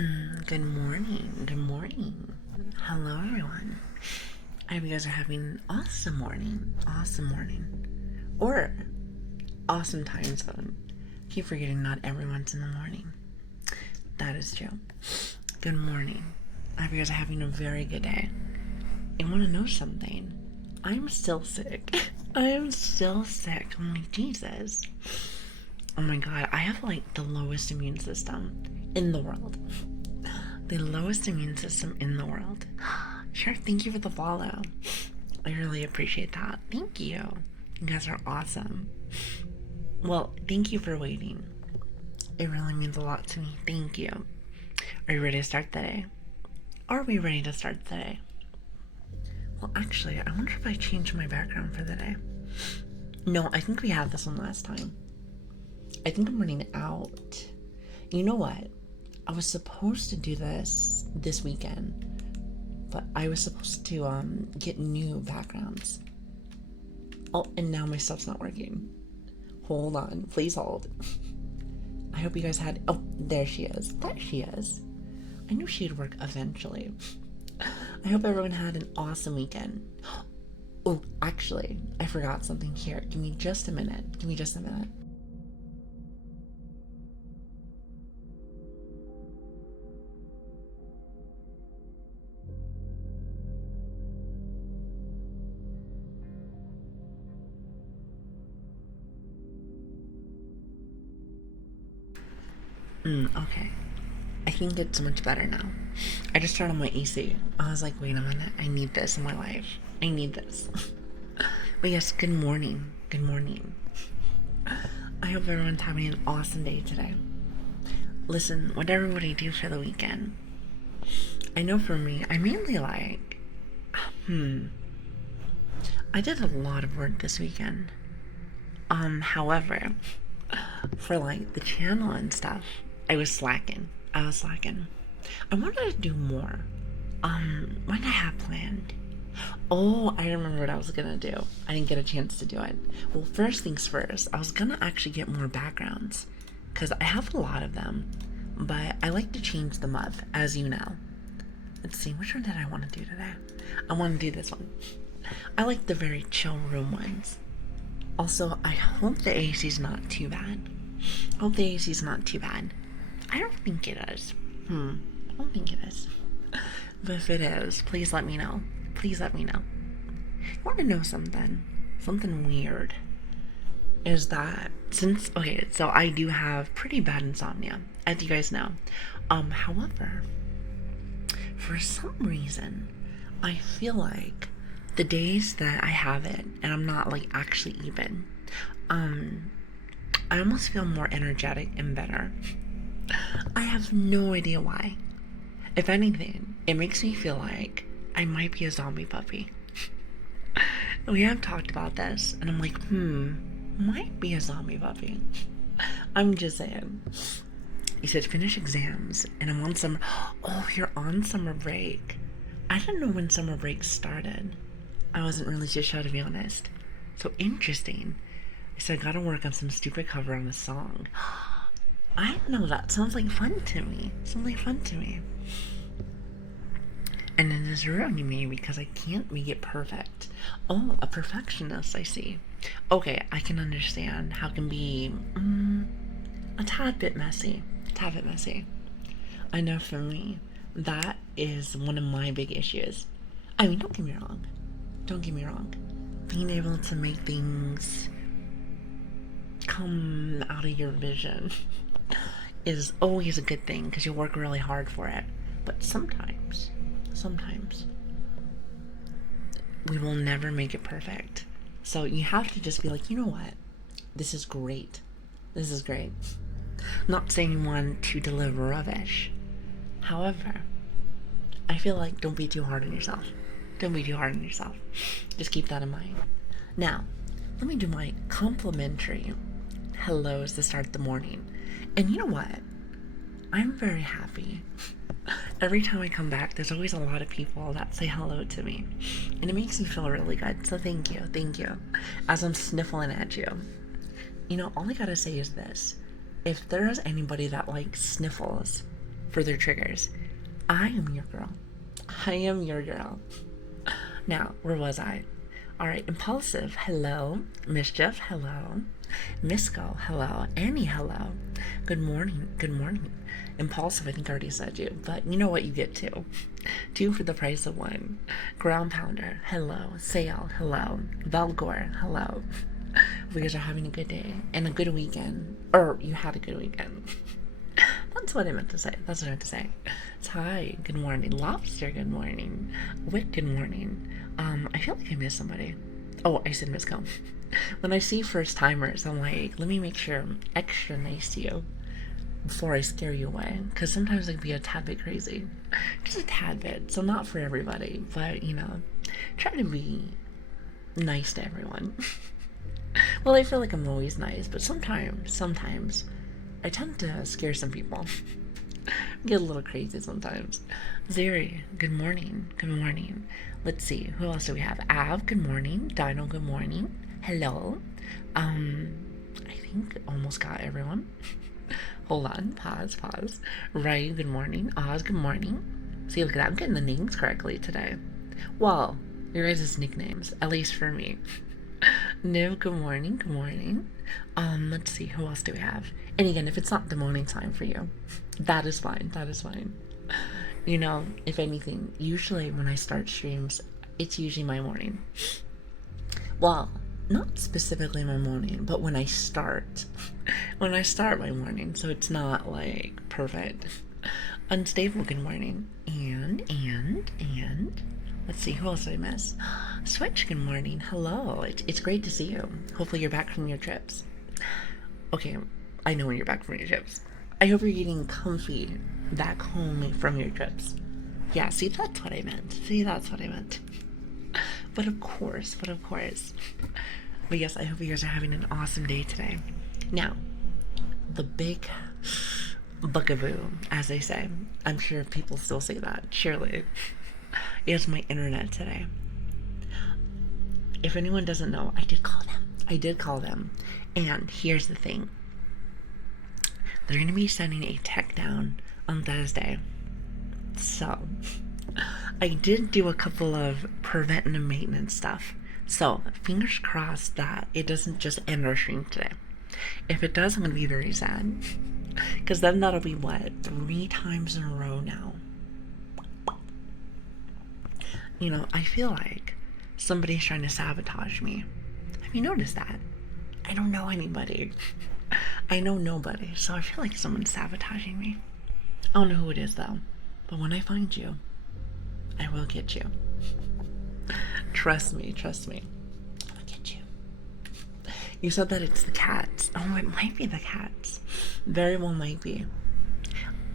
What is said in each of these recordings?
Good morning. Good morning. Hello, everyone. I hope you guys are having an awesome morning. Awesome morning. Or awesome time zone. Keep forgetting not everyone's in the morning. That is true. Good morning. I hope you guys are having a very good day. I want to know something. I'm still sick. I am still sick. I'm like, Jesus. Oh my god, I have like the lowest immune system in the world. The lowest immune system in the world. Sure, thank you for the follow. I really appreciate that. Thank you. You guys are awesome. Well, thank you for waiting. It really means a lot to me. Thank you. Are you ready to start the day? Are we ready to start the day? Well, actually, I wonder if I changed my background for the day. No, I think we had this one last time. I think I'm running out. You know what? I was supposed to do this weekend, but I was supposed to get new backgrounds. Oh, and now my stuff's not working. Hold on, please hold. I hope you guys had. Oh, there she is. There she is. I knew she'd work eventually. I hope everyone had an awesome weekend. Oh, actually, I forgot something here. Give me just a minute. Give me just a minute. Okay. I think it's much better now. I just turned on my AC. I was like, wait a minute. I need this in my life. I need this. But yes, good morning. Good morning. I hope everyone's having an awesome day today. Listen, what did everybody do for the weekend? I know for me, I mainly I did a lot of work this weekend. However, for like the channel and stuff, I was slacking. I wanted to do more. What did I have planned? Oh, I remember what I was gonna do. I didn't get a chance to do it. Well, first things first, I was gonna actually get more backgrounds. Because I have a lot of them. But I like to change them up, as you know. Let's see, which one did I want to do today? I want to do this one. I like the very chill room ones. Also, I hope the AC's not too bad. I hope the AC's not too bad. I don't think it is. I don't think it is. But if it is, please let me know. Please let me know. I want to know something. Something weird. Is that so I do have pretty bad insomnia, as you guys know. However, for some reason, I feel like the days that I have it and I'm not like actually even, I almost feel more energetic and better. I have no idea why. If anything, it makes me feel like I might be a zombie puppy. We have talked about this, and I'm like, might be a zombie puppy. I'm just saying. You said finish exams, and I'm on summer. Oh, you're on summer break. I didn't know when summer break started. I wasn't really too sure, to be honest. So interesting. So I gotta work on some stupid cover on a song. I don't know, that sounds like fun to me. And it is ruining me because I can't make it perfect. Oh, a perfectionist, I see. Okay, I can understand how it can be a tad bit messy. I know for me, that is one of my big issues. I mean, don't get me wrong. Being able to make things come out of your vision is always a good thing because you work really hard for it. But sometimes, we will never make it perfect. So you have to just be like, you know what? This is great. Not saying you want to deliver rubbish. However, I feel like don't be too hard on yourself. Just keep that in mind. Now, let me do my complimentary hellos to start the morning. And you know what? I'm very happy. Every time I come back, there's always a lot of people that say hello to me. And it makes me feel really good. So thank you. As I'm sniffling at you. You know, all I gotta say is this. If there is anybody that likes sniffles, for their triggers. I am your girl. I am your girl. Now, where was I? All right, impulsive, hello. Mischief, hello. Misco, hello. Annie, hello. Good morning, good morning. Impulsive, I think I already said you, but you know what, you get two. Two for the price of one. Ground pounder, hello. Sale, hello. Belgor, hello. You guys are having a good day and a good weekend. Or you had a good weekend. That's what I meant to say. That's what I meant to say. Ty, good morning. Lobster, good morning. Wick, good morning. I feel like I missed somebody. Oh, I said Miss Comb. When I see first timers, I'm like, let me make sure I'm extra nice to you before I scare you away. Because sometimes I can be a tad bit crazy. Just a tad bit. So not for everybody, but you know, try to be nice to everyone. Well, I feel like I'm always nice, but sometimes I tend to scare some people. Get a little crazy sometimes. Zeri, good morning. Good morning. Let's see, who else do we have? Av, good morning. Dino, good morning. Hello. I think almost got everyone. Hold on, pause. Ray, good morning. Oz, good morning. See, look at that. I'm getting the names correctly today. Well, your guys' nicknames, at least for me. Niv, good morning, good morning. Let's see, who else do we have? And again, if it's not the morning time for you, that is fine, You know, if anything, usually when I start streams, it's usually my morning. Well, not specifically my morning, but when I start my morning, so it's not like perfect. Unstable, good morning. And let's see, who else did I miss? Switch, good morning. Hello. It's great to see you. Hopefully you're back from your trips. Okay, I know when you're back from your trips. I hope you're getting comfy back home from your trips. Yeah, see, that's what I meant. But of course. But yes, I hope you guys are having an awesome day today. Now, the big bugaboo, as they say. I'm sure people still say that, surely. Is my internet today. If anyone doesn't know, I did call them. And here's the thing. They're going to be sending a tech down on Thursday. So, I did do a couple of preventative maintenance stuff. So, fingers crossed that it doesn't just end our stream today. If it does, I'm going to be very sad. Because then that'll be, 3 times in a row now. You know, I feel like somebody's trying to sabotage me. Have you noticed that? I don't know anybody. I know nobody, so I feel like someone's sabotaging me. I don't know who it is, though. But when I find you, I will get you. Trust me. I will get you. You said that it's the cats. Oh, it might be the cats. Very well might be.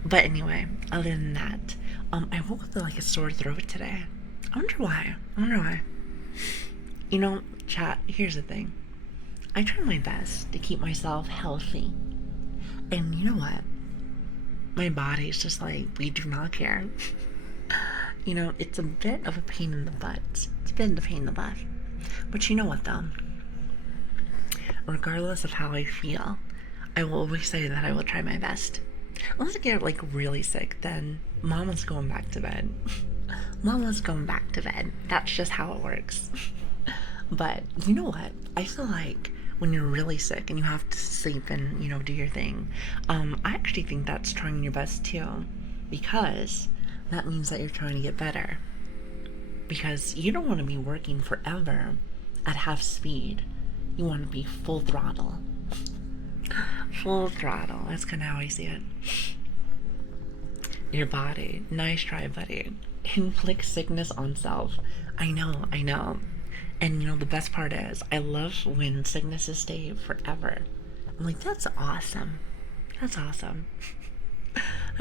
But anyway, other than that, I woke up with like a sore throat today. I wonder why. You know, chat, here's the thing. I try my best to keep myself healthy. And you know what? My body's just like, we do not care. You know, it's a bit of a pain in the butt. But you know what, though? Regardless of how I feel, I will always say that I will try my best. Unless I get, like, really sick, then Mama's going back to bed. That's just how it works. But you know what? I feel like when you're really sick and you have to sleep and, you know, do your thing, I actually think that's trying your best too. Because that means that you're trying to get better. Because you don't want to be working forever at half speed. You want to be full throttle. That's kind of how I see it. Your body. Nice try, buddy. Inflict sickness on self. I know. And you know, the best part is, I love when sicknesses stay forever. I'm like, that's awesome. That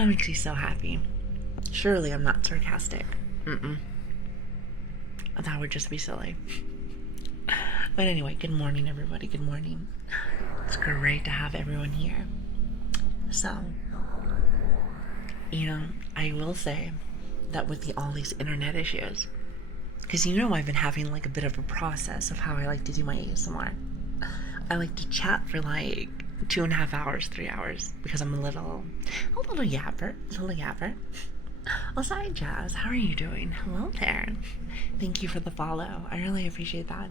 makes me so happy. Surely I'm not sarcastic. That would just be silly. But anyway, good morning, everybody. Good morning. It's great to have everyone here. So, you know, I will say that with all these internet issues, because you know I've been having like a bit of a process of how I like to do my ASMR. I like to chat for like 2.5 hours, 3 hours, because I'm a little yapper, Also, hi Jazz, how are you doing? Hello there. Thank you for the follow. I really appreciate that.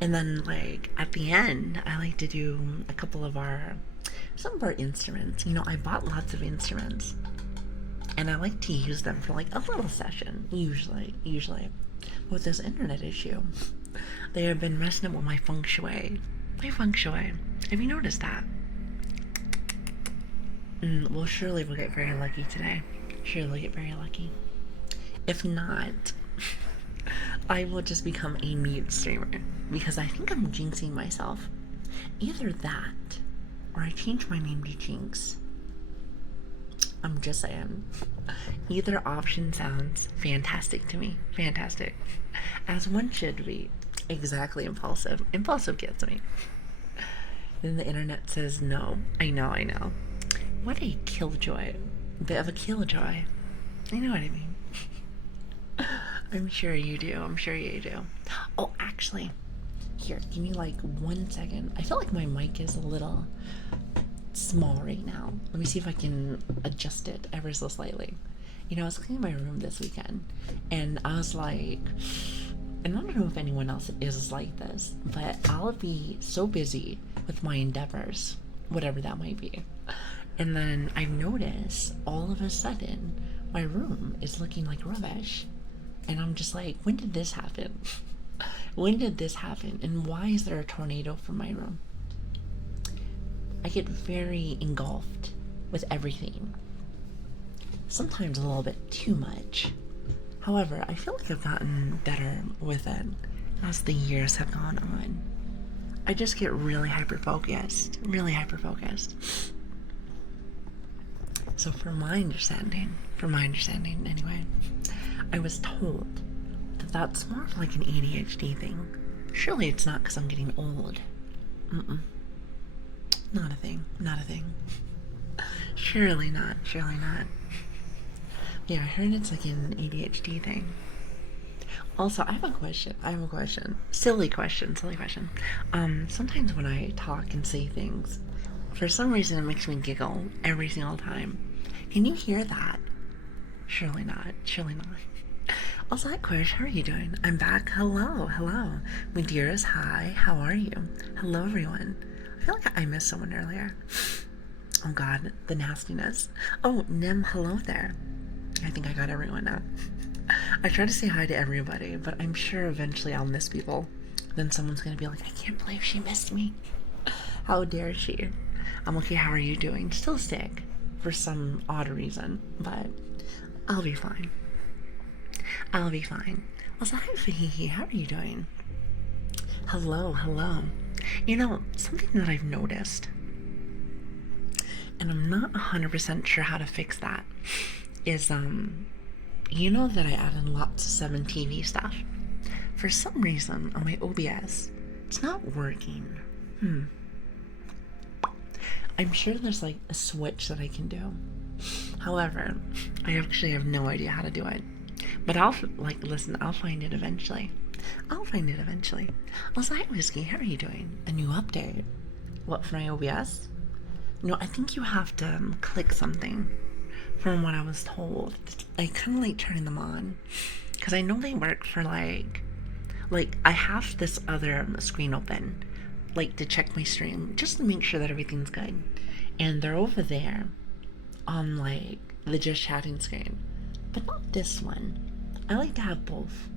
And then, like, at the end, I like to do a couple of some of our instruments. You know, I bought lots of instruments, and I like to use them for, like, a little session, usually. With this internet issue, they have been messing up with my feng shui. Have you noticed that? Well, surely we'll get very lucky today. If not, I will just become a mute streamer, because I think I'm jinxing myself. Either that, or I change my name to Jinx. I'm just saying. Either option sounds fantastic to me. Fantastic. As one should be. Exactly, impulsive. Impulsive gets me. Then the internet says no. I know. What a killjoy. Bit of a killjoy. You know what I mean. I'm sure you do. Oh, actually, here, give me like 1 second. I feel like my mic is a little small right now. Let me see if I can adjust it ever so slightly. You know, I was cleaning my room this weekend, and I was like, and I don't know if anyone else is like this, but I'll be so busy with my endeavors, whatever that might be, and then I notice all of a sudden my room is looking like rubbish, and I'm just like, when did this happen? And why is there a tornado from my room? I get very engulfed with everything. Sometimes a little bit too much. However, I feel like I've gotten better with it as the years have gone on. I just get really hyper-focused. So from my understanding anyway, I was told that that's more of like an ADHD thing. Surely it's not because I'm getting old. Not a thing. Surely not. Yeah, I heard it's like an ADHD thing. Also, I have a question. Silly question. Sometimes when I talk and say things, for some reason it makes me giggle every single time. Can you hear that? Surely not. Also, hi Quish, how are you doing? I'm back. Hello. Madeira's, hi, how are you? Hello, everyone. I feel like I missed someone earlier. Oh god, the nastiness. Oh, Nim, hello there. I think I got everyone now. I try to say hi to everybody, but I'm sure eventually I'll miss people. Then someone's gonna be like, I can't believe she missed me. How dare she? I'm okay, how are you doing? Still sick, for some odd reason, but I'll be fine. Also, hi Fahihi, how are you doing? Hello. You know, something that I've noticed, and I'm not 100% sure how to fix that, is, you know that I added lots of 7 TV stuff. For some reason, on my OBS, it's not working. I'm sure there's like a switch that I can do. However, I actually have no idea how to do it. But I'll find it eventually. Also, hi Whiskey, how are you doing? A new update. What, for my OBS? No, I think you have to click something, from what I was told. I kind of like turning them on, because I know they work for like I have this other screen open, like to check my stream, just to make sure that everything's good. And they're over there on like the just chatting screen, but not this one. I like to have both,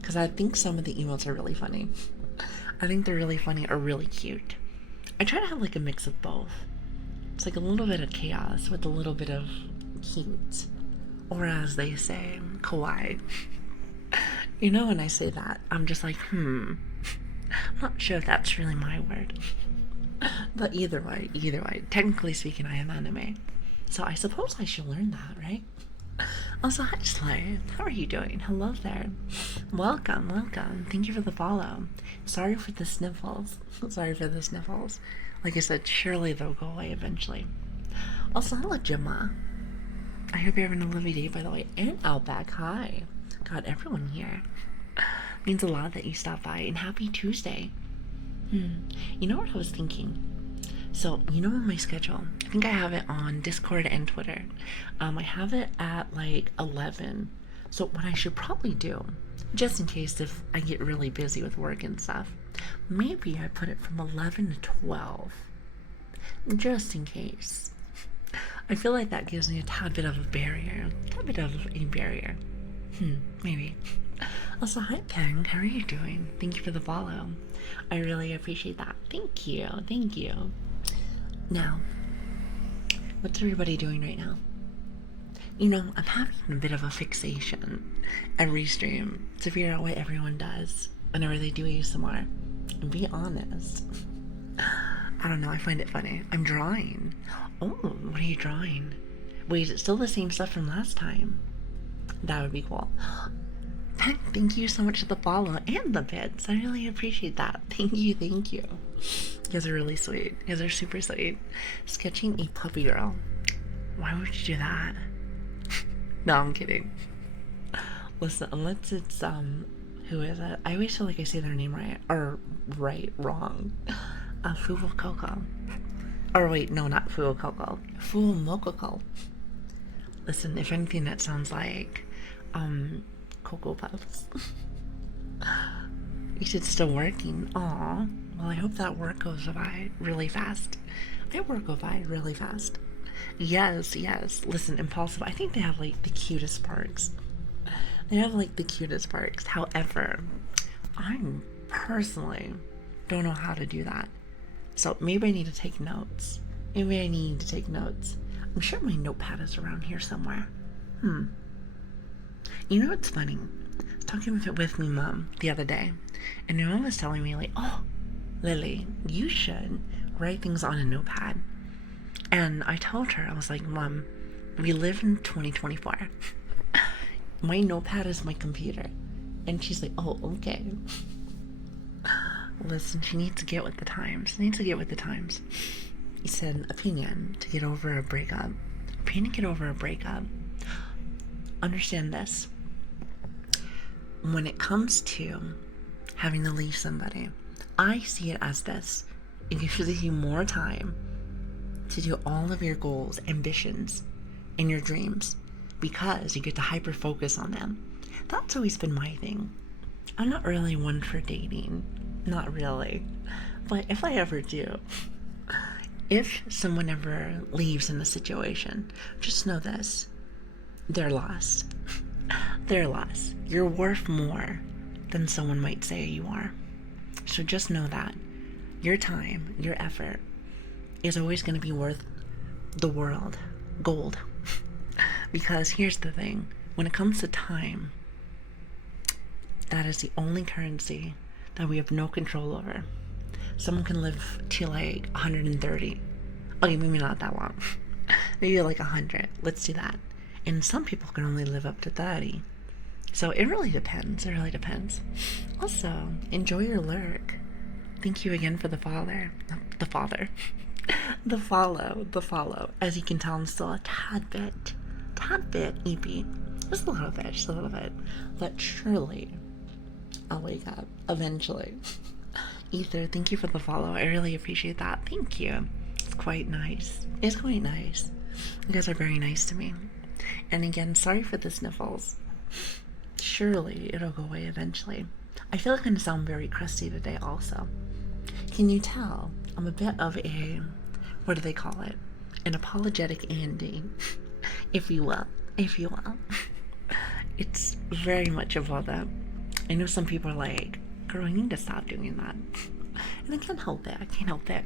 because I think some of the emotes are really funny. I think they're really funny or really cute. I try to have like a mix of both. It's like a little bit of chaos with a little bit of cute, or as they say, kawaii. You know, when I say that, I'm just like, I'm not sure if that's really my word. But either way, technically speaking, I am anime, so I suppose I should learn that, right? Also, hi Slay, how are you doing? Hello there. Welcome. Thank you for the follow. Sorry for the sniffles. Like I said, surely they'll go away eventually. Also, hello Gemma. I hope you're having a lovely day, by the way. And Outback, hi. Got everyone here. Means a lot that you stopped by, and happy Tuesday. You know what I was thinking? So, you know, on my schedule, I think I have it on Discord and Twitter. I have it at like 11. So, what I should probably do, just in case if I get really busy with work and stuff, maybe I put it from 11 to 12. Just in case. I feel like that gives me a tad bit of a barrier. A tad bit of a barrier. Maybe. Also, hi Peng, how are you doing? Thank you for the follow. I really appreciate that. Thank you, thank you. Now, what's everybody doing right now? You know, I'm having a bit of a fixation every stream to figure out what everyone does whenever they do ASMR. And be honest, I don't know, I find it funny. I'm drawing. Oh, what are you drawing? Wait, is it still the same stuff from last time? That would be cool. Thank you so much for the follow and the bits. I really appreciate that. Thank you, thank you. You guys are really sweet. You guys are super sweet. Sketching a puppy girl. Why would you do that? No, I'm kidding. Listen, unless it's, who is it? I always feel like I say their name right. Or, wrong. Fubu Coco. Or wait, no, not Fubu Coco. Fubu Mokoko. Listen, if anything, that sounds like, Cocoa Puffs. You should still working. Aw. Well, I hope that work goes by really fast. My work go by really fast. Yes. Listen, Impulsive, I think they have, like, the cutest parks. They have, like, the cutest parks. However, I personally don't know how to do that. So maybe I need to take notes. I'm sure my notepad is around here somewhere. You know what's funny? I was talking with my mom the other day, and my mom was telling me, like, oh, Lili, you should write things on a notepad. And I told her, I was like, Mom, we live in 2024. My notepad is my computer. And she's like, oh, okay. Listen, she needs to get with the times. You said, opinion to get over a breakup. Understand this. When it comes to having to leave somebody, I see it as this. It gives you more time to do all of your goals, ambitions, and your dreams because you get to hyper focus on them. That's always been my thing. I'm not really one for dating. Not really. But if I ever do, if someone ever leaves in a situation, just know this. They're lost. They're lost. You're worth more than someone might say you are. So just know that your time, your effort is always going to be worth the world, gold. Because here's the thing, when it comes to time, that is the only currency that we have no control over. Someone can live to like 130. Okay, maybe not that long. Maybe like 100. Let's do that. And some people can only live up to 30. So it really depends. Also, enjoy your lurk. Thank you again for the follow. The follow. As you can tell, I'm still a tad bit EP. Just a little bit. But surely, I'll wake up eventually. Ether, thank you for the follow. I really appreciate that. Thank you. It's quite nice. You guys are very nice to me. And again, sorry for the sniffles. Surely it'll go away eventually. I feel like I'm gonna sound very crusty today also. Can you tell? I'm a bit of a, what do they call it? An apologetic Andy, if you will. It's very much of all that. I know some people are like, girl, you need to stop doing that. And I can't help it.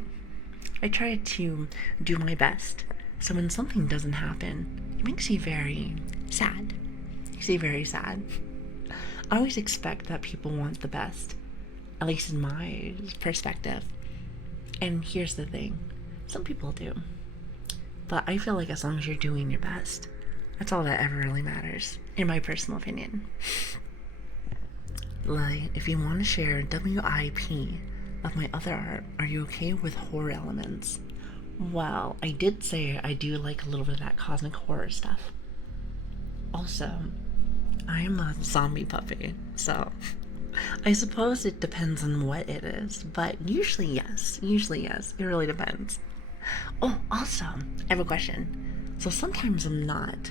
I try to do my best. So when something doesn't happen, it makes me very sad. I always expect that people want the best, at least in my perspective. And here's the thing, some people do. But I feel like as long as you're doing your best, that's all that ever really matters, in my personal opinion. Like, if you want to share WIP of my other art, are you okay with horror elements? Well, I did say I do like a little bit of that cosmic horror stuff. Also, I'm a zombie puppy, so I suppose it depends on what it is, but usually yes. It really depends. Oh, also, I have a question. So sometimes I'm not.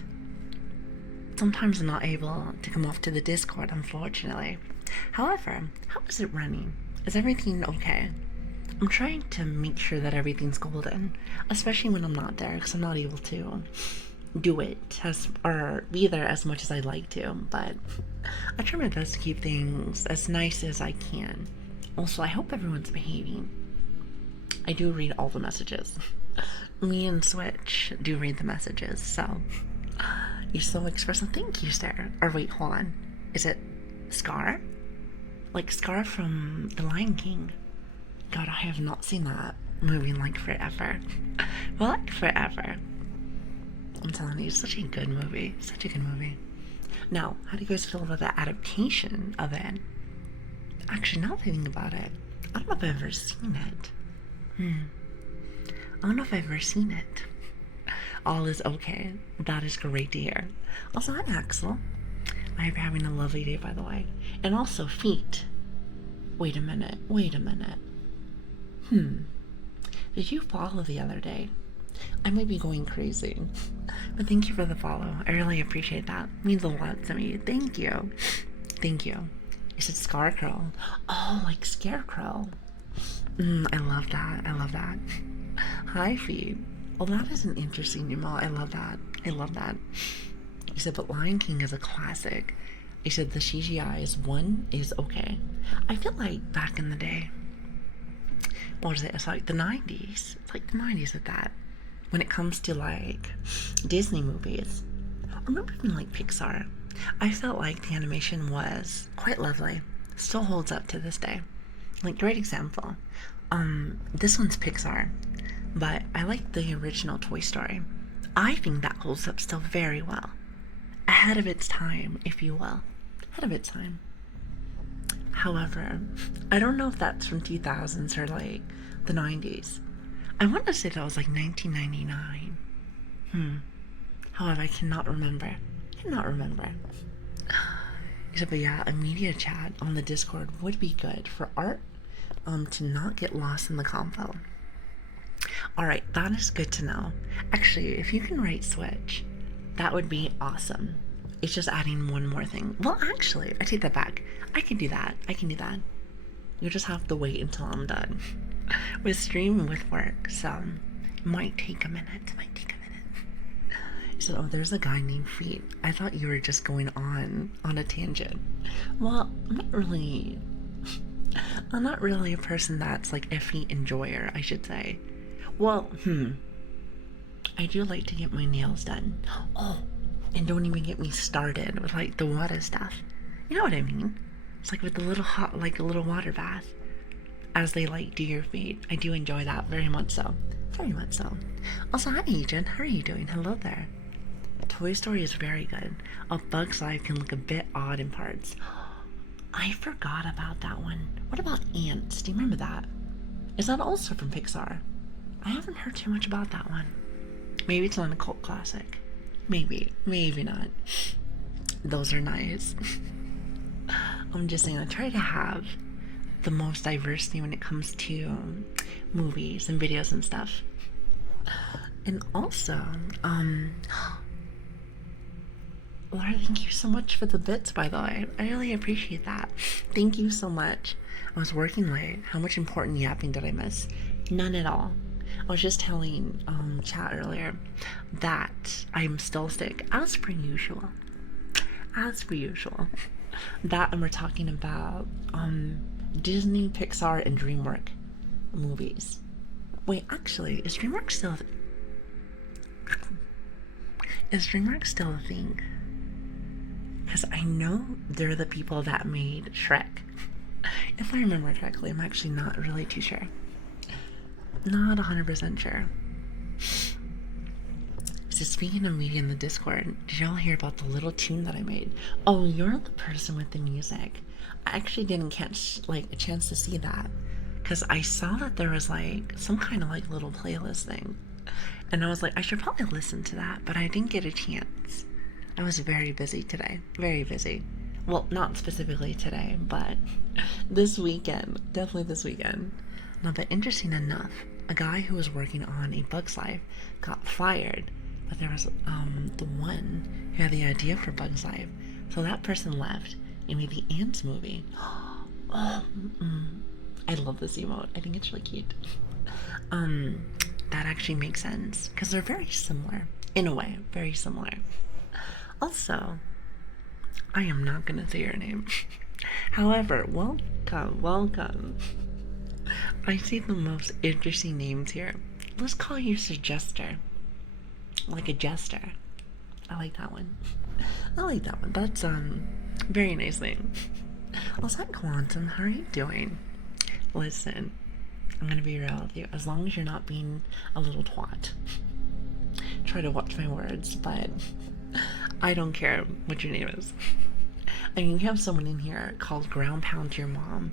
Sometimes I'm not able to come off to the Discord, unfortunately. However, how is it running? Is everything okay? I'm trying to make sure that everything's golden, especially when I'm not there, because I'm not able to do it or be there as much as I'd like to. But I try my best to keep things as nice as I can. Also, I hope everyone's behaving. I do read all the messages. Me and Switch do read the messages, so you so expressive. Thank you, sir. Or wait, hold on. Is it Scar? Like Scar from The Lion King. God, I have not seen that movie in like forever. Well, like forever. I'm telling you, it's such a good movie. Such a good movie. Now, how do you guys feel about the adaptation of it? Actually, now that I think about it, I don't know if I've ever seen it. I don't know if I've ever seen it. All is okay. That is great to hear. Also, hi Axel. I hope you're having a lovely day, by the way. And also, feet. Wait a minute. Did you follow the other day? I might be going crazy. But thank you for the follow. I really appreciate that. It means a lot to me. Thank you. Thank you. Is it Scarecrow? Oh, like Scarecrow. I love that. Hi, feet. Oh, that is an interesting emote. I love that. He said, but Lion King is a classic. He said the CGI is okay. I feel like back in the day, what is it? It's like the 90s. It's like the 90s with that. When it comes to like Disney movies, or maybe even like Pixar, I felt like the animation was quite lovely. Still holds up to this day. Like, great example. This one's Pixar, but I like the original Toy Story. I think that holds up still very well. Ahead of its time, if you will. Ahead of its time. However, I don't know if that's from 2000s or like the 90s. I want to say that was like 1999. However, I cannot remember. But yeah, a media chat on the Discord would be good for art to not get lost in the combo. Alright, that is good to know. Actually, if you can write Switch, that would be awesome. It's just adding one more thing. Well, actually, I take that back. I can do that. You just have to wait until I'm done with stream and with work, so it might take a minute. So, oh, there's a guy named Feet. I thought you were just going on a tangent. Well, I'm not really a person that's like a feet enjoyer, I should say. Well, I do like to get my nails done. Oh, and don't even get me started with like the water stuff. You know what I mean? It's like with the little hot, like a little water bath as they like do your feet. I do enjoy that very much so. Also, hi Agent, how are you doing? Hello there. Toy Story is very good. A Bug's Life can look a bit odd in parts. I forgot about that one. What about Ants? Do you remember that? Is that also from Pixar? I haven't heard too much about that one. Maybe it's not a cult classic. Maybe not. Those are nice. I'm just saying, I try to have the most diversity when it comes to movies and videos and stuff. And also, Laura, thank you so much for the bits, by the way. I really appreciate that. Thank you so much. I was working late. How much important yapping did I miss? None at all. I was just telling chat earlier that I'm still sick, as per usual. That, and we're talking about Disney, Pixar, and DreamWorks movies. Wait, actually, is DreamWorks still a thing? Because I know they're the people that made Shrek. If I remember correctly, I'm actually not really too sure. Not 100% sure. So speaking of media in the Discord, did y'all hear about the little tune that I made? Oh, you're the person with the music. I actually didn't catch like a chance to see that because I saw that there was like some kind of like little playlist thing, and I was like, I should probably listen to that, but I didn't get a chance. I was very busy today. Very busy. Well, not specifically today, but this weekend. Definitely this weekend. Now, but interesting enough, a guy who was working on A Bug's Life got fired, but there was the one who had the idea for Bug's Life. So that person left and made the Ants movie. Oh, I love this emote. I think it's really cute. That actually makes sense because they're very similar in a way, very similar. Also, I am not gonna say your name. However, welcome. I see the most interesting names here. Let's call you Suggester. Like a jester. I like that one. I like that one. That's very nice name. What's up, Quantum? How are you doing? Listen, I'm gonna be real with you. As long as you're not being a little twat. Try to watch my words, but I don't care what your name is. I mean, you have someone in here called Ground Pound to your mom.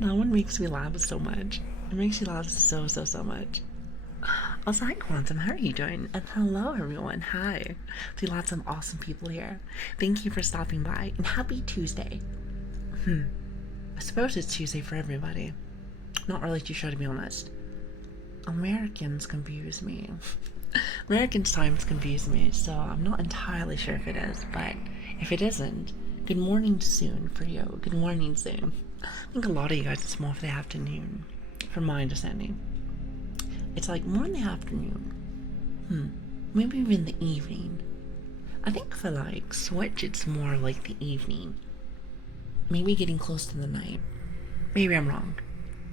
That one makes me laugh so much. It makes me laugh so much. Also, hi Quantum, how are you doing? And hello everyone, hi. See lots of awesome people here. Thank you for stopping by, and happy Tuesday. I suppose it's Tuesday for everybody. Not really too sure, to be honest. Americans confuse me. Americans times confuse me, so I'm not entirely sure if it is, but if it isn't, good morning soon for you. Good morning soon. I think a lot of you guys it's more for the afternoon, from my understanding. It's like more in the afternoon. Maybe even the evening. I think for like Switch it's more like the evening. Maybe getting close to the night. Maybe I'm wrong.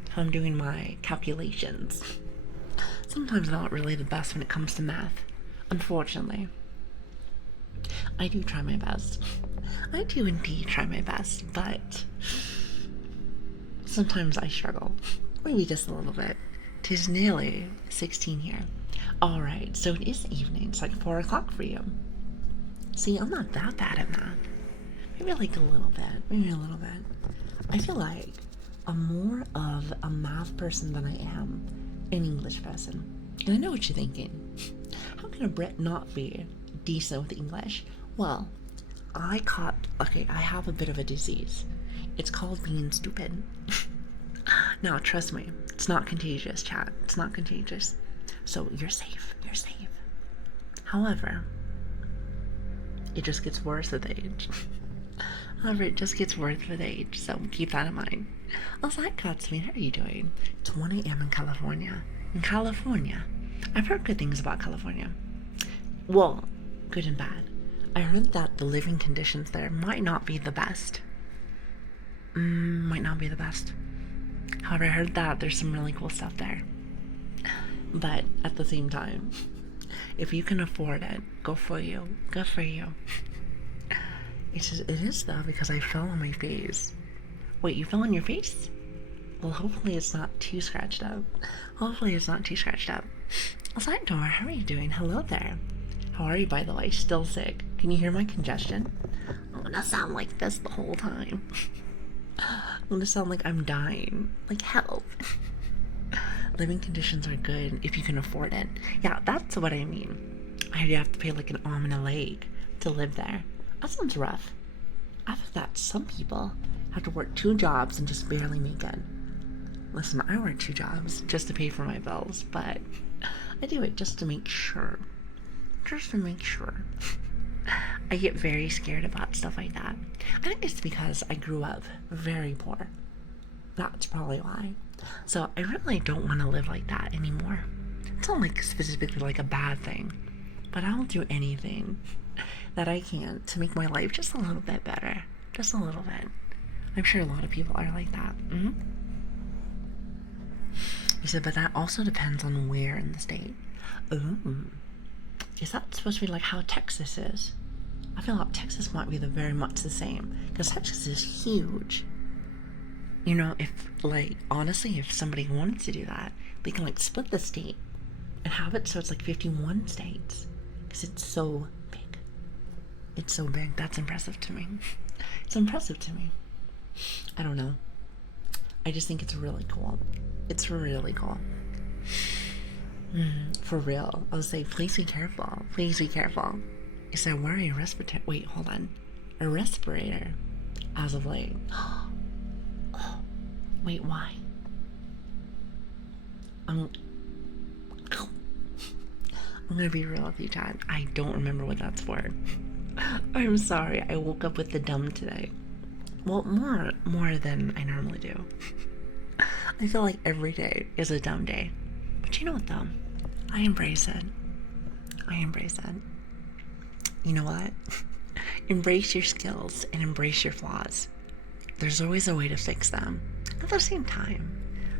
If I'm doing my calculations. Sometimes I'm not really the best when it comes to math. Unfortunately. I do try my best. I do indeed try my best, but sometimes I struggle. Maybe just a little bit. 'Tis nearly 16 here. Alright, so it is evening. It's like 4 o'clock for you. See, I'm not that bad at math. Maybe like a little bit. Maybe a little bit. I feel like I'm more of a math person than I am an English person. And I know what you're thinking. How can a Brit not be decent with English? Well, I have a bit of a disease. It's called being stupid. Now, trust me, it's not contagious, chat. It's not contagious. So you're safe. You're safe. However, it just gets worse with age. It just gets worse with age, so keep that in mind. Also, hi, Katsumi, how are you doing? It's 1 a.m. in California. In California, I've heard good things about California. Well, good and bad. I heard that the living conditions there might not be the best. Might not be the best. However, I heard that there's some really cool stuff there. But at the same time, if you can afford it, go for you. Good for you. It is though, because I fell on my face. Wait, you fell on your face? Well, hopefully it's not too scratched up. Hopefully it's not too scratched up. Aside door, how are you doing? Hello there. How are you, by the way? Still sick? Can you hear my congestion? I'm gonna sound like this the whole time. I'm gonna sound like I'm dying. Like, help. Living conditions are good if you can afford it. Yeah, that's what I mean. You have to pay like an arm and a leg to live there. That sounds rough. After that, some people have to work 2 jobs and just barely make it. Listen, I work 2 jobs just to pay for my bills, but I do it just to make sure. Just to make sure. I get very scared about stuff like that. I think it's because I grew up very poor. That's probably why. So I really don't want to live like that anymore. It's not like specifically like a bad thing, but I'll do anything that I can to make my life just a little bit better. Just a little bit. I'm sure a lot of people are like that. You said, but that also depends on where in the state. Ooh. Is that supposed to be like how Texas is? I feel like Texas might be very much the same, because Texas is huge. You know, if, like, honestly, if somebody wanted to do that, they can, like, split the state and have it so it's, like, 51 states, because it's so big. It's so big. That's impressive to me. It's impressive to me. I don't know. I just think it's really cool. It's really cool. For real. I'll say, please be careful. Please be careful. Is I wearing a respirator? Wait, hold on. A respirator as of late. Wait, why? I'm gonna be real with you, Chad. I don't remember what that's for. I'm sorry. I woke up with the dumb today. Well, more than I normally do. I feel like every day is a dumb day. But you know what, though? I embrace it. I embrace it. You know what? Embrace your skills and embrace your flaws. There's always a way to fix them. At the same time,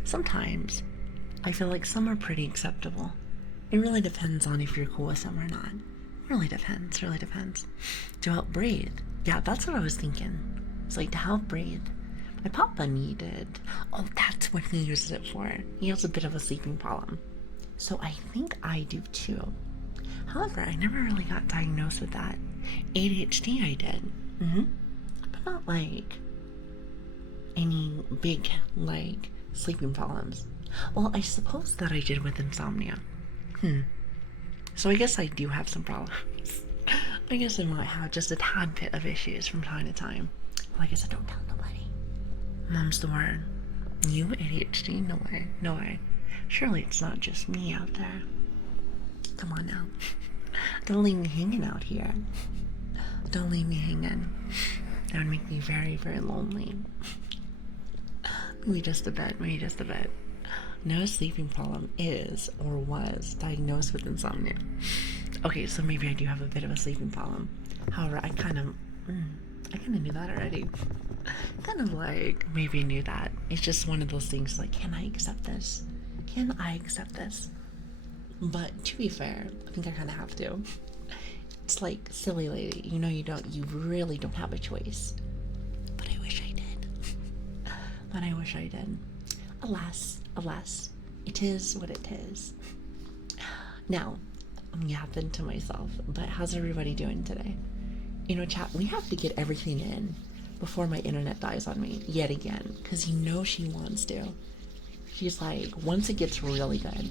sometimes I feel like some are pretty acceptable. It really depends on if you're cool with them or not. Really depends, really depends. To help breathe. Yeah, that's what I was thinking. It's like to help breathe. My papa needed. Oh, that's what he uses it for. He has a bit of a sleeping problem. So I think I do too. However, I never really got diagnosed with that. ADHD I did. But not like any big, like, sleeping problems. Well, I suppose that I did with insomnia. So I guess I do have some problems. I guess I might have just a tad bit of issues from time to time. Like I said, don't tell nobody. Mom's the word. You ADHD? No way. No way. Surely it's not just me out there. Come on now. Don't leave me hanging out here. Don't leave me hanging. That would make me very, very lonely. Maybe just a bit. Maybe just a bit. No sleeping problem is or was diagnosed with insomnia. Okay, so maybe I do have a bit of a sleeping problem. However, I kind of knew that already. Kind of like maybe knew that. It's just one of those things like, can I accept this? Can I accept this? But to be fair, I think I kind of have to. It's like, silly lady, you really don't have a choice. But I wish I did. But I wish I did. Alas, it is what it is. Now, I'm yapping to myself, but how's everybody doing today? Chat, we have to get everything in before my internet dies on me yet again, because she wants to. She's like, once it gets really good,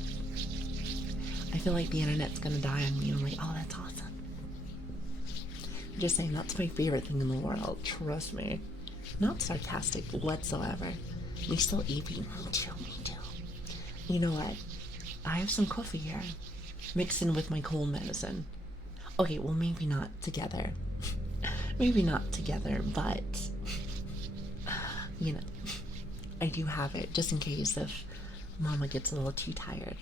I feel like the internet's gonna die on me. I'm like, oh, that's awesome. I'm just saying, that's my favorite thing in the world. Trust me. Not sarcastic whatsoever. Me still eating. Me too. You know what? I have some coffee here, mixed in with my cold medicine. Okay, well, maybe not together. Maybe not together, but I do have it just in case if Mama gets a little too tired.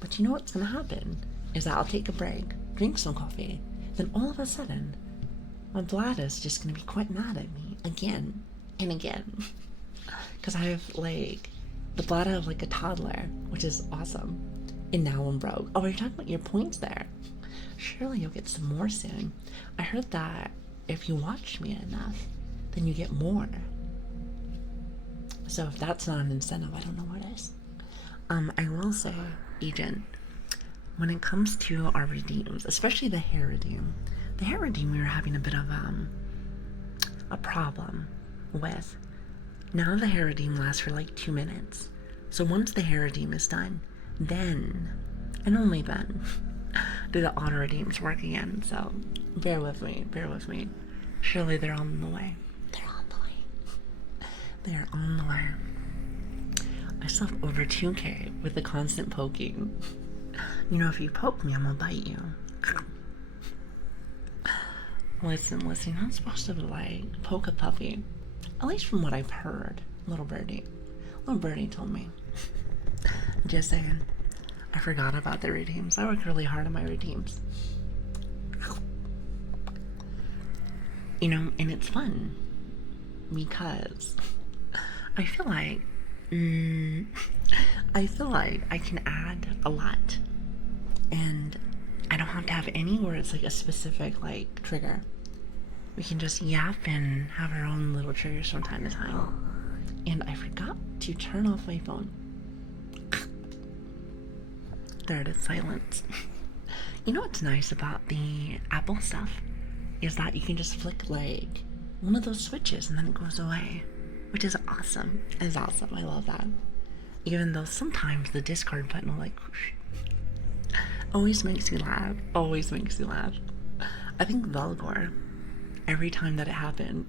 But you know what's gonna happen is that I'll take a break, drink some coffee, then all of a sudden, my bladder's just gonna be quite mad at me again and again. Because I have like the bladder of like a toddler, which is awesome. And now I'm broke. Oh, you're talking about your points there. Surely you'll get some more soon. I heard that if you watch me enough, then you get more. So if that's not an incentive, I don't know what is. I will say, Agent, when it comes to our redeems, especially the hair redeem, we were having a bit of a problem with. Now the hair redeem lasts for like 2 minutes. So once the hair redeem is done, then, and only then, do the auto redeems work again. So bear with me. Surely they're on the way. They're on the way. I still have over 2K with the constant poking. If you poke me, I'm gonna bite you. Listen, you're not supposed to like poke a puppy. At least from what I've heard. Little birdie told me. Just saying. I forgot about the redeems. I work really hard on my redeems. And it's fun. Because I feel like I can add a lot. And I don't have to have any where it's like a specific like trigger. We can just yap and have our own little triggers from time to time. And I forgot to turn off my phone. There it is, silence. You know what's nice about the Apple stuff? Is that you can just flick like one of those switches and then it goes away. Which is awesome. It's awesome. I love that. Even though sometimes the discard button will like whoosh. Always makes you laugh. I think Velgor, every time that it happened,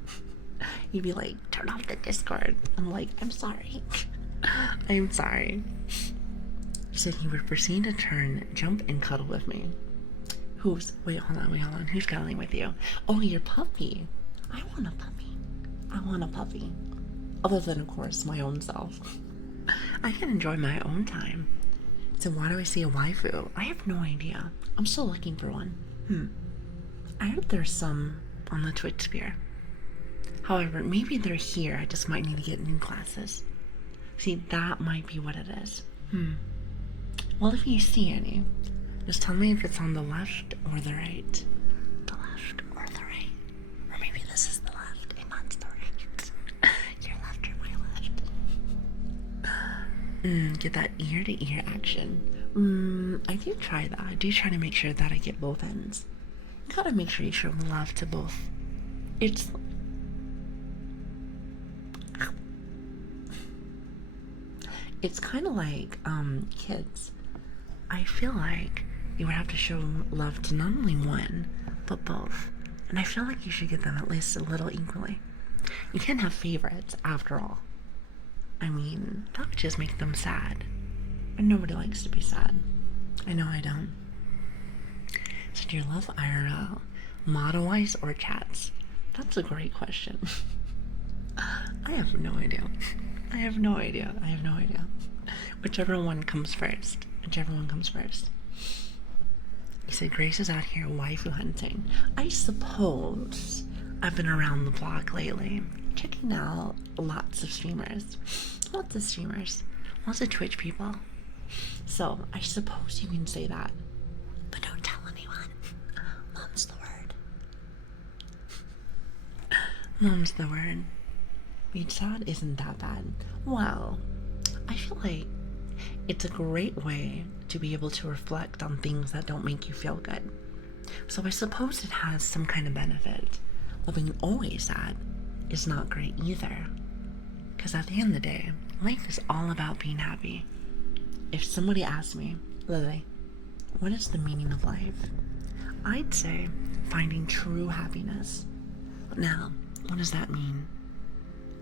he'd be like, turn off the Discord. I'm like, I'm sorry. I'm sorry. He said he would proceed to turn, jump, and cuddle with me. Wait, hold on. Who's cuddling with you? Oh, your puppy. I want a puppy. I want a puppy. Other than, of course, my own self. I can enjoy my own time. So why do I see a waifu? I have no idea. I'm still looking for one. I heard there's some on the Twitch sphere. However, maybe they're here. I just might need to get new glasses. See, that might be what it is. Well, if you see any, just tell me if it's on the left or the right. The left or the right. Or maybe this is the left and not the right. Your left or my left. Get that ear-to-ear action. I do try that. I do try to make sure that I get both ends. You gotta make sure you show love to both. It's kind of like kids. I feel like you would have to show love to not only one, but both. And I feel like you should get them at least a little equally. You can't have favorites, after all. I mean, that would just make them sad. And nobody likes to be sad. I know I don't. So do you love IRL, model-wise, or chats? That's a great question. I have no idea. Whichever one comes first. He said Grace is out here waifu hunting. I suppose I've been around the block lately, checking out lots of streamers. Lots of Twitch people. So I suppose you can say that. But don't tell anyone. Mom's the word. Being sad isn't that bad. Well, I feel like it's a great way to be able to reflect on things that don't make you feel good. So I suppose it has some kind of benefit. But being always sad is not great either. Because at the end of the day, life is all about being happy. If somebody asked me, Lili, what is the meaning of life? I'd say finding true happiness. Now, what does that mean?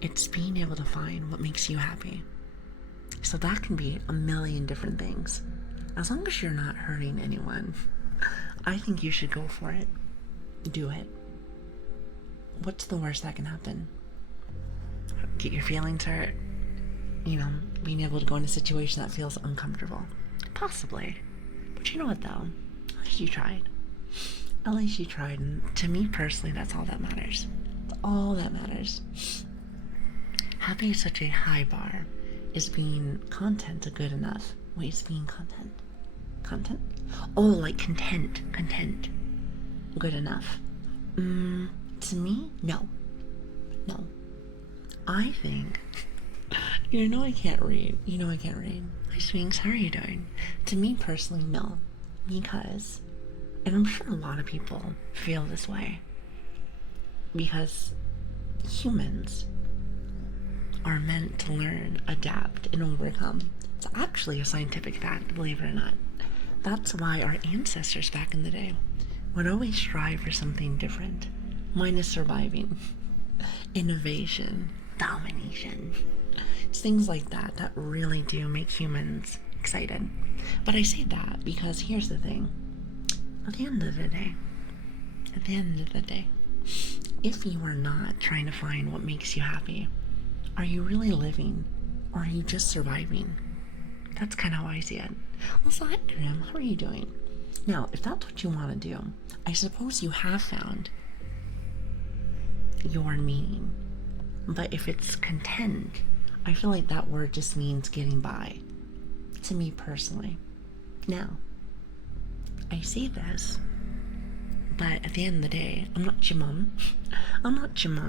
It's being able to find what makes you happy. So that can be a million different things. As long as you're not hurting anyone, I think you should go for it. Do it. What's the worst that can happen? Get your feelings hurt? You know, being able to go in a situation that feels uncomfortable. Possibly. But you know what though? At least you tried. And to me personally, that's all that matters. That's all that matters. Having such a high bar. Is being content good enough? Wait, is being content? Oh, like content. Good enough? To me, no. I think, I can't read. Hi, Swings, how are you doing? To me personally, no. Because, and I'm sure a lot of people feel this way, because humans are meant to learn, adapt, and overcome. It's actually a scientific fact, believe it or not. That's why our ancestors back in the day would always strive for something different. Mine is surviving. Innovation, domination. It's things like that that really do make humans excited. But I say that because here's the thing. At the end of the day, if you are not trying to find what makes you happy, are you really living, or are you just surviving? That's kind of how I see it. Well, so hi, Grim. How are you doing? Now, if that's what you want to do, I suppose you have found your meaning. But if it's content, I feel like that word just means getting by. To me personally. Now, I say this, but at the end of the day, I'm not your mom.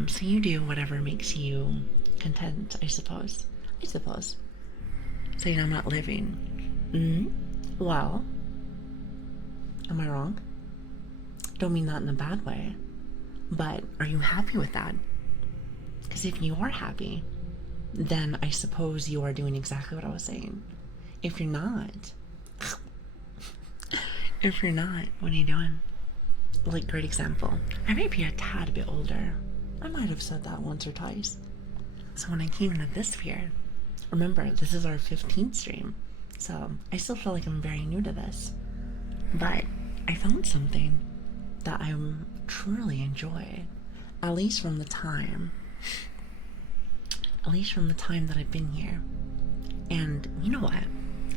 So you do whatever makes you content, I suppose. Saying I'm not living. Well, am I wrong? Don't mean that in a bad way. But are you happy with that? Because if you are happy, then I suppose you are doing exactly what I was saying. If you're not, what are you doing? Like, great example. I might be a tad bit older. I might have said that once or twice. So when I came into this sphere, remember, this is our 15th stream. So I still feel like I'm very new to this. But I found something that I truly enjoy, at least from the time that I've been here. And you know what?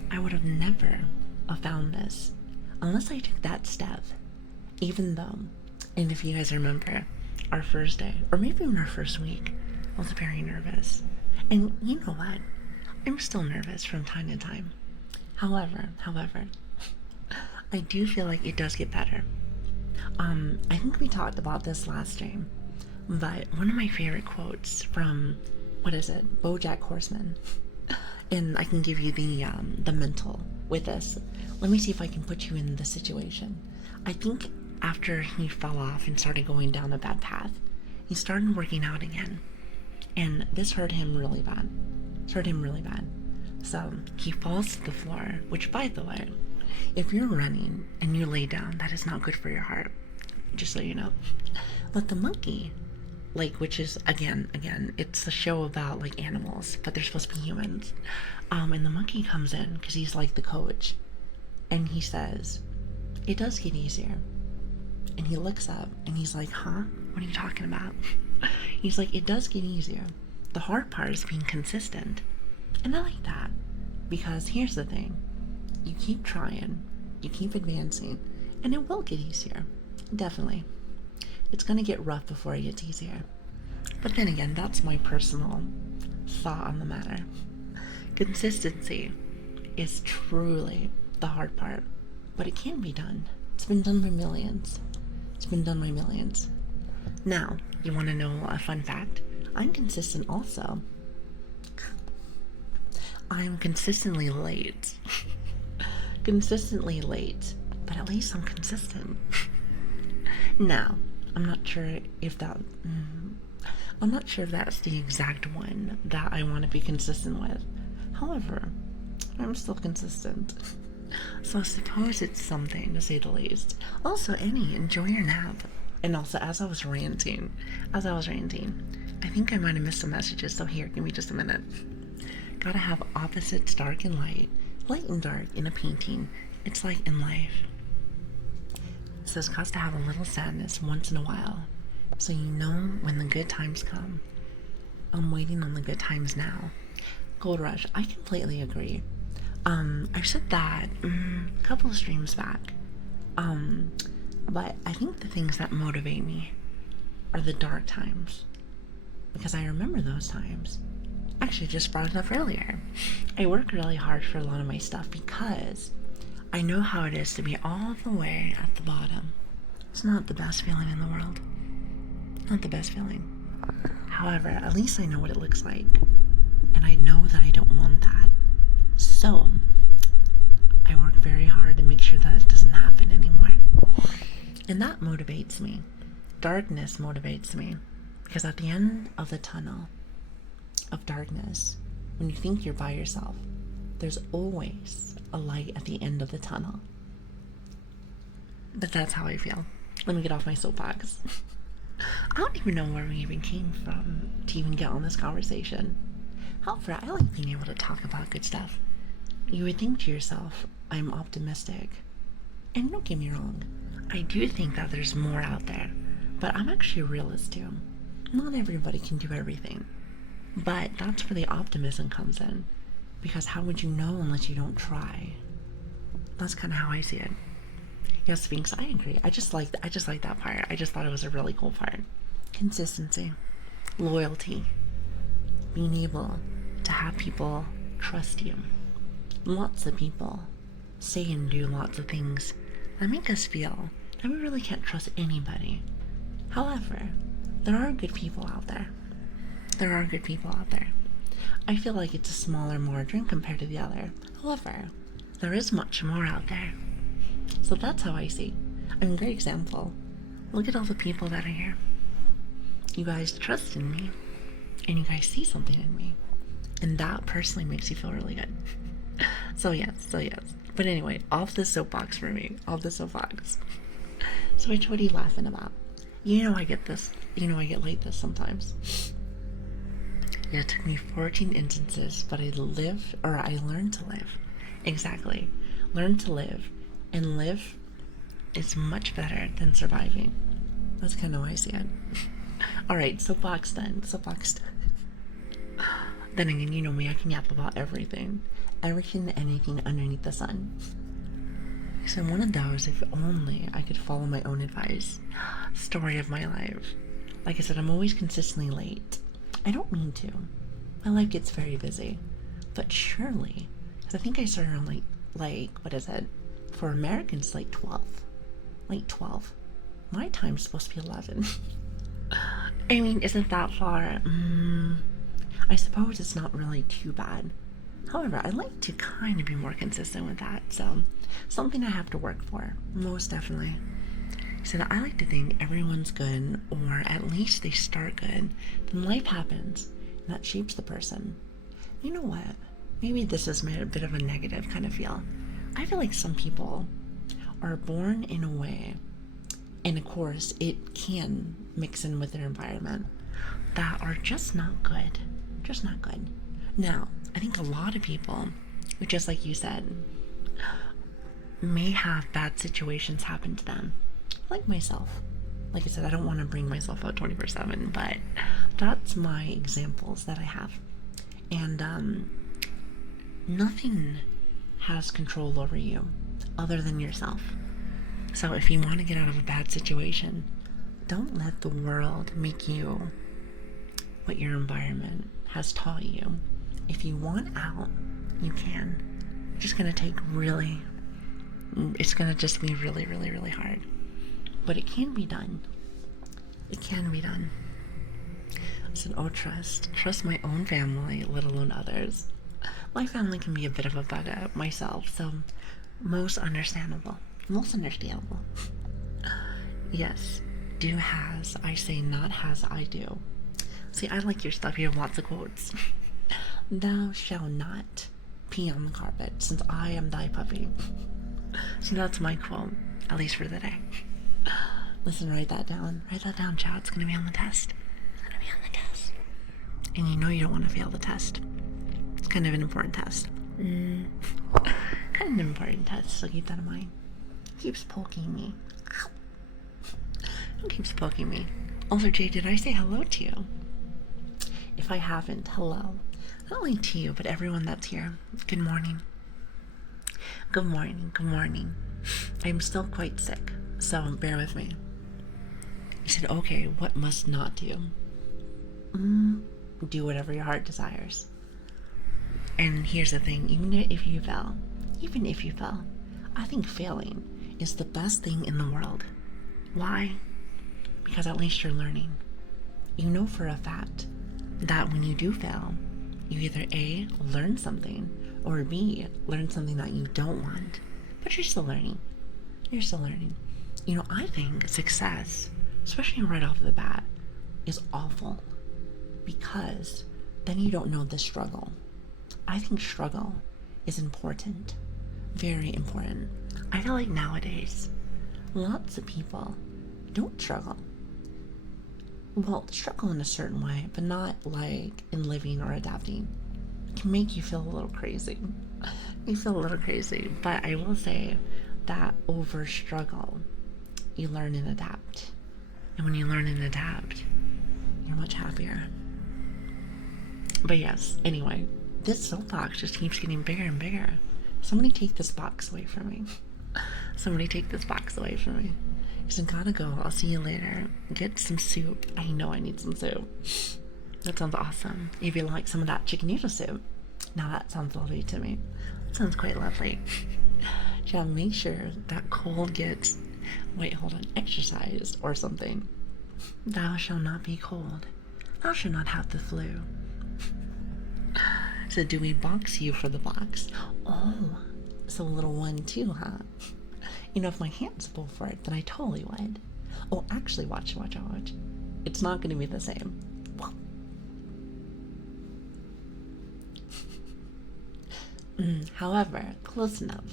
I would have never have found this unless I took that step. Even though, and if you guys remember, our first day, or maybe even our first week, I was very nervous. And you know what? I'm still nervous from time to time. However, I do feel like it does get better. I think we talked about this last stream, but one of my favorite quotes from, what is it, BoJack Horseman, and I can give you the mental with this. Let me see if I can put you in the situation. I think after he fell off and started going down a bad path, he started working out again, and this hurt him really bad. So he falls to the floor, which, by the way, if you're running and you lay down, that is not good for your heart, just so you know. But the monkey, like, which is again, it's a show about like animals, but they're supposed to be humans. And the monkey comes in because he's like the coach, and he says, "It does get easier." And he looks up and he's like, "Huh? What are you talking about?" He's like, "It does get easier. The hard part is being consistent." And I like that, because here's the thing: you keep trying, you keep advancing, and it will get easier. Definitely. It's gonna get rough before it gets easier. But then again, that's my personal thought on the matter. Consistency is truly the hard part, but it can be done. It's been done by millions. Now, you want to know a fun fact? I'm consistent also. I'm consistently late. But at least I'm consistent. Now, I'm not sure if that's the exact one that I want to be consistent with. However, I'm still consistent. So I suppose it's something, to say the least. Also, Annie, enjoy your nap. And also, as I was ranting, I think I might have missed some messages, so here, give me just a minute. Gotta have opposites, dark and light and dark in a painting. It's like in life. It says, cause to have a little sadness once in a while, so you know when the good times come. I'm waiting on the good times now. Gold Rush, I completely agree. I've said that a couple of streams back. But I think the things that motivate me are the dark times, because I remember those times. Actually, just brought it up earlier. I work really hard for a lot of my stuff because I know how it is to be all the way at the bottom. It's not the best feeling in the world. Not the best feeling. However, at least I know what it looks like, and I know that I don't want that. So I work very hard to make sure that it doesn't happen anymore. And that motivates me. Darkness motivates me, because at the end of the tunnel of darkness, when you think you're by yourself, there's always a light at the end of the tunnel. But that's how I feel. Let me get off my soapbox. I don't even know where we even came from to even get on this conversation. However, I like being able to talk about good stuff. You would think to yourself, I'm optimistic. And don't get me wrong, I do think that there's more out there, but I'm actually a realist too. Not everybody can do everything. But that's where the optimism comes in, because how would you know unless you don't try? That's kind of how I see it. Yes, Sphinx, I agree. I just like that part. I just thought it was a really cool part. Consistency, loyalty, being able to have people trust you. Lots of people say and do lots of things that make us feel that we really can't trust anybody. However, there are good people out there. I feel like it's a smaller margin compared to the other. However, there is much more out there. So that's how I see. I mean, great example. Look at all the people that are here. You guys trust in me, and you guys see something in me. And that personally makes you feel really good. So yes. But anyway, off the soapbox for me. So Rich, what are you laughing about? You know I get like this sometimes. Yeah, it took me 14 instances, but I learned to live. Exactly. Learn to live, and live is much better than surviving. That's kind of how I see it. All right, soapbox done. Soapbox done. Then again, you know me, I can yap about everything. Everything and anything underneath the sun. So one of those, if only I could follow my own advice. Story of my life. Like I said, I'm always consistently late. I don't mean to. My life gets very busy. But surely, because I think I started on what is it? For Americans, like 12. Like 12. My time's supposed to be 11. I mean, isn't that far? I suppose it's not really too bad. However, I'd like to kind of be more consistent with that, so something I have to work for, most definitely. So I like to think everyone's good, or at least they start good, then life happens, and that shapes the person. You know what? Maybe this is a bit of a negative kind of feel. I feel like some people are born in a way, and of course it can mix in with their environment, that are just not good. Just not good. Now, I think a lot of people, just like you said, may have bad situations happen to them. Like myself. Like I said, I don't want to bring myself out 24/7, but that's my examples that I have. And nothing has control over you other than yourself. So if you want to get out of a bad situation, don't let the world make you what your environment has taught you. If you want out, you can. It's just going to take it's going to just be really, really, really hard. But it can be done. It can be done. I said, trust my own family, let alone others. My family can be a bit of a bug up myself, so most understandable. Yes, do has, I say not has, I do. See, I like your stuff. You have lots of quotes. Thou shalt not pee on the carpet, since I am thy puppy. So that's my quote, at least for the day. Listen, write that down. Write that down, child. It's going to be on the test. It's going to be on the test. And you know you don't want to fail the test. It's kind of an important test. Kind of an important test, so keep that in mind. It keeps poking me. It keeps poking me. Also, Jay, did I say hello to you? If I haven't, hello. Not only to you, but everyone that's here. Good morning. Good morning. Good morning. I'm still quite sick, so bear with me. You said, okay, what must not do? Do whatever your heart desires. And here's the thing, even if you fail, I think failing is the best thing in the world. Why? Because at least you're learning. You know for a fact that when you do fail, you either A, learn something, or B, learn something that you don't want. But you're still learning. You know, I think success, especially right off the bat, is awful. Because then you don't know the struggle. I think struggle is important. Very important. I feel like nowadays, lots of people don't struggle. Well, struggle in a certain way, but not like in living or adapting. It can make you feel a little crazy. But I will say that over struggle, you learn and adapt. And when you learn and adapt, you're much happier. But yes, anyway, this soapbox just keeps getting bigger and bigger. Somebody take this box away from me. Because I gotta go. I'll see you later. Get some soup. I know I need some soup. That sounds awesome. If you like some of that chicken noodle soup. Now that sounds lovely to me. That sounds quite lovely. Yeah, make sure that cold gets, exercised or something. Thou shalt not be cold. Thou shalt not have the flu. So do we box you for the box? Oh, so a little one too, huh? You know, if my hands full for it, then I totally would. Oh, actually, watch. It's not going to be the same. However, close enough.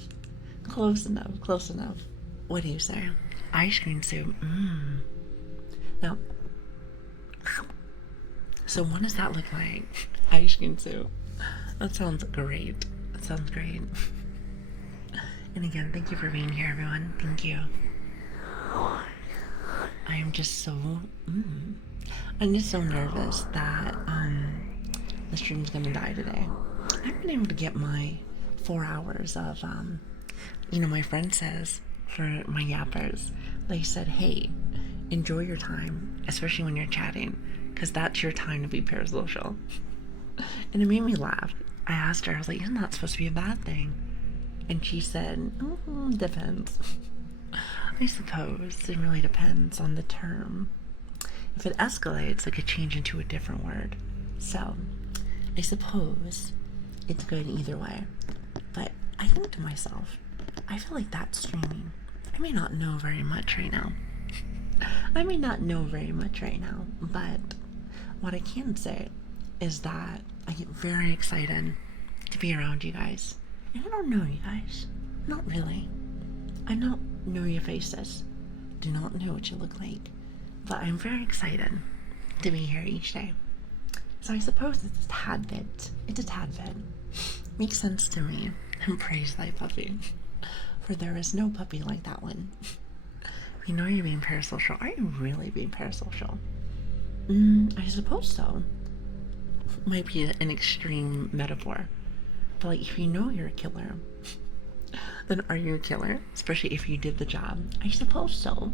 What do you say? Ice cream soup. Now, so what does that look like? Ice cream soup. That sounds great. And again, thank you for being here, everyone. Thank you. I am just so, I'm just so nervous that the stream's gonna die today. I've been able to get my 4 hours of, my friend says for my yappers, they said, hey, enjoy your time, especially when you're chatting, because that's your time to be parasocial. And it made me laugh. I asked her, I was like, isn't that supposed to be a bad thing? And she said, depends. I suppose it really depends on the term. If it escalates, it could change into a different word. So, I suppose it's good either way. But I think to myself, I feel like that's streaming. I may not know very much right now. But what I can say is that I get very excited to be around you guys. And I don't know you guys. Not really. I don't know your faces. Do not know what you look like. But I'm very excited to be here each day. So I suppose it's a tad bit. Makes sense to me. And praise thy puppy. For there is no puppy like that one. You know you're being parasocial. Are you really being parasocial? I suppose so. Might be an extreme metaphor. But like, if you know you're a killer, then are you a killer? Especially if you did the job. I suppose so.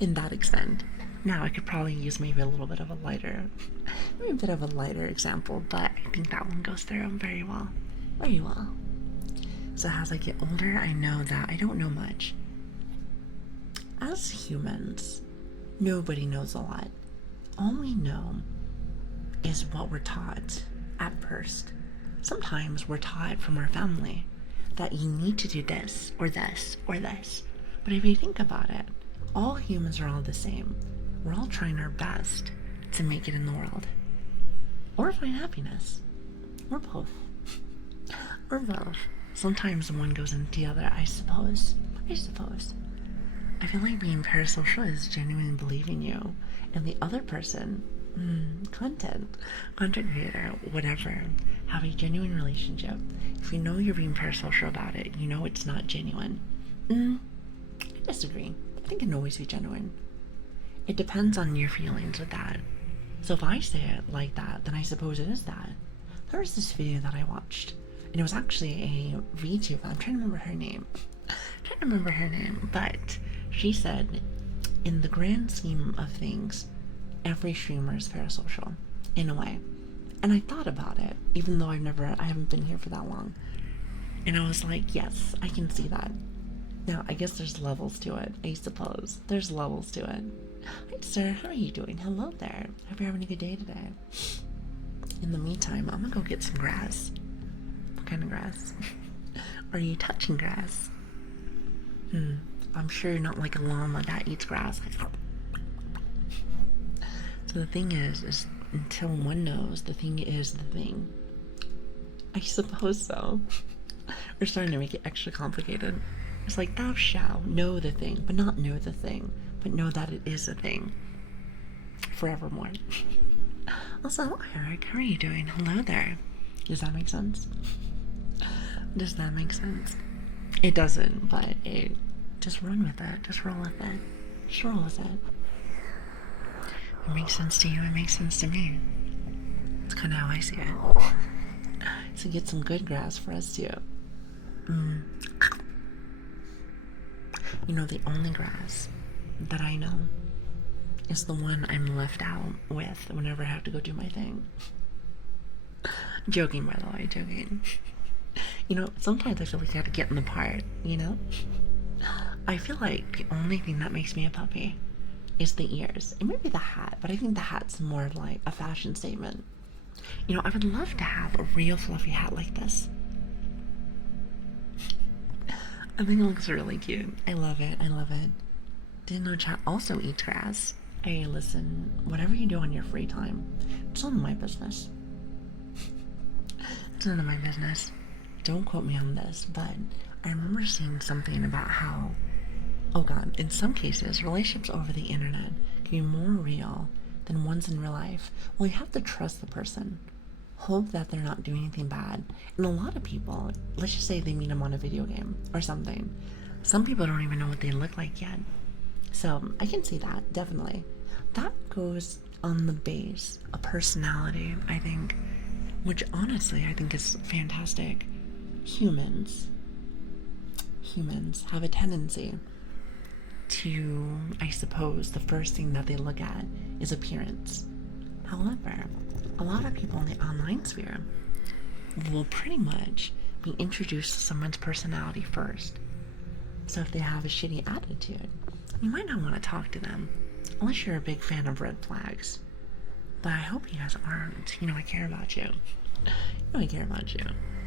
In that extent. Now, I could probably use maybe a bit of a lighter example, but I think that one goes through very well. Very well. So as I get older, I know that I don't know much. As humans, nobody knows a lot. All we know is what we're taught at first. Sometimes we're taught from our family that you need to do this, or this, or this. But if you think about it, all humans are all the same. We're all trying our best to make it in the world. Or find happiness. Or both. Sometimes one goes into the other, I suppose. I feel like being parasocial is genuinely believing you. And the other person, content creator, whatever, have a genuine relationship. If you know you're being parasocial about it, you know it's not genuine. I disagree. I think it can always be genuine. It depends on your feelings with that. So if I say it like that, then I suppose it is that. There was this video that I watched, and it was actually a VTuber. I'm trying to remember her name. But she said, in the grand scheme of things, every streamer is parasocial, in a way. And I thought about it, even though I haven't been here for that long. And I was like, yes, I can see that. Now, I guess there's levels to it, I suppose. There's levels to it. Hi, sir, how are you doing? Hello there. Hope you're having a good day today. In the meantime, I'm gonna go get some grass. What kind of grass? Are you touching grass? I'm sure you're not like a llama that eats grass. So the thing is until one knows, the thing is the thing. I suppose so. We're starting to make it extra complicated. It's like, thou shalt know the thing, but not know the thing, but know that it is a thing. Forevermore. Also, Eric, how are you doing? Hello there. Does that make sense? It doesn't, but just run with it. Just roll with it. It makes sense to you, it makes sense to me. It's kind of how I see it. So get some good grass for us too. You know, the only grass that I know is the one I'm left out with whenever I have to go do my thing. Joking, by the way, joking. You know, sometimes I feel like I have to get in the part, you know? I feel like the only thing that makes me a puppy is the ears. It might be the hat, but I think the hat's more of like a fashion statement. You know, I would love to have a real fluffy hat like this. I think it looks really cute. I love it. Didn't know chat also eats grass. Hey, listen, whatever you do on your free time, it's none of my business. Don't quote me on this, but I remember seeing something about how, oh god, in some cases, relationships over the internet can be more real than ones in real life. Well, you have to trust the person. hope that they're not doing anything bad. And a lot of people, let's just say they meet them on a video game or something. Some people don't even know what they look like yet. So I can see that, definitely. That goes on the base of personality, I think, which honestly I think is fantastic. Humans have a tendency to, I suppose, the first thing that they look at is appearance. However, a lot of people in the online sphere will pretty much be introduced to someone's personality first. So if they have a shitty attitude, you might not want to talk to them, unless you're a big fan of red flags. But I hope you guys aren't. I care about you. I care about you.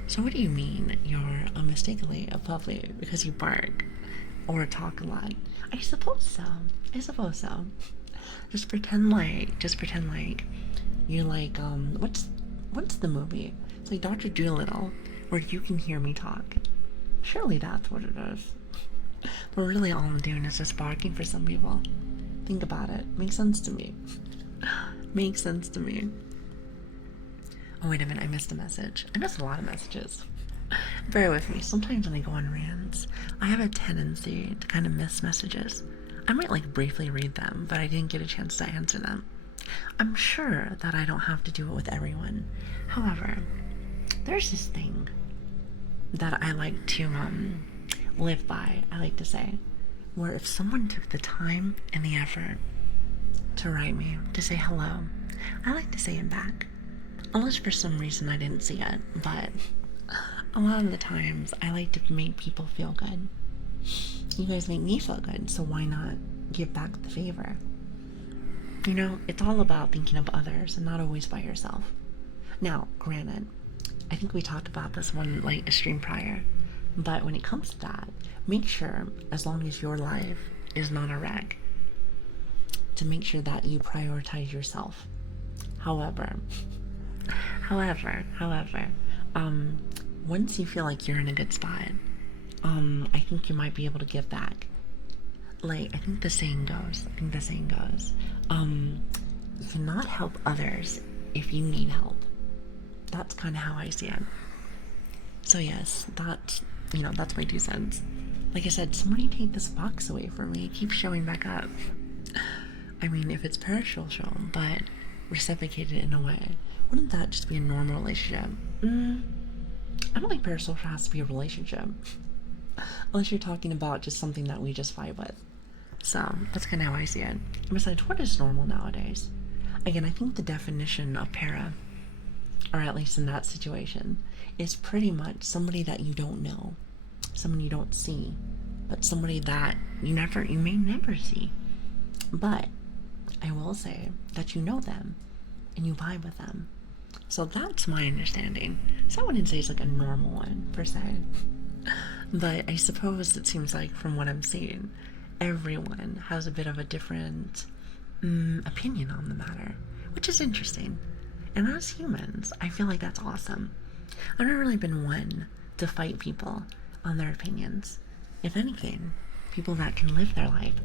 So what do you mean you're unmistakably a puppy because you bark or talk a lot? I suppose so. Just pretend like you're like, what's the movie? It's like Dr. Dolittle, where you can hear me talk. Surely that's what it is. But really all I'm doing is just barking for some people. Think about it. Makes sense to me. Makes sense to me. Oh, wait a minute. I missed a message. I missed a lot of messages. Bear with me. Sometimes when I go on rants, I have a tendency to kind of miss messages. I might like briefly read them, but I didn't get a chance to answer them. I'm sure that I don't have to do it with everyone. However, there's this thing that I like to live by, I like to say, where if someone took the time and the effort to write me, to say hello, I like to say it back. Unless for some reason I didn't see it, but a lot of the times I like to make people feel good. You guys make me feel good, so why not give back the favor? It's all about thinking of others and not always by yourself. Now, granted, I think we talked about this one a stream prior, but when it comes to that, make sure, as long as your life is not a wreck, to make sure that you prioritize yourself. However, once you feel like you're in a good spot, I think you might be able to give back. I think the saying goes, you cannot help others if you need help. That's kind of how I see it. So yes, that's my 2 cents. Like I said, somebody take this box away from me. It keeps showing back up. I mean, if it's parasocial, but reciprocated in a way, wouldn't that just be a normal relationship? I don't think parasocial has to be a relationship. Unless you're talking about just something that we just vibe with. So, that's kind of how I see it. And besides, what is normal nowadays? Again, I think the definition of para, or at least in that situation, is pretty much somebody that you don't know, someone you don't see, but somebody that you may never see. But I will say that you know them and you vibe with them. So that's my understanding. So I wouldn't say it's like a normal one per se, but I suppose it seems like from what I'm seeing, everyone has a bit of a different opinion on the matter, which is interesting. And as humans, I feel like that's awesome. I've never really been one to fight people on their opinions. If anything, people that can live their life.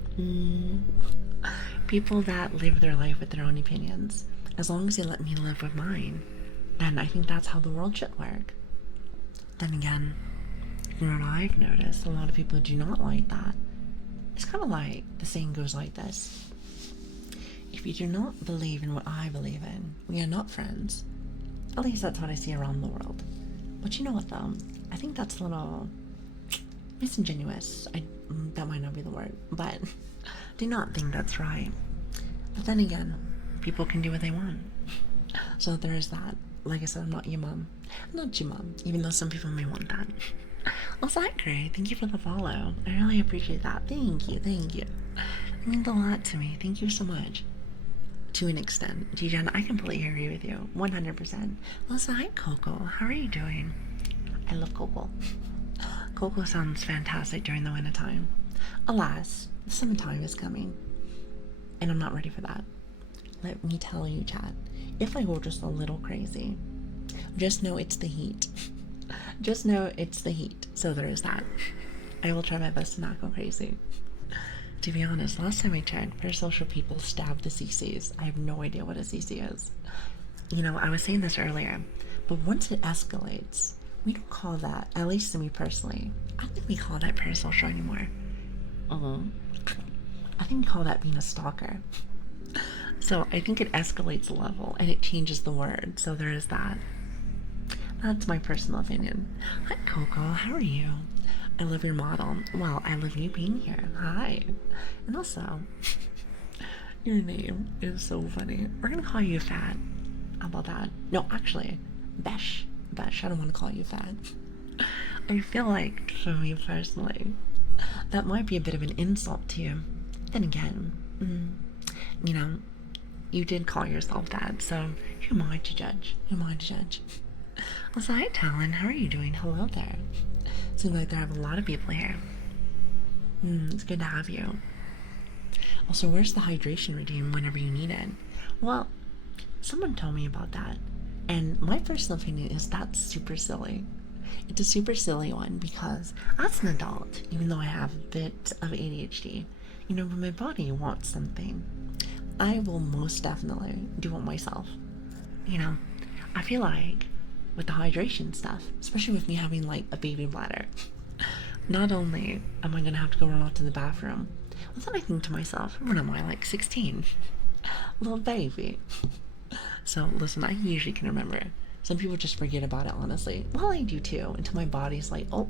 People that live their life with their own opinions. As long as they let me live with mine, then I think that's how the world should work. Then again, from what I've noticed, a lot of people do not like that. It's kind of like the saying goes like this: if you do not believe in what I believe in, we are not friends. At least that's what I see around the world. But you know what though? I think that's a little disingenuous. That might not be the word, but I do not think that's right. But then again, people can do what they want. So there is that. Like I said, I'm not your mom. I'm not your mom, even though some people may want that. Also, hi Gray, thank you for the follow. I really appreciate that. Thank you. It means a lot to me. Thank you so much. To an extent. G-Jen, I completely agree with you. 100%. Also, hi Coco. How are you doing? I love Coco. Coco sounds fantastic during the winter time. Alas, the summertime is coming. And I'm not ready for that. Let me tell you, chat. If I go just a little crazy, just know it's the heat. Just know it's the heat. So there is that. I will try my best to not go crazy. To be honest, last time I checked, parasocial people stabbed the CCs. I have no idea what a CC is. I was saying this earlier. But once it escalates, we don't call that, at least to me personally, I don't think we call that parasocial anymore. I think we call that being a stalker. So I think it escalates a level and it changes the word. So there is that. That's my personal opinion. Hi, Coco. How are you? I love your model. Well, I love you being here. Hi. And also, your name is so funny. We're gonna call you Fat. How about that? No, actually, Besh. Besh. I don't want to call you Fat. I feel like, for me personally, that might be a bit of an insult to you. Then again, you know, you did call yourself that, so who am I to judge? Who am I to judge? Also, hi, Talon. How are you doing? Hello there. Seems like there are a lot of people here. It's good to have you. Also, where's the hydration routine whenever you need it? Well, someone told me about that, and my personal opinion is that's super silly. It's a super silly one because as an adult, even though I have a bit of ADHD, you know, when my body wants something, I will most definitely do it myself. You know, I feel like with the hydration stuff, especially with me having like a baby bladder, not only am I gonna have to go run off to the bathroom, but then I think to myself, when am I, like 16? Little baby. So listen, I usually can remember. Some people just forget about it, honestly. Well, I do too, until my body's like, oh,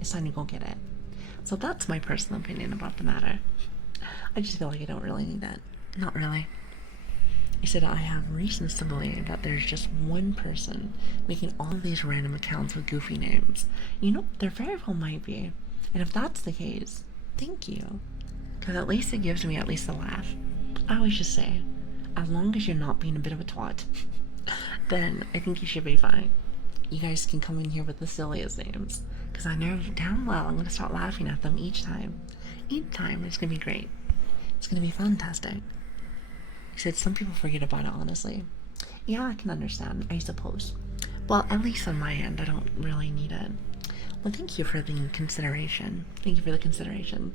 it's time to go get it. So that's my personal opinion about the matter. I just feel like I don't really need that. Not really. I said I have reasons to believe that there's just one person making all of these random accounts with goofy names. You know, there very well might be. And if that's the case, thank you. Because at least it gives me at least a laugh. I always just say, as long as you're not being a bit of a twat, then I think you should be fine. You guys can come in here with the silliest names. Because I know damn well I'm going to start laughing at them each time. Each time, it's going to be great. It's going to be fantastic. He said some people forget about it, honestly. Yeah, I can understand, I suppose. Well, at least on my end, I don't really need it. Well, thank you for the consideration. Thank you for the consideration.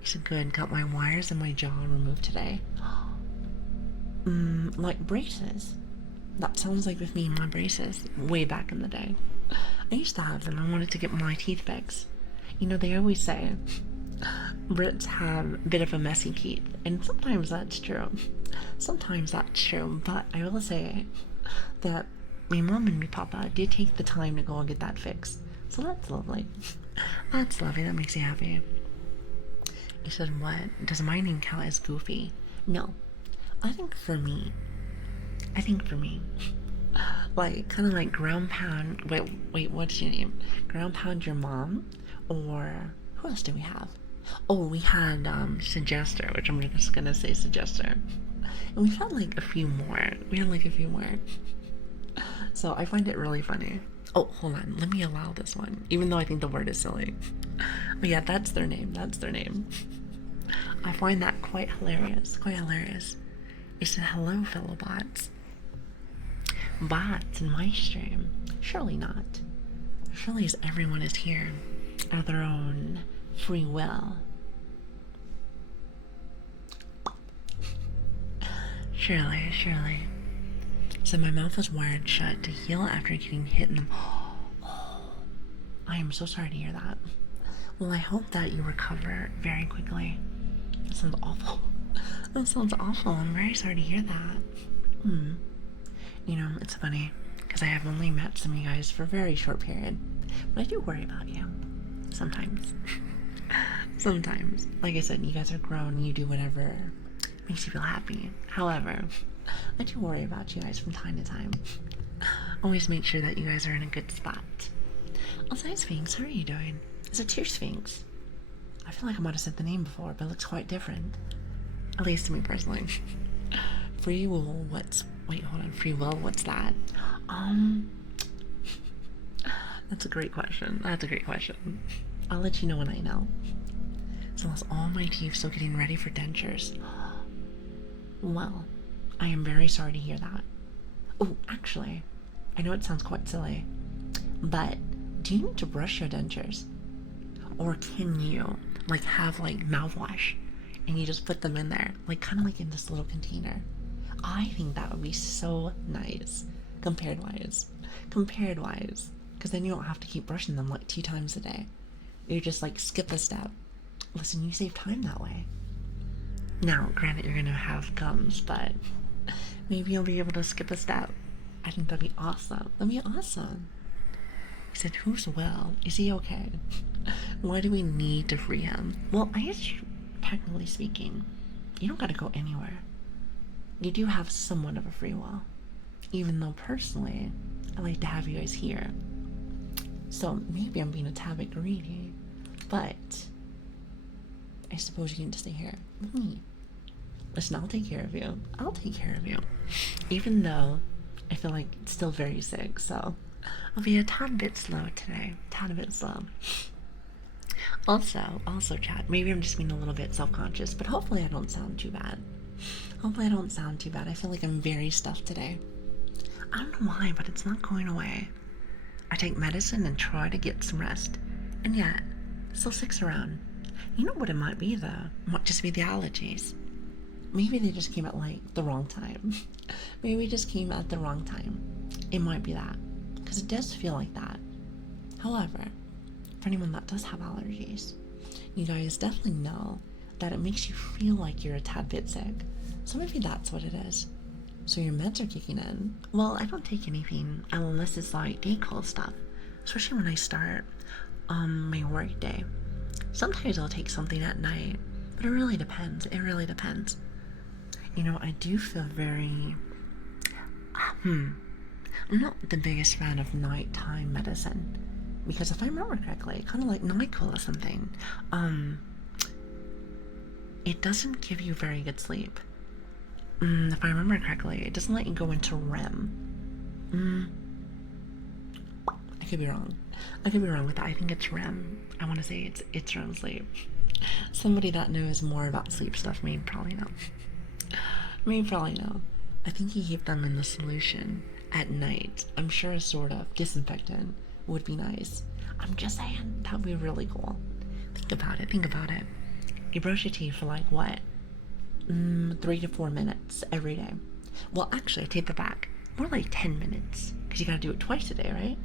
He said, good, got my wires and my jaw removed today. Like braces. That sounds like with me and my braces, way back in the day. I used to have them. I wanted to get my teeth fixed. You know, they always say Brits have a bit of a messy teeth, and sometimes that's true. Sometimes that's true, but I will say that my mom and my papa did take the time to go and get that fixed. So that's lovely. That's lovely. That makes you happy. He said, what? Does my name count as goofy? No. I think for me, like, kind of like ground pound, wait, what's your name? Ground pound your mom? Or, who else do we have? Oh, we had, Suggester, which I'm just gonna say Suggester. And we've had, like, a few more. So I find it really funny. Oh, hold on, let me allow this one, even though I think the word is silly. But yeah, that's their name. I find that quite hilarious. It said, hello, fellow bots. Bots in my stream? Surely not. Surely as everyone is here of their own free will. Surely. So my mouth was wired shut to heal after getting hit in the... Oh, I am so sorry to hear that. Well, I hope that you recover very quickly. That sounds awful. I'm very sorry to hear that. You know, it's funny, because I have only met some of you guys for a very short period, but I do worry about you. Sometimes. Like I said, you guys are grown, you do whatever makes you feel happy. However, I do worry about you guys from time to time. Always make sure that you guys are in a good spot. Also, hi, Sphinx, how are you doing? Is it Tear Sphinx? I feel like I might have said the name before, but it looks quite different. At least to me personally. Free will, free will, what's that? That's a great question. I'll let you know when I know. So that's all my teeth still getting ready for dentures. Well, I am very sorry to hear that. Oh, actually, I know it sounds quite silly, but do you need to brush your dentures? Or can you, like, have, like, mouthwash, and you just put them in there, like, kind of like in this little container? I think that would be so nice, compared wise. Compared wise. Because then you don't have to keep brushing them like 2 times a day. You just like skip a step. Listen, you save time that way. Now, granted, you're gonna have gums, but maybe you'll be able to skip a step. I think that'd be awesome. That'd be awesome. He said, who's Will? Is he okay? Why do we need to free him? Well, I guess, technically speaking, you don't gotta go anywhere. You do have somewhat of a free will. Even though, personally, I like to have you guys here. So, maybe I'm being a tad bit greedy, but I suppose you can just stay here with me. Listen, I'll take care of you. I'll take care of you. Even though I feel like it's still very sick, so I'll be a tad bit slow today. Tad bit slow. Also, chat, maybe I'm just being a little bit self-conscious, but hopefully I don't sound too bad. Hopefully I don't sound too bad. I feel like I'm very stuffed today. I don't know why, but it's not going away. I take medicine and try to get some rest, and yet, still sick's around. You know what it might be, though? It might just be the allergies. Maybe they just came at, like, the wrong time. Maybe we just came at the wrong time. It might be that. Because it does feel like that. However, for anyone that does have allergies, you guys definitely know that it makes you feel like you're a tad bit sick. So maybe that's what it is. So your meds are kicking in. Well, I don't take anything unless it's like day call stuff. Especially when I start my work day. Sometimes I'll take something at night, but it really depends. It really depends. You know, I do feel very, I'm not the biggest fan of nighttime medicine. Because if I remember correctly, kind of like NyQuil or something, it doesn't give you very good sleep. If I remember correctly, it doesn't let you go into REM. I could be wrong. I could be wrong with that. I think it's REM. I want to say it's REM sleep. Somebody that knows more about sleep stuff may probably know. May probably know. I think you keep them in the solution at night. I'm sure a sort of disinfectant would be nice. I'm just saying, that would be really cool. Think about it. Think about it. You brush your teeth for like what? 3 to 4 minutes every day. Well, actually, I take that back. More like 10 minutes. Because you gotta do it twice a day, right?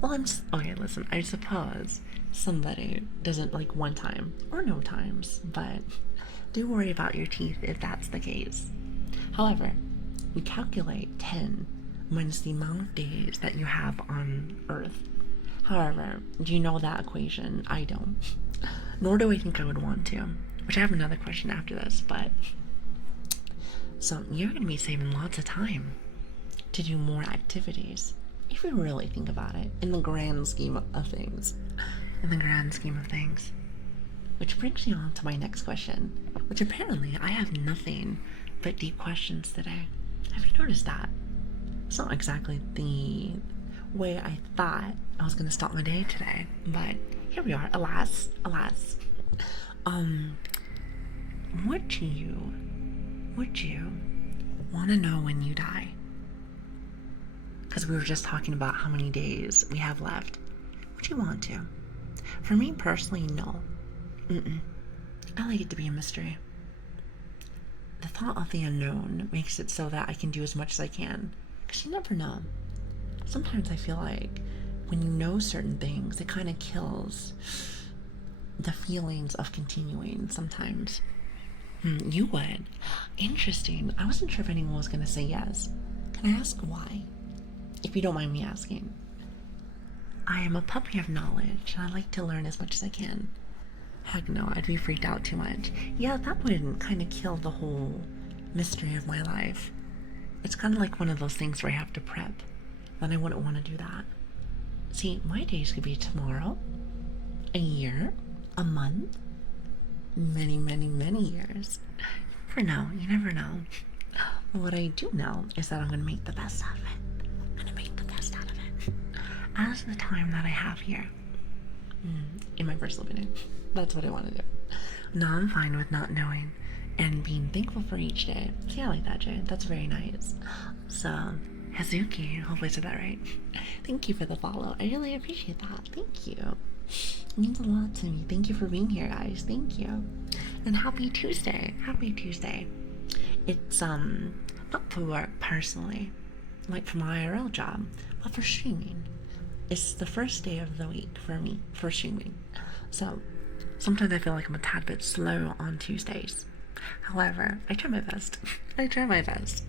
Well, okay, listen, I suppose somebody does it like 1 time. Or no times. But do worry about your teeth if that's the case. However, we calculate 10 minus the amount of days that you have on Earth. However, do you know that equation? I don't. Nor do I think I would want to. Which I have another question after this, but... So, you're going to be saving lots of time to do more activities. If you really think about it, in the grand scheme of things. In the grand scheme of things. Which brings me on to my next question. Which apparently, I have nothing but deep questions today. Have you noticed that? It's not exactly the way I thought I was going to start my day today. But here we are, alas. Would you want to know when you die? Because we were just talking about how many days we have left. Would you want to? For me personally, no. I like it to be a mystery. The thought of the unknown makes it so that I can do as much as I can. Because you never know. Sometimes I feel like when you know certain things, it kind of kills the feelings of continuing sometimes. You would? Interesting. I wasn't sure if anyone was going to say yes. Can I ask why? If you don't mind me asking. I am a puppy of knowledge, and I like to learn as much as I can. Heck no, I'd be freaked out too much. Yeah, that would kind of kill the whole mystery of my life. It's kind of like one of those things where I have to prep. Then I wouldn't want to do that. See, my days could be tomorrow, a year, a month, many, many, many years. For now, you never know. But what I do know is that I'm going to make the best out of it. I'm going to make the best out of it. As the time that I have here. In my personal opinion. That's what I want to do. No, I'm fine with not knowing and being thankful for each day. See, I like that, Jay. That's very nice. So, Hazuki, hopefully I said that right. Thank you for the follow. I really appreciate that. Thank you. It means a lot to me. Thank you for being here, guys. Thank you. And happy Tuesday. Happy Tuesday. It's, not for work personally. like for my IRL job, but for streaming. It's the first day of the week for me for streaming. So sometimes I feel like I'm a tad bit slow on Tuesdays. However, I try my best. I try my best.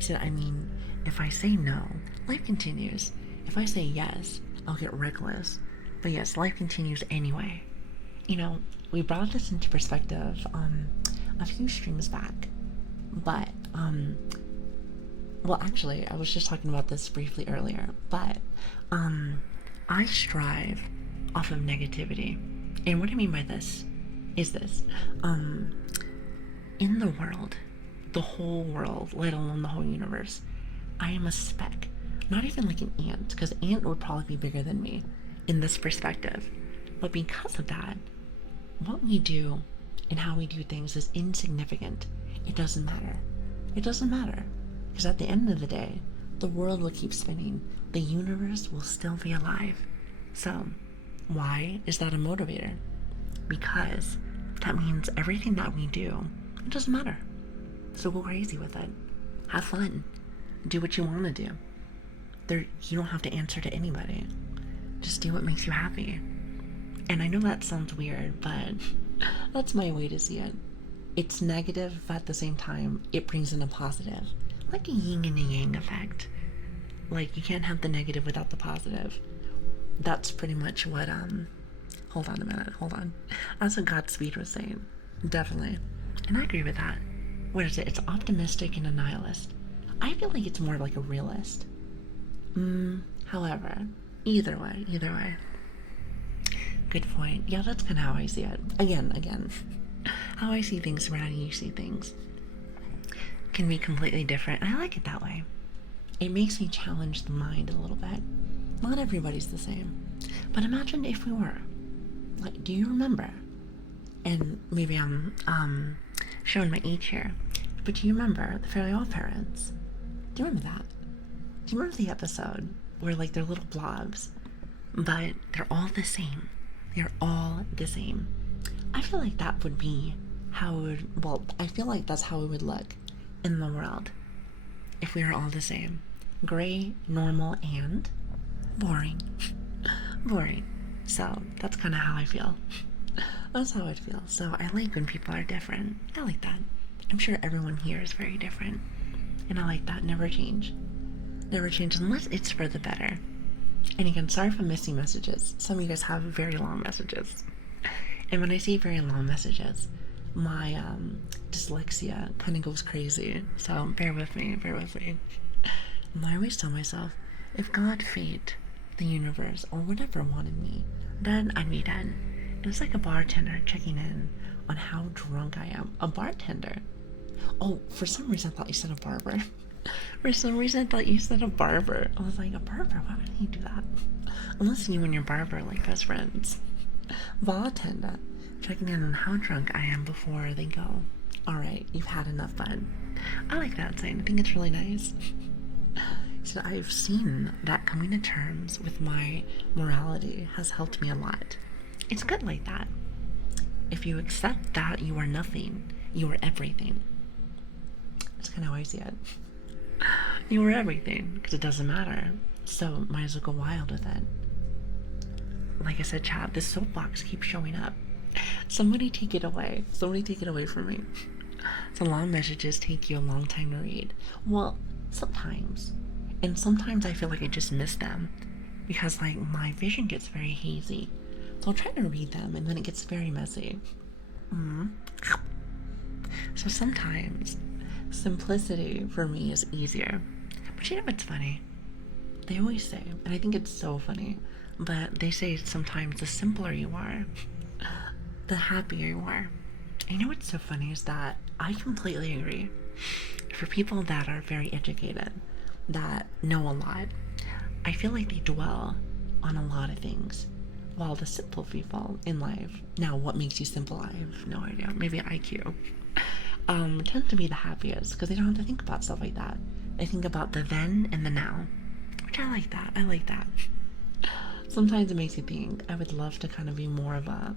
So, I mean, if I say no, life continues. If I say yes, I'll get reckless. But yes, life continues anyway. You know, we brought this into perspective a few streams back. But, well, actually, I was just talking about this briefly earlier. But, I strive off of negativity. And what I mean by this is this. In the world, the whole world, let alone the whole universe, I am a speck. Not even like an ant, because an ant would probably be bigger than me in this perspective. But because of that, what we do and how we do things is insignificant. It doesn't matter. It doesn't matter. Because at the end of the day, the world will keep spinning. The universe will still be alive. So, why is that a motivator? Because that means everything that we do, it doesn't matter. So go crazy with it. Have fun. Do what you want to do. You don't have to answer to anybody. Just do what makes you happy. And I know that sounds weird, but that's my way to see it. It's negative, but at the same time, it brings in a positive. Like a yin and a yang effect. Like, you can't have the negative without the positive. That's pretty much what, hold on a minute, hold on. That's what Godspeed was saying. Definitely. And I agree with that. What is it? It's optimistic and a nihilist. I feel like it's more like a realist. However, either way. Good point. Yeah, that's kind of how I see it. Again. How I see things from how you see things can be completely different. And I like it that way. It makes me challenge the mind a little bit. Not everybody's the same. But imagine if we were. Like, do you remember? And maybe I'm showing my age here. But do you remember the Fairly Odd Parents? Do you remember that? Do you remember the episode where, like, they're little blobs, but they're all the same? They're all the same. I feel like that would be how it would, well, I feel like that's how it would look in the world if we were all the same. Gray, normal, and boring. Boring. So that's kind of how I feel. That's how I feel. So I like when people are different. I like that. I'm sure everyone here is very different. And I like that. Never change. Never change unless it's for the better. And again, sorry for missing messages. Some of you guys have very long messages. And when I see very long messages, my dyslexia kind of goes crazy. So bear with me. And I always tell myself, if God, fate, the universe, or whatever wanted me, then I'd be dead. And it's like a bartender checking in on how drunk I am. A bartender? Oh, for some reason I thought you said a barber. For some reason I thought you said a barber. I was like, a barber? Why would he do that? Unless you and your barber are like best friends. Bartender checking in on how drunk I am before they go. Alright, you've had enough fun. I like that saying. I think it's really nice. So I've seen that coming to terms with my morality has helped me a lot. It's good like that. If you accept that you are nothing, you are everything. That's kind of how I see it. You are everything, because it doesn't matter. So might as well go wild with it. Like I said, chat, this soapbox keeps showing up. Somebody take it away. Somebody take it away from me. So long messages take you a long time to read. Well, sometimes. And sometimes I feel like I just miss them. Because, like, my vision gets very hazy. So I'll try to read them, and then it gets very messy. So sometimes, simplicity for me is easier. But you know what's funny? They always say, and I think it's so funny, but they say sometimes the simpler you are, the happier you are. And you know what's so funny is that I completely agree. For people that are very educated, that know a lot, I feel like they dwell on a lot of things. While the simple people in life, now what makes you simple, I have no idea, maybe IQ, tend to be the happiest because they don't have to think about stuff like that. They think about the then and the now, which I like that. Sometimes it makes you think, I would love to kind of be more of a,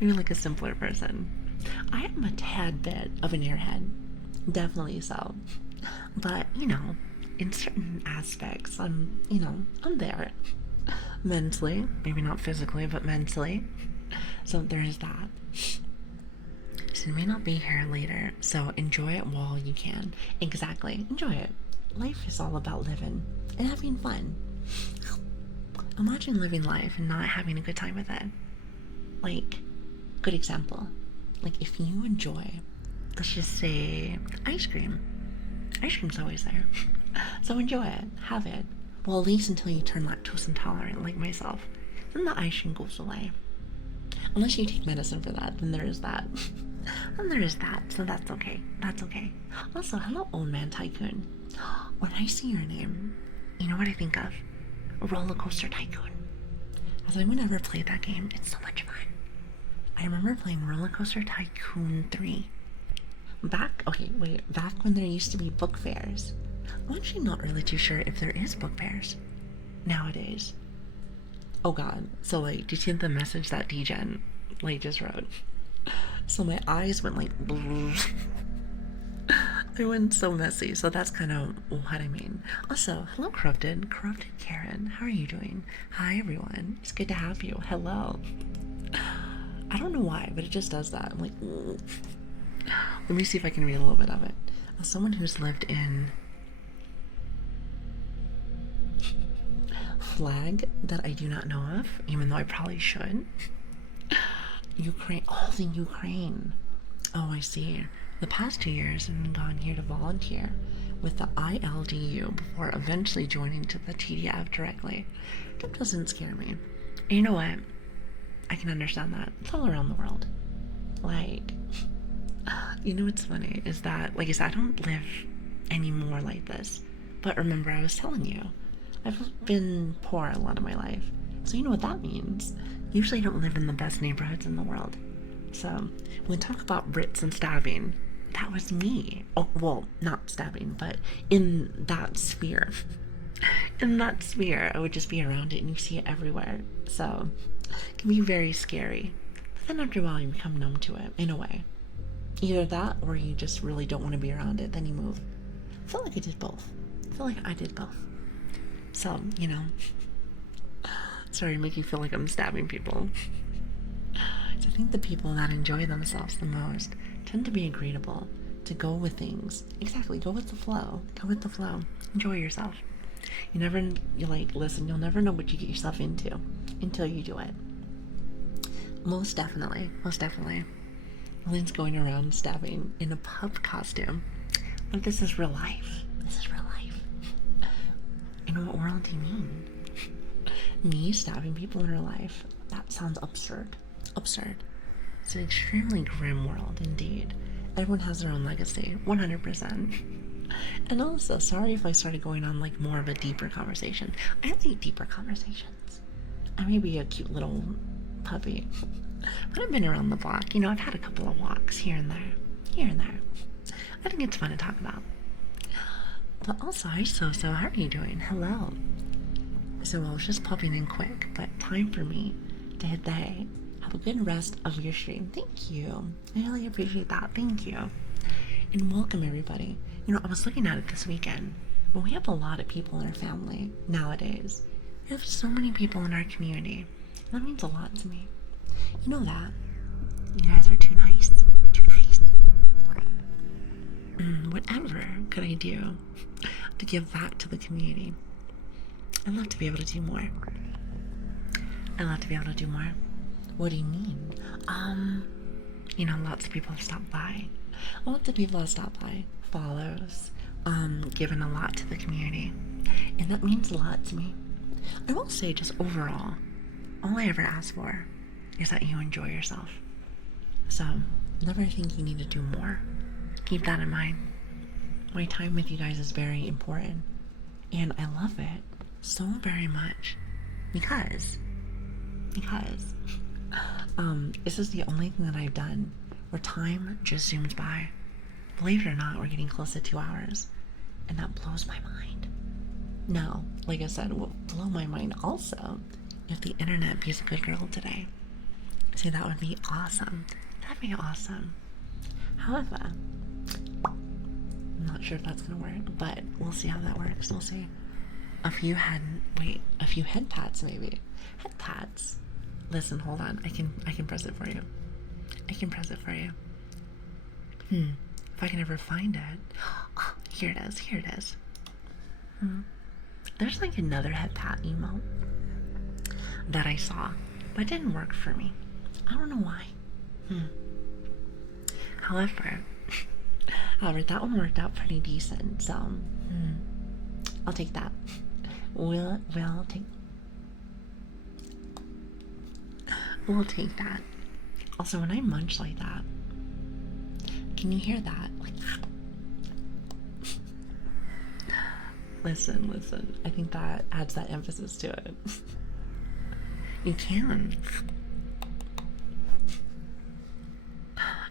maybe like a simpler person. I am a tad bit of an airhead, definitely so. But, you know, in certain aspects, I'm there. Mentally, maybe not physically, but mentally. So there's that. So you may not be here later, so enjoy it while you can. Exactly, enjoy it. Life is all about living and having fun. Imagine living life and not having a good time with it. Like, good example. Like, if you enjoy, let's just say, ice cream. Ice cream's always there. So enjoy it, have it. Well, at least until you turn lactose intolerant, like myself. Then the ice cream goes away. Unless you take medicine for that, then there is that. And there is that, so that's okay. That's okay. Also, hello, Old Man Tycoon. When I see your name, you know what I think of? Roller Coaster Tycoon. As I would never play that game, it's so much fun. I remember playing Roller Coaster Tycoon 3. Back when there used to be book fairs. I'm actually not really too sure if there is book fairs nowadays. Oh god, so like, do you see the message that DGen just wrote? So my eyes went like they went so messy, so that's kind of what I mean. Also, hello Corrupted Karen, how are you doing? Hi everyone, it's good to have you. Hello. I don't know why, but it just does that. I'm like, ooh. Let me see if I can read a little bit of it. As someone who's lived in flag that I do not know of, even though I probably should. Ukraine. Oh, the Ukraine. Oh, I see. The past 2 years I've gone here to volunteer with the ILDU before eventually joining to the TDF directly. That doesn't scare me. And you know what? I can understand that. It's all around the world. Like, you know what's funny is that, like I said, I don't live anymore like this. But remember, I was telling you, I've been poor a lot of my life. So you know what that means. Usually I don't live in the best neighborhoods in the world. So when we talk about Brits and stabbing, that was me. Oh, well, not stabbing, but in that sphere. In that sphere, I would just be around it and you see it everywhere. So it can be very scary. But then after a while you become numb to it, in a way. Either that or you just really don't want to be around it, then you move. I feel like I did both. So, you know. Sorry to make you feel like I'm stabbing people. So I think the people that enjoy themselves the most tend to be agreeable, to go with things. Exactly, go with the flow. Go with the flow. Enjoy yourself. You'll never know what you get yourself into until you do it. Most definitely. Lynn's going around stabbing in a pub costume. But this is real life. In what world do you mean? Me stabbing people in real life? That sounds absurd. It's an extremely grim world indeed. Everyone has their own legacy, 100%. And also, sorry if I started going on like more of a deeper conversation. I like deeper conversations. I may be a cute little puppy, but I've been around the block. You know, I've had a couple of walks here and there. I think it's fun to talk about. But also, hi So, how are you doing? Hello. So I was just popping in quick, but time for me to hit the hay. Have a good rest of your stream. Thank you. I really appreciate that. Thank you. And welcome everybody. You know, I was looking at it this weekend, but we have a lot of people in our family nowadays. We have so many people in our community. That means a lot to me. You know that. You guys are too nice. Whatever could I do to give back to the community? I'd love to be able to do more. What do you mean? You know, lots of people have stopped by. Follows, given a lot to the community. And that means a lot to me. I will say, just overall, all I ever ask for is that you enjoy yourself. So, never think you need to do more. Keep that in mind. My time with you guys is very important. And I love it so very much. Because this is the only thing that I've done where time just zooms by. Believe it or not, we're getting close to 2 hours. And that blows my mind. Now, like I said, it will blow my mind also if the internet be a good girl today. See, that would be awesome. However, I'm not sure if that's gonna work, but we'll see how that works. We'll see. A few head pats maybe. Head pats. Listen, hold on. I can press it for you. I can press it for you. If I can ever find it. Oh, here it is. Here it is. There's like another head pat emote that I saw, but it didn't work for me. I don't know why. However, that one worked out pretty decent, so I'll take that. We'll take that. Also, when I munch like that, can you hear that? Like, listen. I think that adds that emphasis to it. You can.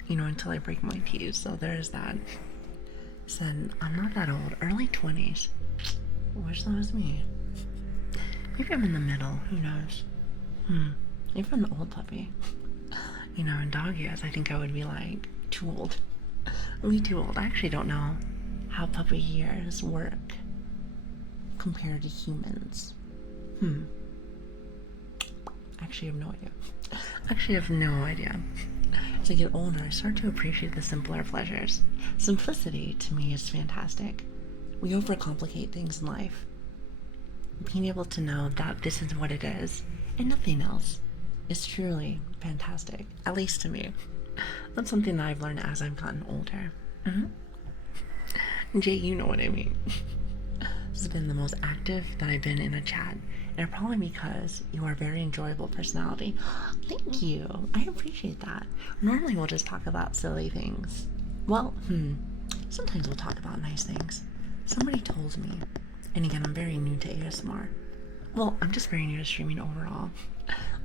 You know, until I break my teeth, so there's that. So I'm not that old. Early 20s. Wish that was me. Maybe I'm in the middle. Who knows? Maybe I'm an old puppy. You know, in dog years, I think I would be like too old. Me too old. I actually don't know how puppy years work compared to humans. Actually, I have no idea. As I get older, I start to appreciate the simpler pleasures. Simplicity, to me, is fantastic. We overcomplicate things in life. Being able to know that this is what it is, and nothing else, is truly fantastic. At least to me. That's something that I've learned as I've gotten older. Jay, you know what I mean. This has been the most active that I've been in a chat, and probably because you are a very enjoyable personality. Thank you. I appreciate that. Normally we'll just talk about silly things. Well, sometimes we'll talk about nice things. Somebody told me, and again, I'm very new to ASMR. Well, I'm just very new to streaming overall.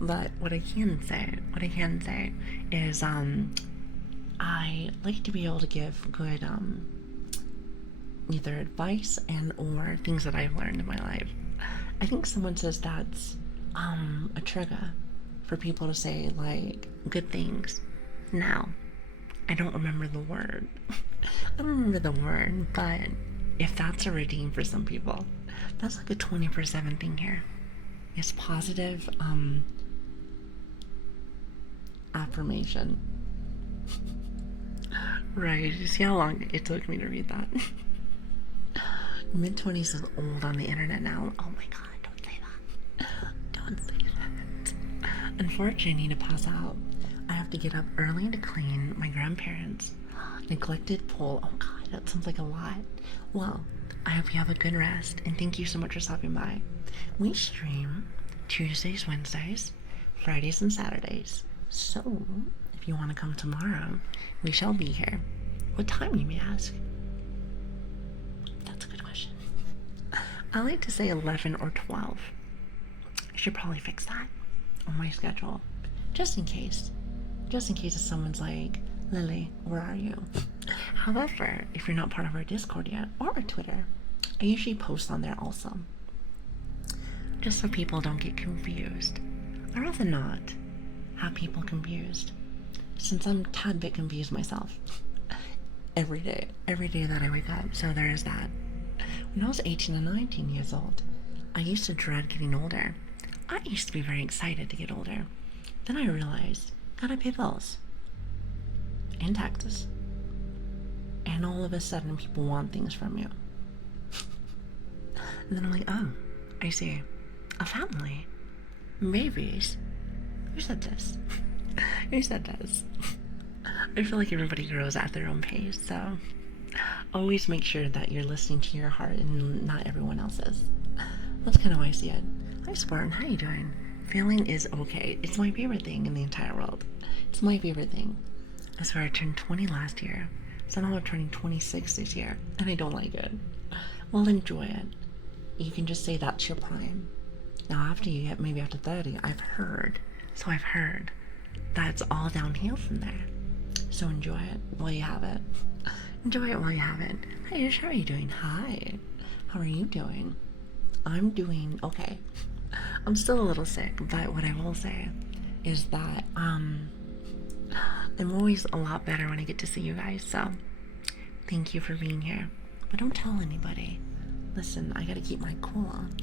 But what I can say is I like to be able to give good either advice and or things that I've learned in my life. I think someone says that's a trigger for people to say like good things. Now, I don't remember the word. But if that's a routine for some people, that's like a 24/7 thing here. It's positive affirmation. Right, you see how long it took me to read that? Mid-20s is old on the internet now. Oh my god, don't say that. Don't say that. Unfortunately, I need to pass out. I have to get up early to clean my grandparents' neglected pool. Oh god, that sounds like a lot. Well, I hope you have a good rest, and thank you so much for stopping by. We stream Tuesdays, Wednesdays, Fridays, and Saturdays. So, if you want to come tomorrow, we shall be here. What time, you may ask? That's a good question. I like to say 11 or 12. I should probably fix that on my schedule. Just in case. Just in case if someone's like, Lili, where are you? However, if you're not part of our Discord yet, or our Twitter, I usually post on there also. Just so people don't get confused. I'd rather not have people confused, since I'm a tad bit confused myself. Every day that I wake up, so there is that. When I was 18 and 19 years old, I used to dread getting older. I used to be very excited to get older. Then I realized, gotta pay bills. And taxes. And all of a sudden, people want things from you. And then I'm like, oh, I see. A family. Babies. Who said this? Who said this? I feel like everybody grows at their own pace, so always make sure that you're listening to your heart and not everyone else's. That's kind of how I see it. Hi Spartan, how you doing? Failing is okay. It's my favorite thing in the entire world. It's my favorite thing. I swear I turned 20 last year, so now I'm turning 26 this year, and I don't like it. Well, enjoy it. You can just say that's your prime. Now after you get maybe after 30, I've heard that it's all downhill from there. So enjoy it while you have it. Enjoy it while you have it. Hi Ish, how are you doing? Hi. How are you doing? I'm doing okay. I'm still a little sick, but what I will say is that I'm always a lot better when I get to see you guys, so Thank you for being here. But don't tell anybody. Listen, I gotta keep my cool on.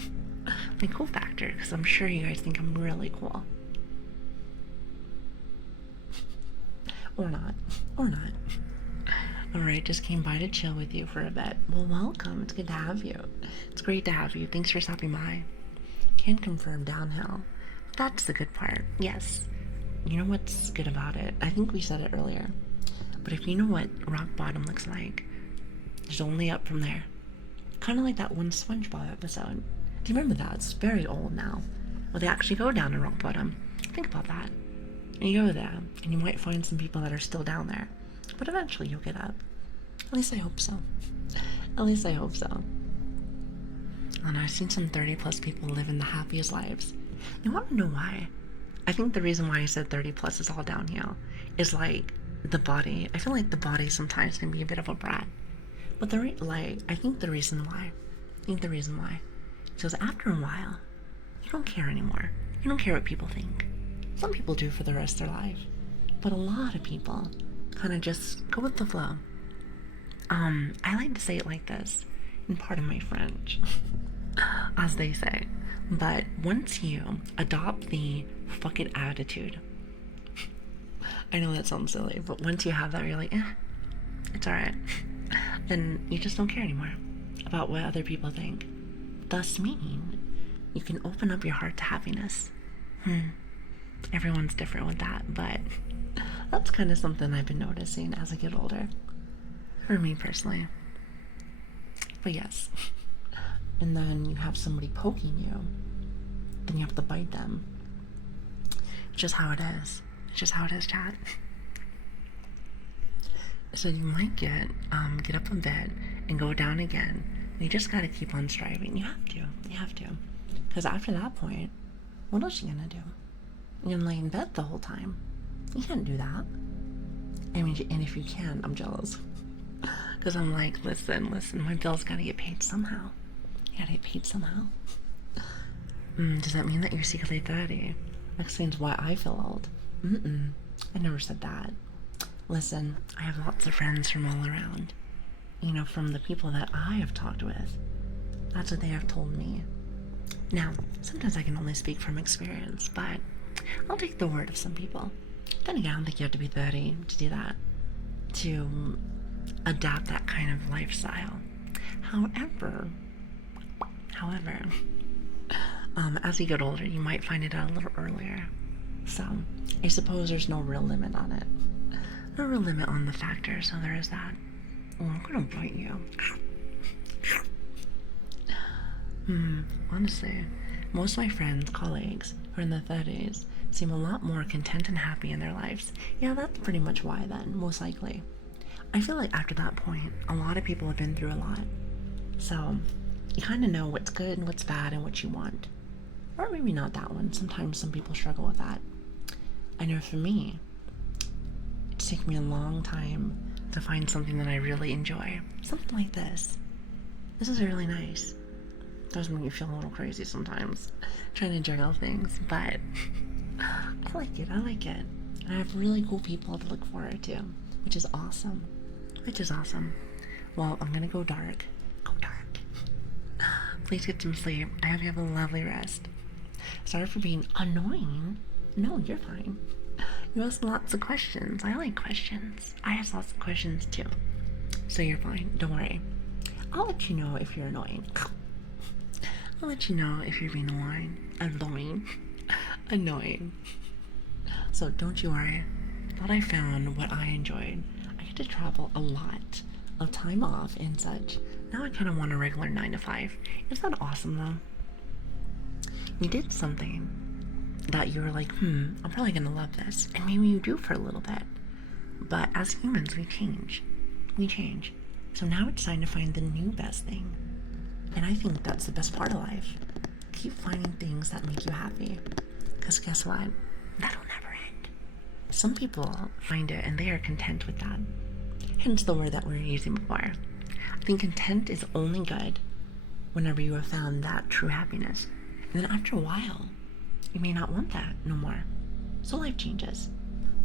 My cool factor, because I'm sure you guys think I'm really cool. Or not. Or not. Alright, just came by to chill with you for a bit. Well, welcome. It's good to have you. It's great to have you. Thanks for stopping by. Can confirm downhill. That's the good part. Yes. You know what's good about it? I think we said it earlier. But if you know what rock bottom looks like, there's only up from there. Kind of like that one SpongeBob episode. Do you remember that? It's very old now. Well, they actually go down to rock bottom. Think about that. And you go there, and you might find some people that are still down there. But eventually you'll get up. At least I hope so. At least I hope so. And I've seen some 30+ people living the happiest lives. You want to know why? I think the reason why I said 30+ is all downhill is like the body. I feel like the body sometimes can be a bit of a brat. But I think the reason why is after a while, you don't care anymore. You don't care what people think. Some people do for the rest of their life. But a lot of people kind of just go with the flow. I like to say it like this, in part of my French, as they say. But once you adopt the fuck it attitude, I know that sounds silly, but once you have that, you're like, it's alright. Then you just don't care anymore about what other people think. Thus meaning, you can open up your heart to happiness. Everyone's different with that, but that's kind of something I've been noticing as I get older. For me personally. But yes. And then you have somebody poking you, then you have to bite them. It's just how it is. It's just how it is, chat. So you might get up a bit and go down again. You just gotta keep on striving. You have to. Because after that point, what else are you gonna do? You're gonna lay in bed the whole time. You can't do that. I mean, and if you can, I'm jealous. Because I'm like, listen, my bills gotta get paid somehow. You gotta get paid somehow. Does that mean that you're secretly 30? That explains why I feel old. I never said that. Listen, I have lots of friends from all around. You know, from the people that I have talked with. That's what they have told me. Now, sometimes I can only speak from experience, but I'll take the word of some people. Then again, I don't think you have to be 30 to do that. To adapt that kind of lifestyle. However, as you get older, you might find it out a little earlier. So, I suppose there's no real limit on it. No real limit on the factor, so there is that. Oh, I'm gonna bite you. Honestly, most of my friends, colleagues, who are in their 30s seem a lot more content and happy in their lives. Yeah, that's pretty much why then, most likely. I feel like after that point, a lot of people have been through a lot. So, you kind of know what's good and what's bad and what you want. Or maybe not that one. Sometimes some people struggle with that. I know for me, it's taken me a long time to find something that I really enjoy. Something like this. This is really nice. It does make me feel a little crazy sometimes, trying to juggle things, but I like it. And I have really cool people to look forward to, which is awesome. Well, I'm gonna go dark. Please get some sleep. I hope you have a lovely rest. Sorry for being annoying. No, you're fine. You ask lots of questions. I like questions. I ask lots of questions too. So you're fine. Don't worry. I'll let you know if you're annoying. I'll let you know if you're being annoying. So don't you worry. Thought I found what I enjoyed. I get to travel a lot of time off and such. Now I kind of want a regular 9 to 5. Is that awesome though? You did something that you were like, I'm probably gonna love this. And maybe you do for a little bit. But as humans, we change. So now it's time to find the new best thing. And I think that's the best part of life. Keep finding things that make you happy. Because guess what? That'll never end. Some people find it and they are content with that. Hence the word that we were using before. I think content is only good whenever you have found that true happiness. And then after a while, you may not want that no more. So life changes.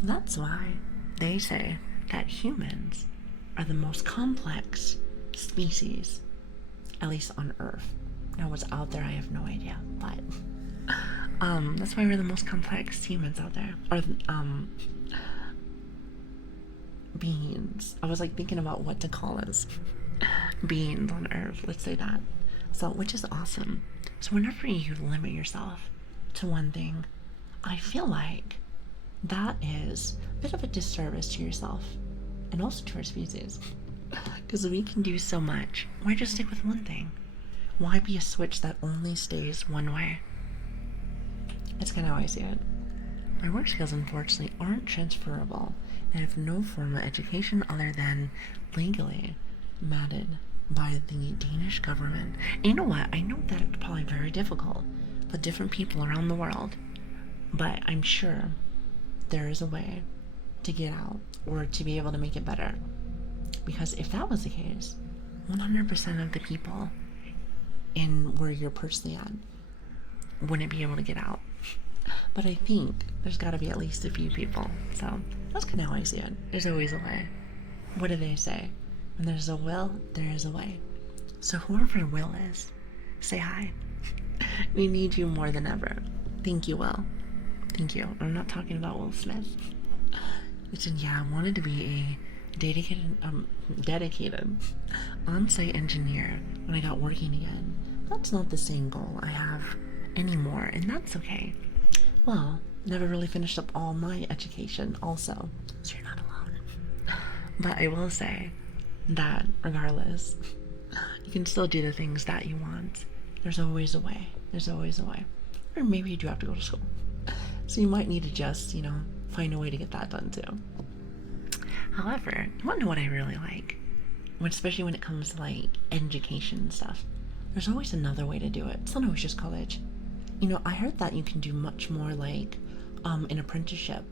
That's why they say that humans are the most complex species, at least on Earth. Now, what's out there, I have no idea, but that's why we're the most complex humans out there. Or beings. I was like thinking about what to call us. Beings on Earth, let's say that. So, which is awesome. So, whenever you limit yourself to one thing, I feel like that is a bit of a disservice to yourself and also to our species. Because we can do so much. Why just stick with one thing? Why be a switch that only stays one way? That's kind of how I see it. My work skills, unfortunately, aren't transferable. I have no formal education other than legally mandated by the Danish government. And you know what? I know that it's probably very difficult for different people around the world, but I'm sure there is a way to get out or to be able to make it better. Because if that was the case, 100% of the people in where you're personally at wouldn't be able to get out. But I think there's got to be at least a few people. So that's kind of how I see it. There's always a way. What do they say? When there's a will, there is a way. So whoever Will is, say hi. We need you more than ever. Thank you, Will. Thank you. I'm not talking about Will Smith. Listen, yeah, I wanted to be a dedicated on-site engineer when I got working again. That's not the same goal I have anymore, and that's okay. Well, never really finished up all my education also, so you're not alone. But I will say that regardless, you can still do the things that you want. There's always a way. There's always a way. Or maybe you do have to go to school. So you might need to just, find a way to get that done too. However, you want to know what I really like? Especially when it comes to like education and stuff. There's always another way to do it. It's not always just college. I heard that you can do much more like an apprenticeship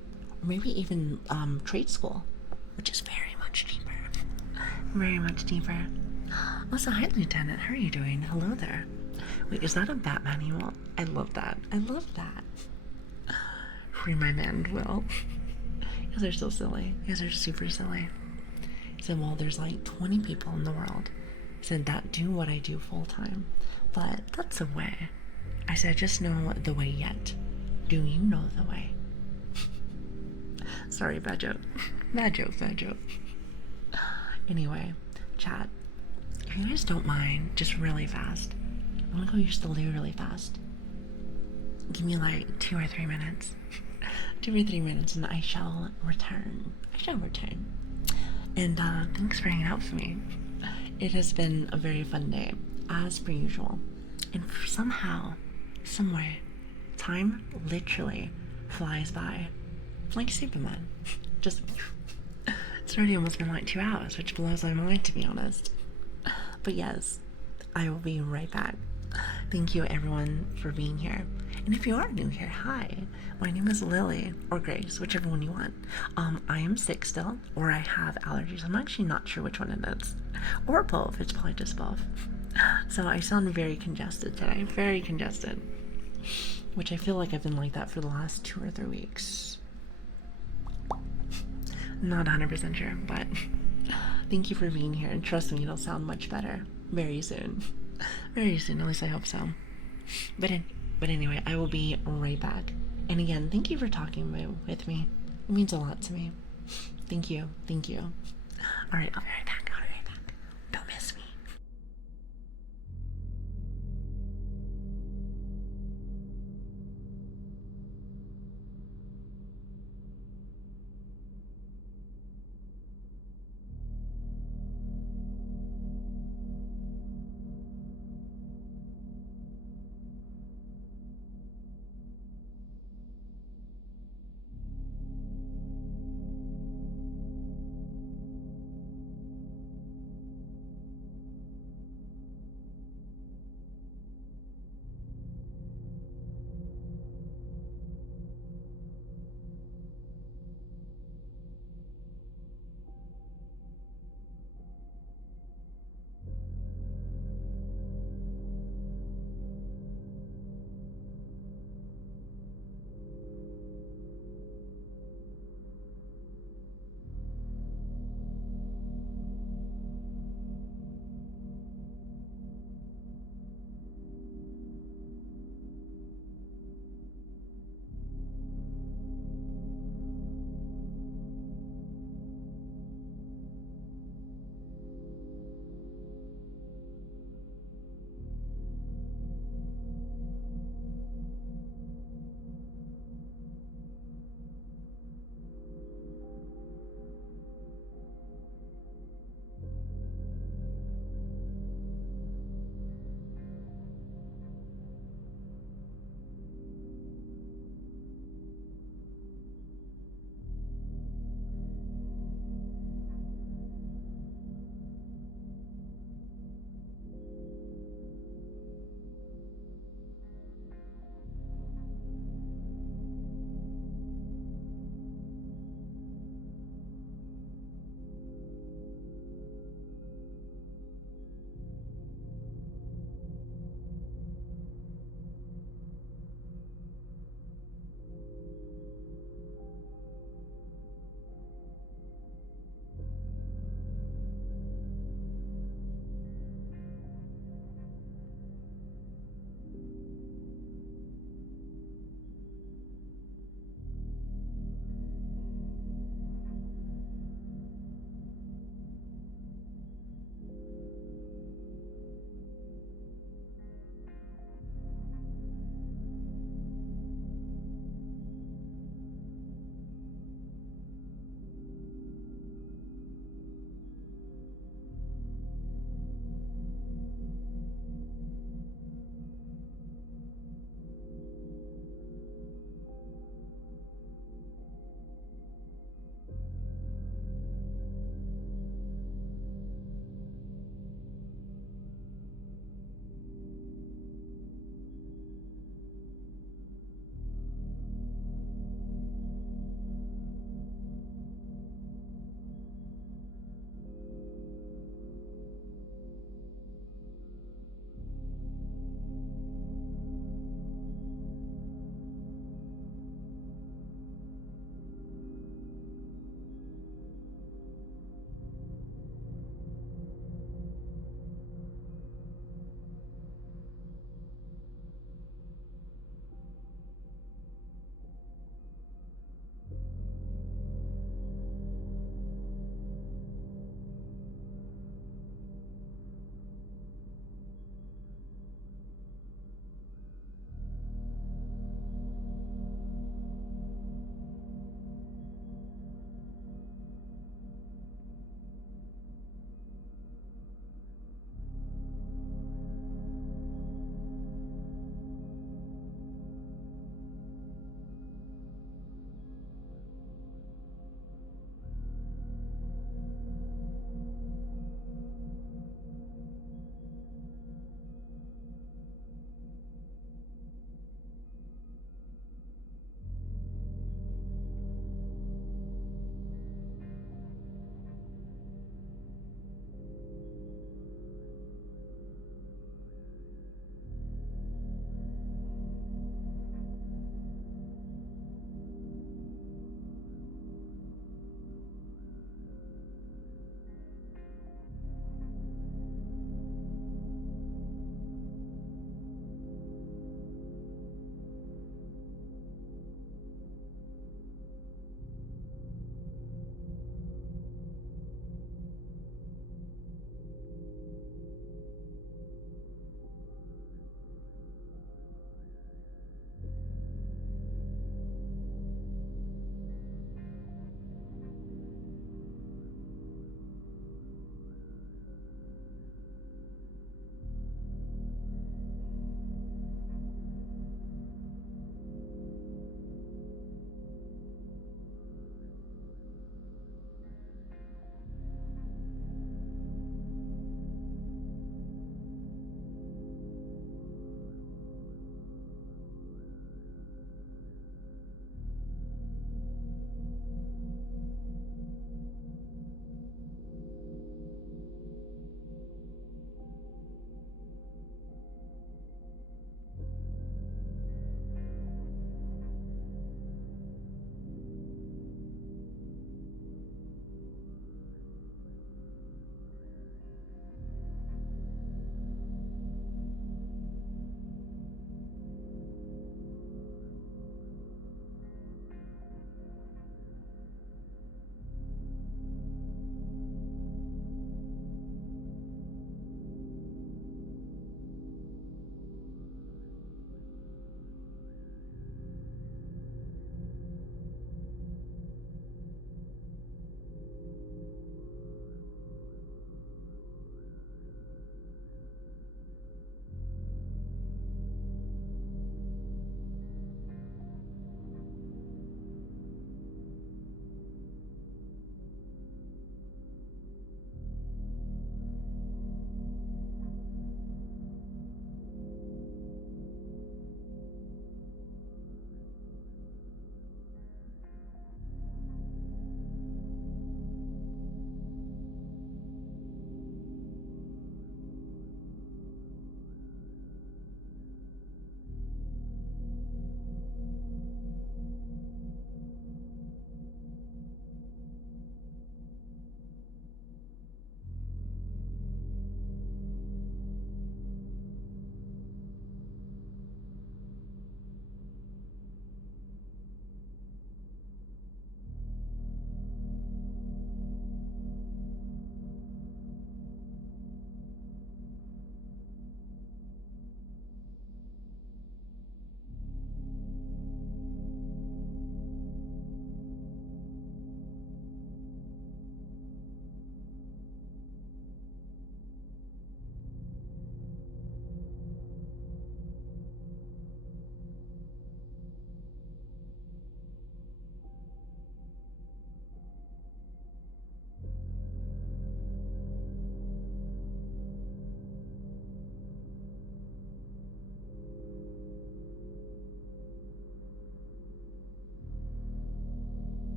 or maybe even trade school, which is very much cheaper. Very much cheaper. Also, hi Lieutenant, how are you doing? Hello there. Wait, is that a Batman emote? I love that. I love that. Free my man, Will. You guys are so silly. You guys are super silly. He said, well, there's like 20 people in the world. He said, that do what I do full time. But that's a way. I said, I just know the way yet. Do you know the way? Sorry, bad joke. Bad joke, bad joke. Anyway, chat. If you guys don't mind, just really fast. I'm gonna go use the loo really fast. Give me like 2 or 3 minutes. 2 or 3 minutes and I shall return. And thanks for hanging out with me. It has been a very fun day, as per usual. And somehow, someway, time literally flies by. Like Superman. Just, it's already almost been like 2 hours, which blows my mind, to be honest. But yes, I will be right back. Thank you everyone for being here. And if you are new here, hi. My name is Lili, or Grace, whichever one you want. I am sick still, or I have allergies. I'm actually not sure which one it is. Or both, it's probably just both. So I sound very congested today, very congested. Which I feel like I've been like that for the last 2 or 3 weeks. Not 100% sure, but thank you for being here, and trust me, it'll sound much better very soon. Very soon, at least I hope so. But anyway, I will be right back. And again, thank you for talking with me. It means a lot to me. Thank you. Alright, I'll be right back. Don't miss me.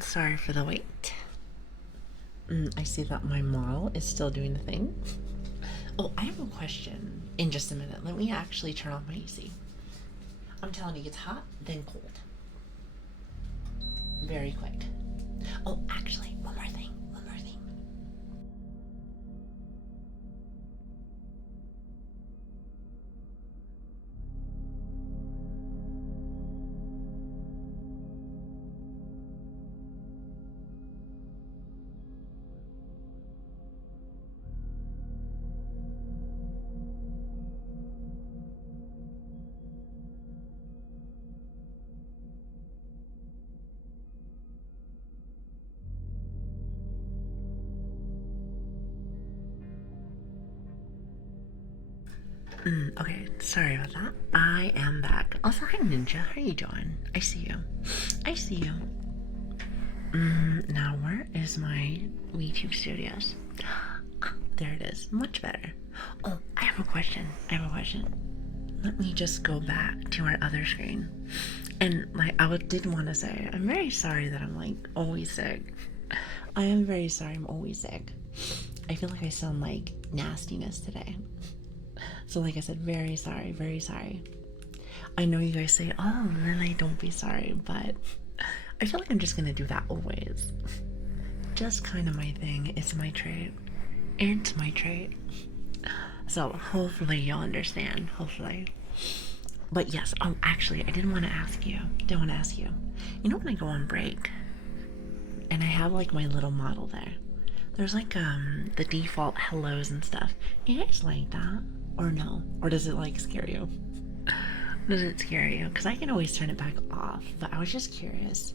Sorry for the wait. I see that my model is still doing the thing. Oh, I have a question in just a minute. Let me actually turn off my AC. I'm telling you, it's hot, then cold. Very quick. Oh, actually, one more thing. Okay, sorry about that. I am back. Also, hi Ninja, how are you doing? I see you. Now where is my YouTube studios? There it is. Much better. Oh, I have a question. Let me just go back to our other screen. And did want to say, I'm very sorry that I'm always sick. I am very sorry I'm always sick. I feel like I sound like nastiness today. So like I said, very sorry. I know you guys say, oh, Lili, don't be sorry, but I feel like I'm just gonna do that always. Just kind of my thing. It's my trait. So hopefully you'll understand. Hopefully. But yes, actually, I did want to ask you. You know when I go on break, and I have my little model there. There's the default hellos and stuff. You guys like that? Or no? Or does it scare you? Does it scare you? Because I can always turn it back off, but I was just curious.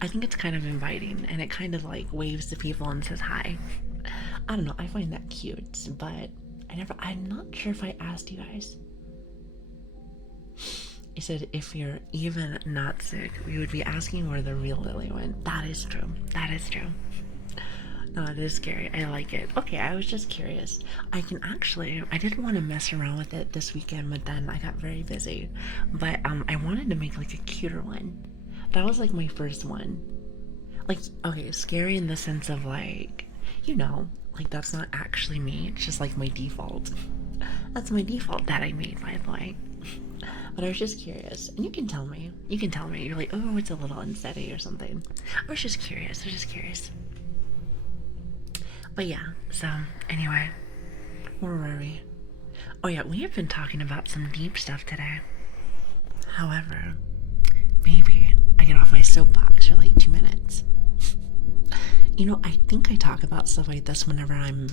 I think it's kind of inviting, and it kind of waves to people and says hi. I don't know, I find that cute, but I'm not sure if I asked you guys. I said, if you're even not sick, we would be asking where the real Lili went. That is true. No, it is scary. I like it. Okay, I was just curious. I didn't want to mess around with it this weekend, but then I got very busy. But I wanted to make a cuter one. That was my first one. Okay, scary in the sense of that's not actually me. It's just my default. That's my default that I made, by the way. But I was just curious, and you can tell me. You're like, oh, it's a little unsteady or something. I was just curious. But yeah, so anyway, where were we? Oh yeah, we have been talking about some deep stuff today. However, maybe I get off my soapbox for 2 minutes. I think I talk about stuff like this whenever I'm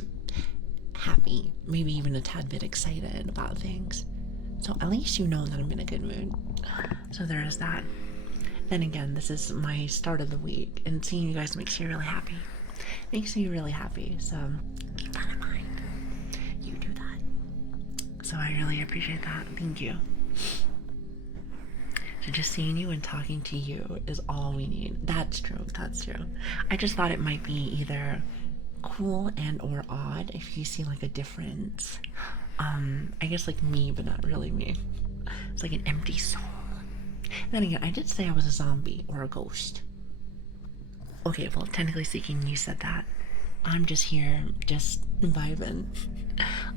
happy, maybe even a tad bit excited about things. So at least you know that I'm in a good mood. So there is that. Then again, this is my start of the week, and seeing you guys makes me really happy. So keep that in mind. You do that. So I really appreciate that. Thank you. So just seeing you and talking to you is all we need. That's true. I just thought it might be either cool and or odd if you see a difference. I guess me, but not really me. It's an empty soul. Then again, I did say I was a zombie or a ghost. Okay, well, technically speaking, you said that. I'm just here, just vibing.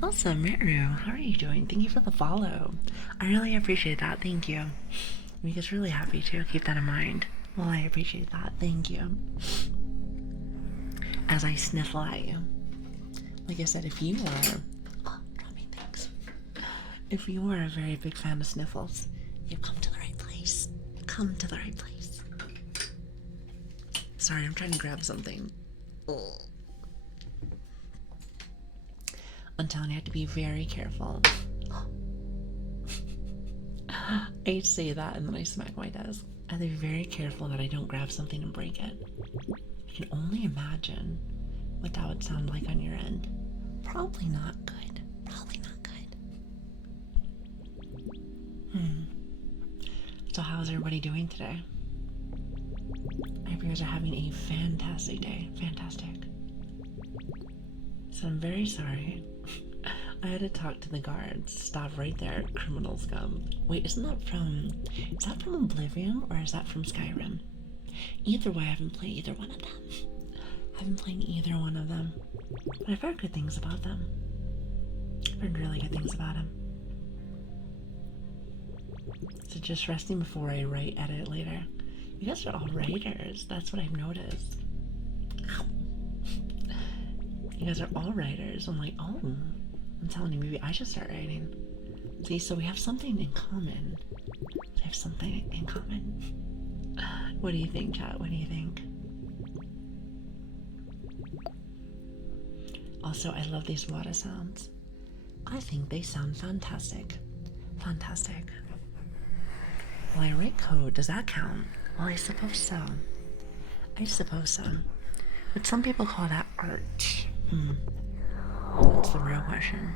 Also, Meru, how are you doing? Thank you for the follow. I really appreciate that. Thank you. Make us really happy too. Keep that in mind. Well, I appreciate that. Thank you. As I sniffle at you. Like I said, if you are... Oh, dropping things. If you are a very big fan of sniffles, you've come to the right place. Sorry, I'm trying to grab something. Ugh. I'm telling you, I have to be very careful. I say that and then I smack my desk. I have to be very careful that I don't grab something and break it. I can only imagine what that would sound like on your end. Probably not good. So how's everybody doing today? I hope you guys are having a fantastic day. Fantastic. So I'm very sorry. I had to talk to the guards. Stop right there, criminal scum. Wait, is that from Oblivion or is that from Skyrim? Either way, I haven't played either one of them. I haven't played either one of them. But I've heard good things about them. I've heard really good things about them. So just resting before I write, edit later. You guys are all writers. That's what I've noticed. You guys are all writers. I'm like, oh, I'm telling you, maybe I should start writing. See, so we have something in common. We have something in common. What do you think, chat? What do you think? Also, I love these water sounds. I think they sound fantastic. Fantastic. Well, I write code. Does that count? Well, I suppose so. I suppose so. But some people call that art. That's the real question.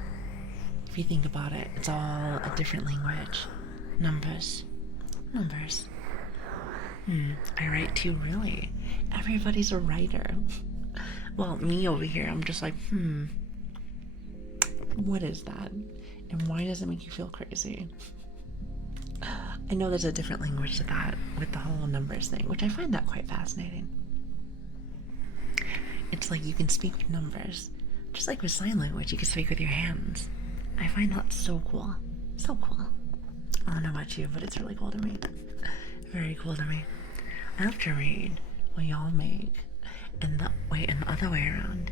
If you think about it, it's all a different language. Numbers. Numbers. I write too, really. Everybody's a writer. Well, me over here, I'm just like, what is that? And why does it make you feel crazy? I know there's a different language to that with the whole numbers thing, which I find that quite fascinating. It's like you can speak with numbers. Just like with sign language, you can speak with your hands. I find that so cool. So cool. I don't know about you, but it's really cool to me. Very cool to me. I have to read what y'all make. And the other way around.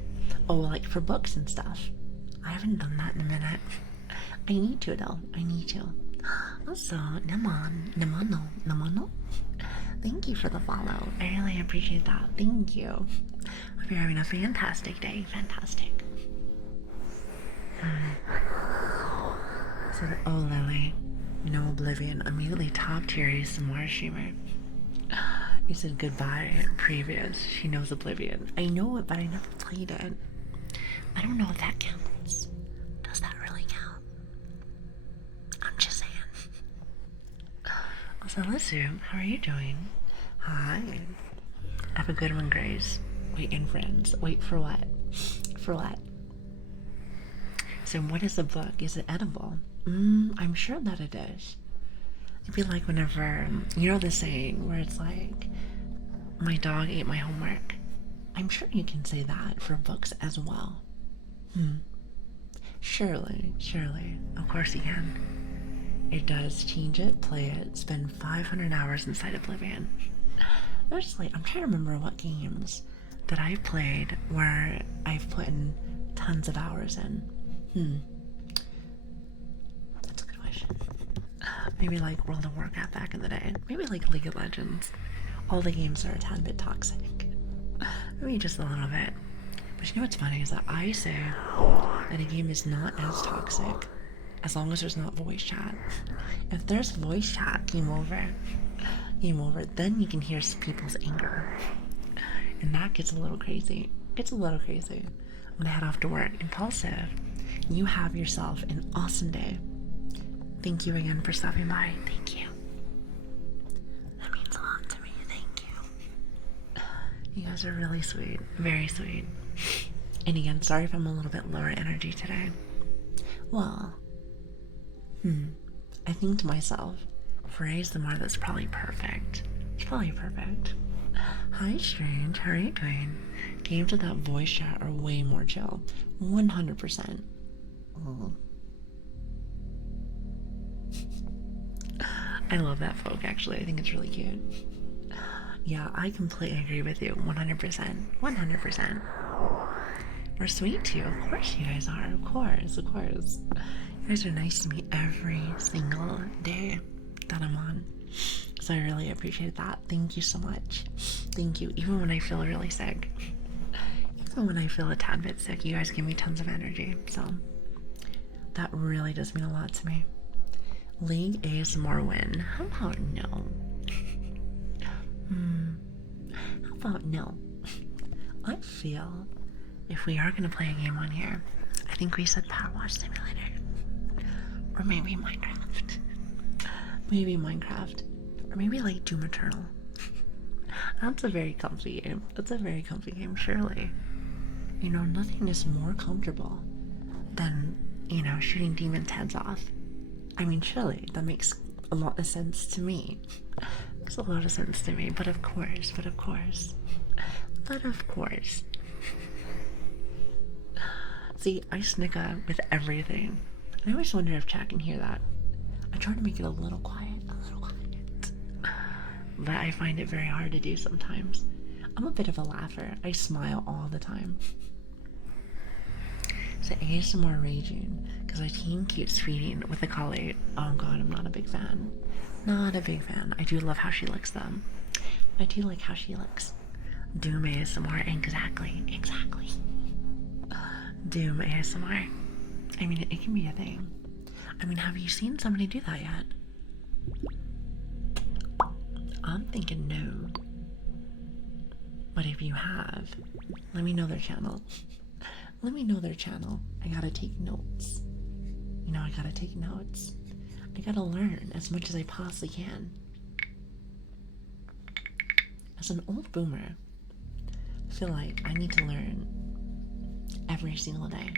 Oh, like for books and stuff. I haven't done that in a minute. I need to though. I need to. Also, Namano. Thank you for the follow. I really appreciate that. Thank you. Hope you're having a fantastic day. Fantastic. So, oh, Lili. No oblivion. Immediately top tier ASMR streamer. You said goodbye previous. She knows Oblivion. I know it, but I never played it. I don't know if that counts. Does that really count? I'm just saying. Also, Lizu, how are you doing? Hi. Have a good one, Grace. Wait, and friends. Wait for what? For what? So what is a book? Is it edible? I'm sure that it is. It'd be like whenever, you know the saying where it's like, my dog ate my homework. I'm sure you can say that for books as well. Surely. Of course you can. It does. Change it, play it, spend 500 hours inside Oblivion. There's like, I'm trying to remember what games that I've played where I've put in tons of hours in. That's a good question. Maybe like World of Warcraft back in the day. Maybe like League of Legends. All the games are a tad bit toxic. Maybe just a little bit. But you know what's funny is that I say that a game is not as toxic as long as there's not voice chat. If there's voice chat, game over. Game over. Then you can hear people's anger. And that gets a little crazy. It's a little crazy. I'm gonna head off to work. Impulsive. You have yourself an awesome day. Thank you again for stopping by. Thank you. That means a lot to me. Thank you. You guys are really sweet. Very sweet. And again, sorry if I'm a little bit lower energy today. Well, I think to myself, for ASMR, that's probably perfect. It's probably perfect. Hi, Strange. How are you doing? Games without voice chat are way more chill. 100%. I love that folk, actually. I think it's really cute. Yeah, I completely agree with you. 100%. 100%. We're sweet too. Of course you guys are. Of course. You guys are nice to me every single day that I'm on. So I really appreciate that. Thank you so much. Thank you. Even when I feel really sick. Even when I feel a tad bit sick, you guys give me tons of energy. So that really does mean a lot to me. League ASMR win. How about no? How about no? I feel if we are going to play a game on here, I think we said Power Wash Simulator. Or maybe Minecraft. Maybe Minecraft. Or maybe like Doom Eternal. That's a very comfy game. That's a very comfy game, surely. You know, nothing is more comfortable than, you know, shooting demons' heads off. I mean, surely that makes a lot of sense to me. makes a lot of sense to me, but of course. See, I snicker with everything. I always wonder if Chad can hear that. I try to make it a little quiet. But I find it very hard to do sometimes. I'm a bit of a laugher. I smile all the time. So ASMR raging, because I team keeps feeding with the collie. Oh god, I'm not a big fan. Not a big fan. I do love how she looks though. I do like how she looks. Doom ASMR, exactly. Doom ASMR. I mean, it can be a thing. I mean, have you seen somebody do that yet? I'm thinking no. But if you have, let me know their channel. Let me know their channel. I gotta take notes. You know, I gotta take notes. I gotta learn as much as I possibly can. As an old boomer, I feel like I need to learn every single day.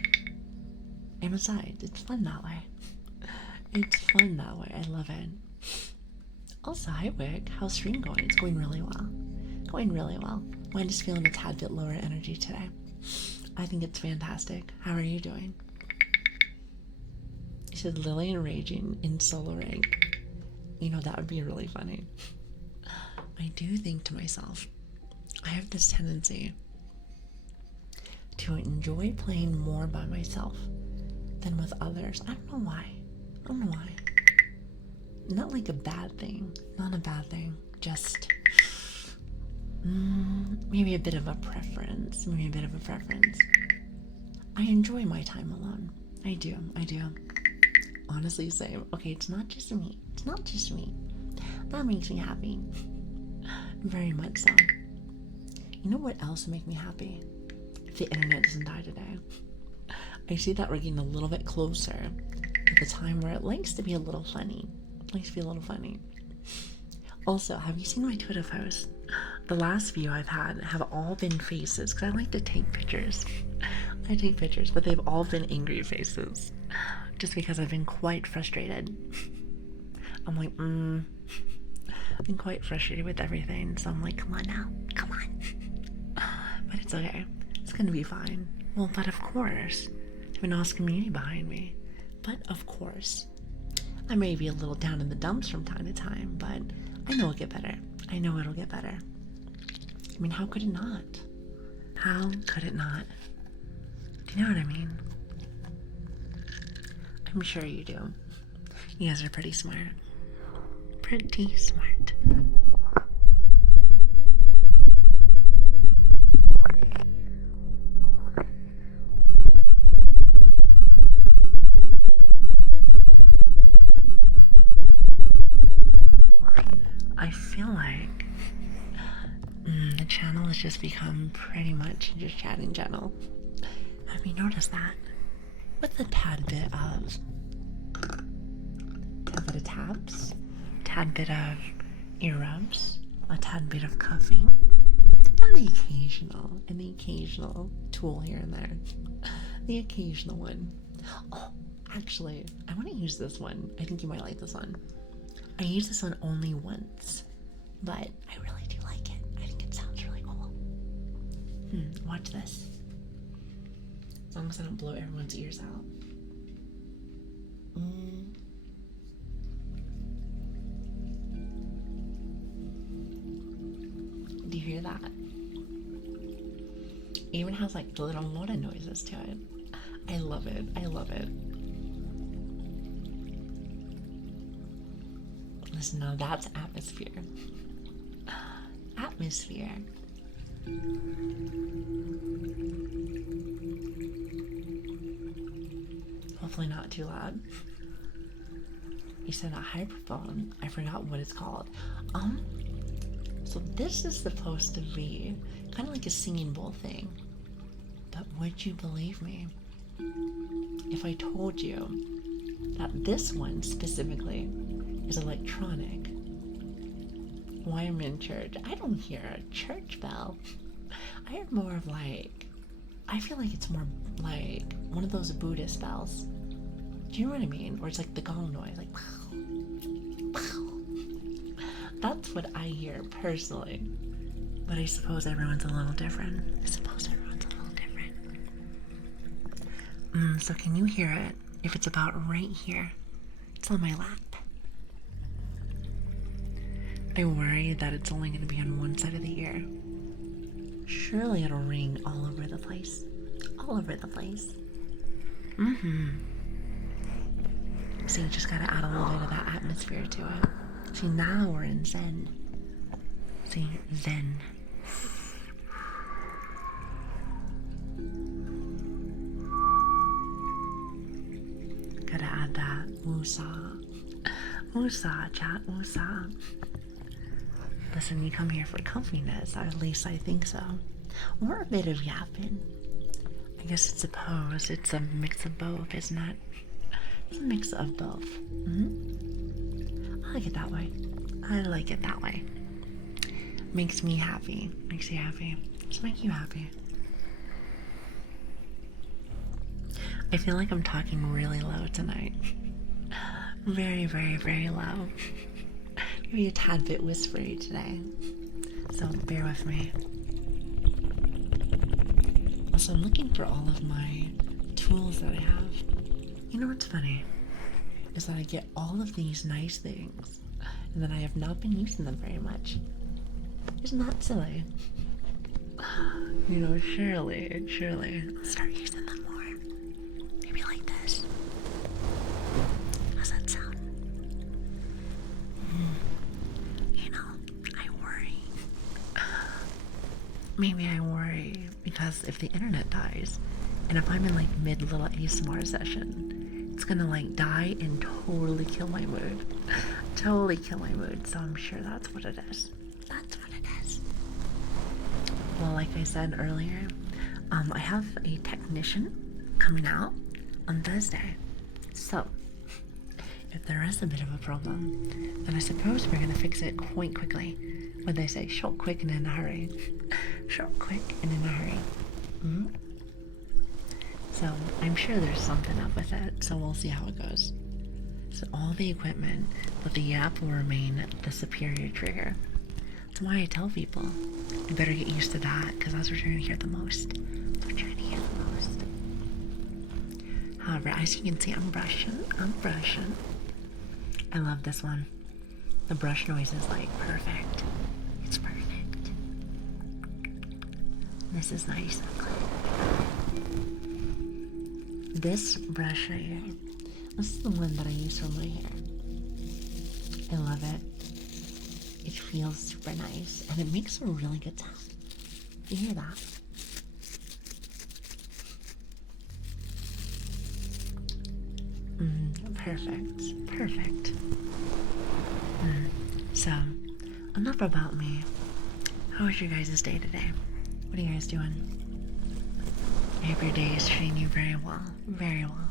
And besides, it's fun that way. I love it. Also, hi Wick, how's stream going? It's going really well. Mine is feeling a tad bit lower energy today. I think it's fantastic. How are you doing? You said Lilian raging in solo rank. You know, that would be really funny. I do think to myself, I have this tendency to enjoy playing more by myself than with others. I don't know why. Not like a bad thing. Not a bad thing. Just maybe a bit of a preference. I enjoy my time alone. I do. Honestly, same. Okay, it's not just me. That makes me happy. Very much so. You know what else would make me happy? If the internet doesn't die today. I see that we're getting a little bit closer at the time where it likes to be a little funny. Also, have you seen my Twitter posts? The last few I've had have all been faces, because I like to take pictures. But they've all been angry faces. Just because I've been quite frustrated. I'm like, I've been quite frustrated with everything, so I'm like, come on now. But it's okay. It's gonna be fine. Well, but of course, I have an awesome community behind me. But of course, I may be a little down in the dumps from time to time, but I know it'll get better. I mean, how could it not? Do you know what I mean? I'm sure you do. You guys are pretty smart. I feel like the channel has just become pretty much just chatting channel. Have you noticed that? With a tad bit of taps, tad bit of ear rubs, a tad bit of cuffing, and the occasional tool here and there. The occasional one. Oh, actually, I want to use this one. I think you might like this one. I used this one only once, but I really do like it. I think it sounds really cool. Watch this. As long as I don't blow everyone's ears out. Do you hear that? It even has like little motor noises to it. I love it. Listen, now that's atmosphere. Hopefully not too loud. You said a hyperphone. I forgot what it's called. So this is supposed to be kind of like a singing bowl thing. But would you believe me if I told you that this one specifically is electronic? Why I'm in church, I don't hear a church bell. I hear more of like, I feel like it's more like one of those Buddhist bells. Do you know what I mean? Or it's like the gong noise, like pow, pow. That's That's what I hear personally. But I suppose everyone's a little different. So can you hear it? If it's about right here, it's on my lap. I worry that it's only going to be on one side of the ear. Surely it'll ring all over the place. All over the place. So you just gotta add a little bit of that atmosphere to it. See, now we're in Zen. See, Zen. Gotta add that woosah. Woosah, chat, woosah. Listen, you come here for comfiness, or at least I think so. Or a bit of yapping. I guess it's suppose it's a mix of both, isn't it? It's a mix of both. I like it that way. I like it that way. Makes me happy. Makes you happy. Just make you happy. I feel like I'm talking really low tonight. Very, very, very low. Maybe a tad bit whispery today. So bear with me. Also, I'm looking for all of my tools that I have. You know what's funny? Is that I get all of these nice things, and then I have not been using them very much. Isn't that silly? You know, surely, I'll start using them more. Maybe like this. How's that sound? You know, I worry. Maybe I worry because if the internet dies, and if I'm in like mid little ASMR session, it's gonna like die and totally kill my mood. Totally kill my mood. So I'm sure that's what it is. That's what it is. Well, like I said earlier, I have a technician coming out on Thursday. So if there is a bit of a problem, then I suppose we're gonna fix it quite quickly. What they say, short, quick, and in a hurry. Short, quick, and in a hurry. So I'm sure there's something up with it, so we'll see how it goes. So all the equipment, but the yap will remain the superior trigger. That's why I tell people, you better get used to that, because that's what you're going to hear the most. That's what you're going to hear the most. However, as you can see, I'm brushing. I love this one. The brush noise is like perfect. It's perfect. This is nice. This brush right here, this is the one that I use for my hair. I love it. It feels super nice, and it makes a really good sound. You hear that? Perfect. So, enough about me. How was your guys' day today? What are you guys doing? I hope your day is treating you very well. Very well.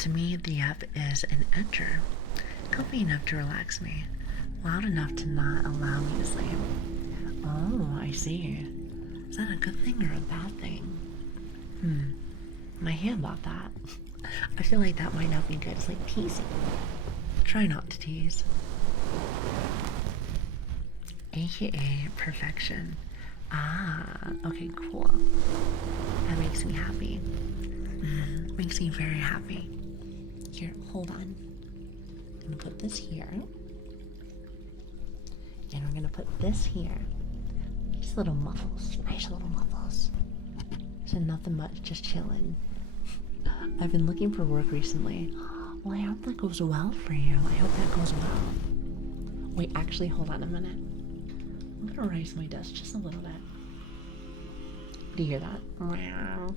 To me, the app is an enter. Comfy enough to relax me. Loud enough to not allow me to sleep. Oh, I see. Is that a good thing or a bad thing? My hand about that. I feel like that might not be good. It's like teasing. Try not to tease. AKA perfection. Ah, okay, cool. That makes me happy. Makes me very happy. Here, hold on. I'm gonna put this here. And we're gonna put this here. Nice little muffles. Nice little muffles. So nothing much, just chilling. I've been looking for work recently. Well, I hope that goes well for you. I hope that goes well. Wait, actually, hold on a minute. I'm gonna raise my desk just a little bit. Do you hear that? Wow.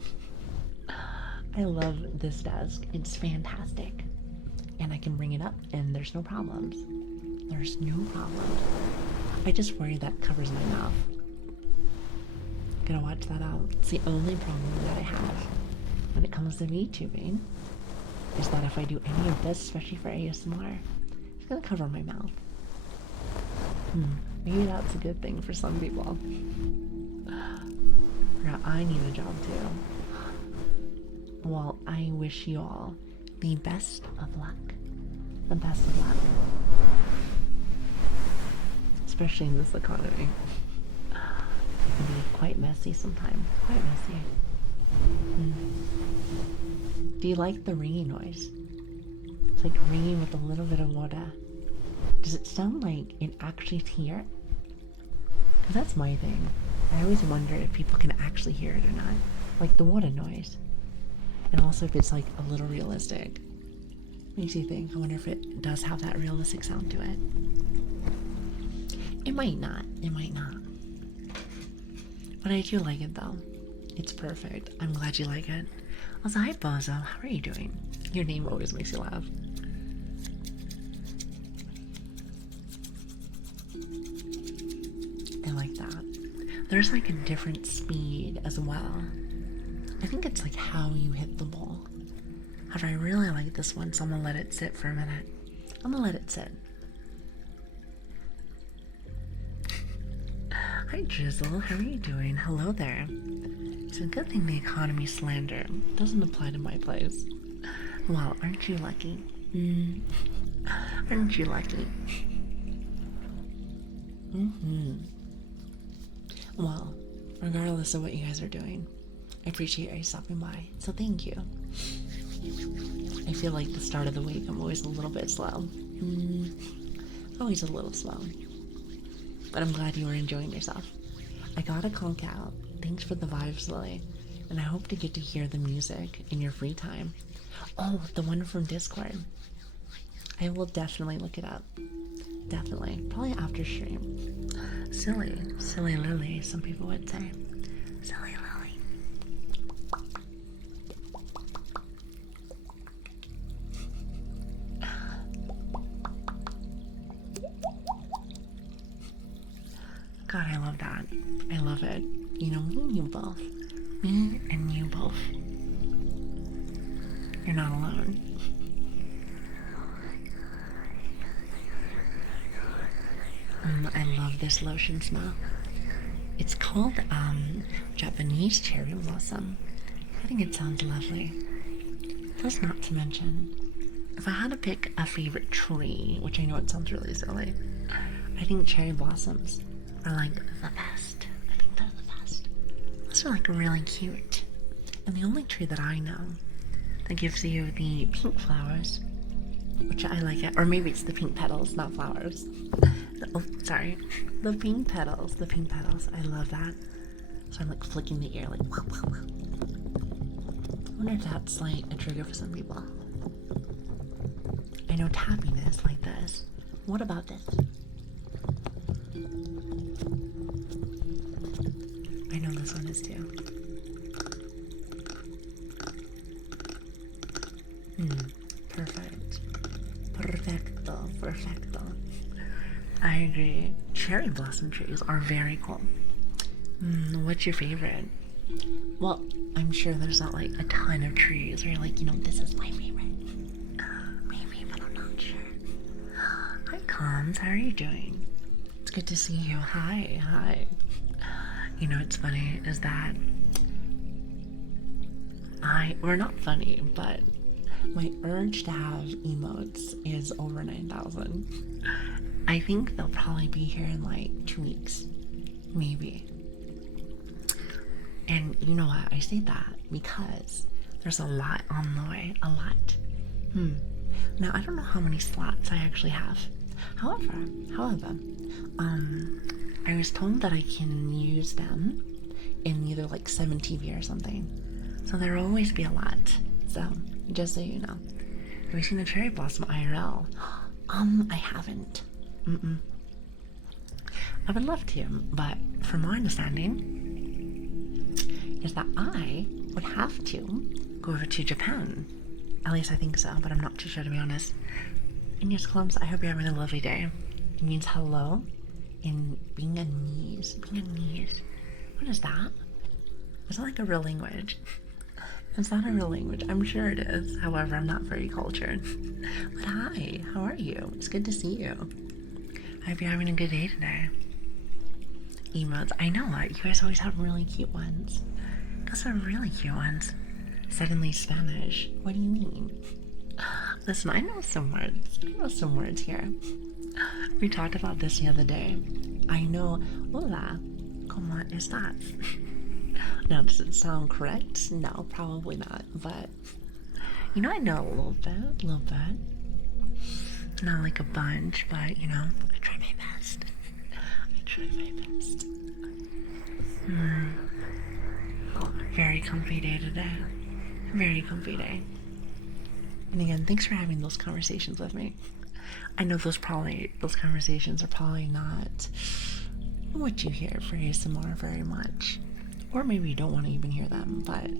I love this desk. It's fantastic. And I can bring it up and there's no problems. There's no problems. I just worry that covers my mouth. Gotta watch that out. It's the only problem that I have when it comes to VTubing is that if I do any of this, especially for ASMR, it's gonna cover my mouth. Maybe that's a good thing for some people. Yeah, I need a job too. Well, I wish you all the best of luck. The best of luck. especially in this economy. It can be quite messy sometimes. Quite messy. Do you like the ringing noise? It's like ringing with a little bit of water. Does it sound like it actually here? Because that's my thing. I always wonder if people can actually hear it or not. Like the water noise. And also if it's like a little realistic. Makes you think. I wonder if it does have that realistic sound to it. It might not. It might not. But I do like it though. It's perfect. I'm glad you like it. Also, hi Bozo. How are you doing? Your name always makes you laugh. I like that. There's like a different speed as well. I think it's like how you hit the ball. However, I really like this one, so I'm gonna let it sit for a minute. I'm gonna let it sit. Hi Drizzle, how are you doing? Hello there. It's a good thing the economy slander doesn't apply to my place. Well, aren't you lucky? Aren't you lucky? Well, regardless of what you guys are doing, I appreciate you stopping by, so thank you. I feel like the start of the week I'm always a little bit slow. Always a little slow. But I'm glad you were enjoying yourself. I gotta conk out. Thanks for the vibes, Lili. And I hope to get to hear the music in your free time. Oh, the one from Discord. I will definitely look it up. Definitely. Probably after stream. Silly. Silly Lili, some people would say. Silly Lili. God, I love that. I love it. You know, me and you both. Me and you both. You're not alone. I love this lotion smell. It's called Japanese cherry blossom. I think it sounds lovely. Plus, not to mention, if I had to pick a favorite tree, which I know it sounds really silly, I think cherry blossoms are like the best. I think they're the best. Those are like really cute. And the only tree that I know that gives you the pink flowers, which I like it, or maybe it's the pink petals, not flowers. Oh, sorry. The pink petals. The pink petals. I love that. So I'm like flicking the ear like wow, wow, wow. I wonder if that's like a trigger for some people. I know tapping is like this. What about this? I know this one is too. Perfect. Perfecto. Perfecto. I agree. Cherry blossom trees are very cool. What's your favorite? Well, I'm sure there's not like a ton of trees where you're like, you know, this is my favorite. Maybe, but I'm not sure. Hi, Cons. How are you doing? It's good to see you. Hi. You know what's funny is that we're not funny, but my urge to have emotes is over 9,000. I think they'll probably be here in like 2 weeks. Maybe. And you know what? I say that because there's a lot on the way. A lot. Now, I don't know how many slots I actually have. However, I was told that I can use them in either like 7 TV or something. So there will always be a lot. So, just so you know. Have you seen the cherry blossom IRL? I haven't. I would love to, but from my understanding is that I would have to go over to Japan. At least I think so, but I'm not too sure to be honest. And yes, Clumps, I hope you're having a lovely day. It means hello in Binganese. Binganese. What is that? Is that like a real language? Is that a real language? I'm sure it is. However, I'm not very cultured. But hi, how are you? It's good to see you. I hope you're having a good day today. Emotes. I know what. You guys always have really cute ones. Those are really cute ones. Suddenly Spanish. What do you mean? Listen, I know some words. I know some words here. We talked about this the other day. I know. Hola. ¿Cómo estás? Now, does it sound correct? No, probably not. But, I know a little bit. Not like a bunch, but, I try my best. I try my best. Very comfy day today. Very comfy day. And again, thanks for having those conversations with me. I know those conversations are probably not what you hear for ASMR very much. Or maybe you don't want to even hear them, but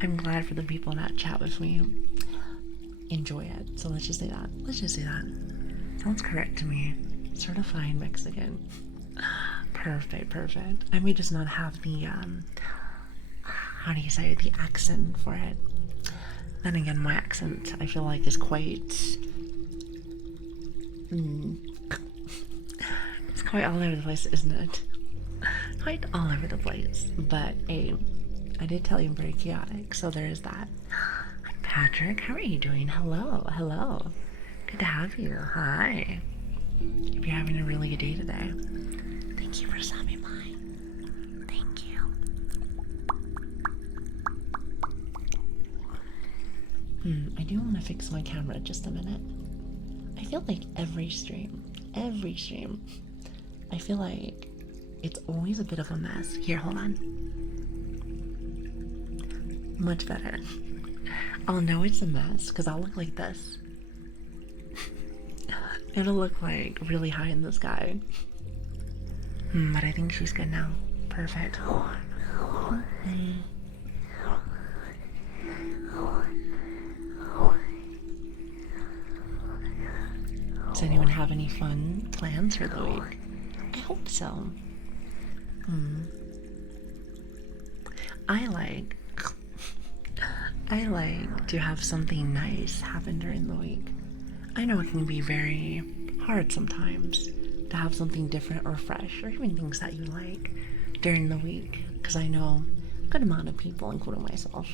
I'm glad for the people that chat with me. Enjoy it. So let's just say that. Sounds correct to me. Certified Mexican. Perfect. I may just not have the, how do you say it, the accent for it. Then again, my accent, I feel like, is quite, it's quite all over the place, isn't it? Quite all over the place. But, I did tell you I'm very chaotic, so there is that. Hi, Patrick. How are you doing? Hello. Good to have you. Hi. Hope you're having a really good day today. Thank you for stopping by. Thank you. I do want to fix my camera just a minute. I feel like every stream, I feel like it's always a bit of a mess. Here, hold on. Much better. I'll know it's a mess because I'll look like this. It'll look like really high in the sky. But I think she's good now. Perfect. Does anyone have any fun plans for the week? I hope so. I like to have something nice happen during the week. I know it can be very hard sometimes to have something different or fresh, or even things that you like during the week, because I know a good amount of people, including myself,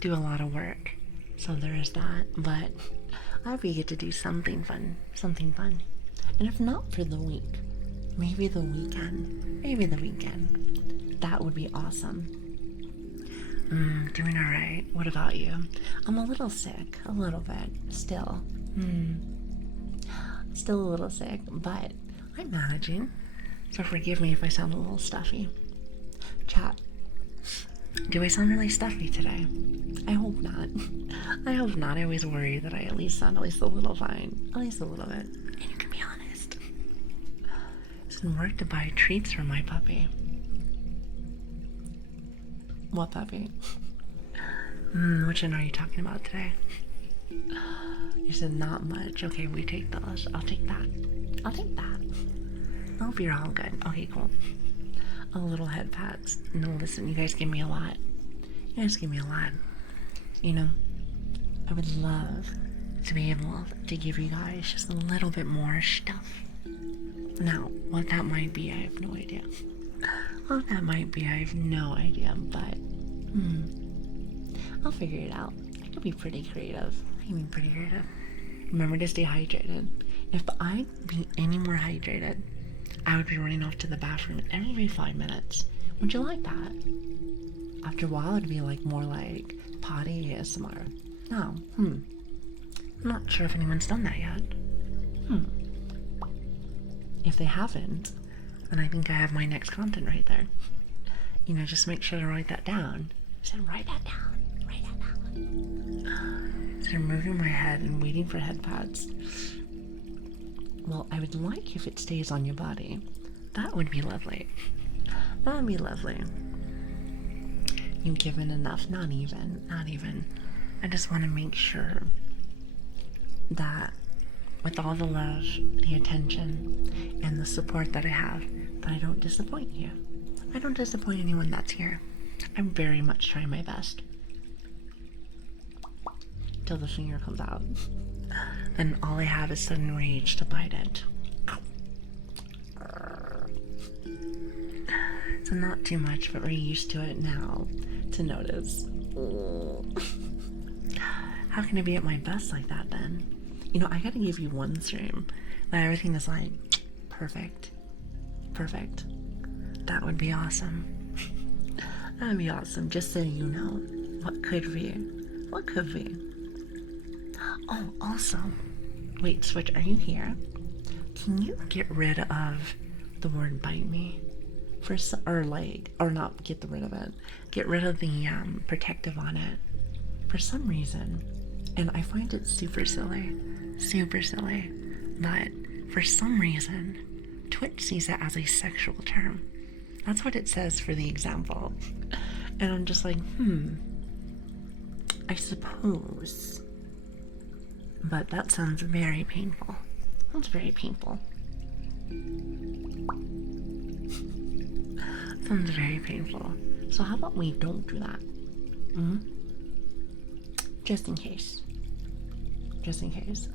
do a lot of work. So there is that, but I hope you get to do something fun. And if not for the week, maybe the weekend. That would be awesome. Doing alright. What about you? I'm a little sick. A little bit. Still. Still a little sick, but I'm managing. So forgive me if I sound a little stuffy. Chat. Do I sound really stuffy today? I hope not. I always worry that I at least sound at least a little fine. At least a little bit. And you can be honest. It's been work to buy treats for my puppy. What puppy? Which one are you talking about today? You said not much. Okay, we take those. I'll take that. I hope you're all good. Okay, cool. A little head pats. No, listen, you guys give me a lot. I would love to be able to give you guys just a little bit more stuff. Now, what that might be, I have no idea. But I'll figure it out. I could be pretty creative. Remember to stay hydrated. If I'd be any more hydrated, I would be running off to the bathroom every 5 minutes. Would you like that? After a while, it'd be more like potty ASMR. No. I'm not sure if anyone's done that yet. If they haven't, then I think I have my next content right there. Just make sure to write that down. I said write that down. So moving my head and waiting for head pads. Well, I would like if it stays on your body. That would be lovely. You've given enough, not even. I just want to make sure that with all the love, the attention, and the support that I have, that I don't disappoint you. I don't disappoint anyone that's here. I'm very much trying my best. Till the finger comes out. And all I have is sudden rage to bite it. So not too much, but we're used to it now to notice. How can I be at my best like that then? I gotta give you one stream that everything is like perfect. Perfect. That would be awesome. That would be awesome. Just so you know what could be. What could be. Oh, also, wait, Switch, are you here? Can you get rid of the word bite me? Or not get rid of it. Get rid of the protective on it. For some reason, and I find it super silly, but for some reason, Twitch sees it as a sexual term. That's what it says for the example. And I'm just like, I suppose. But that sounds very painful. That's very painful. Sounds very painful. So how about we don't do that? Just in case. Just in case.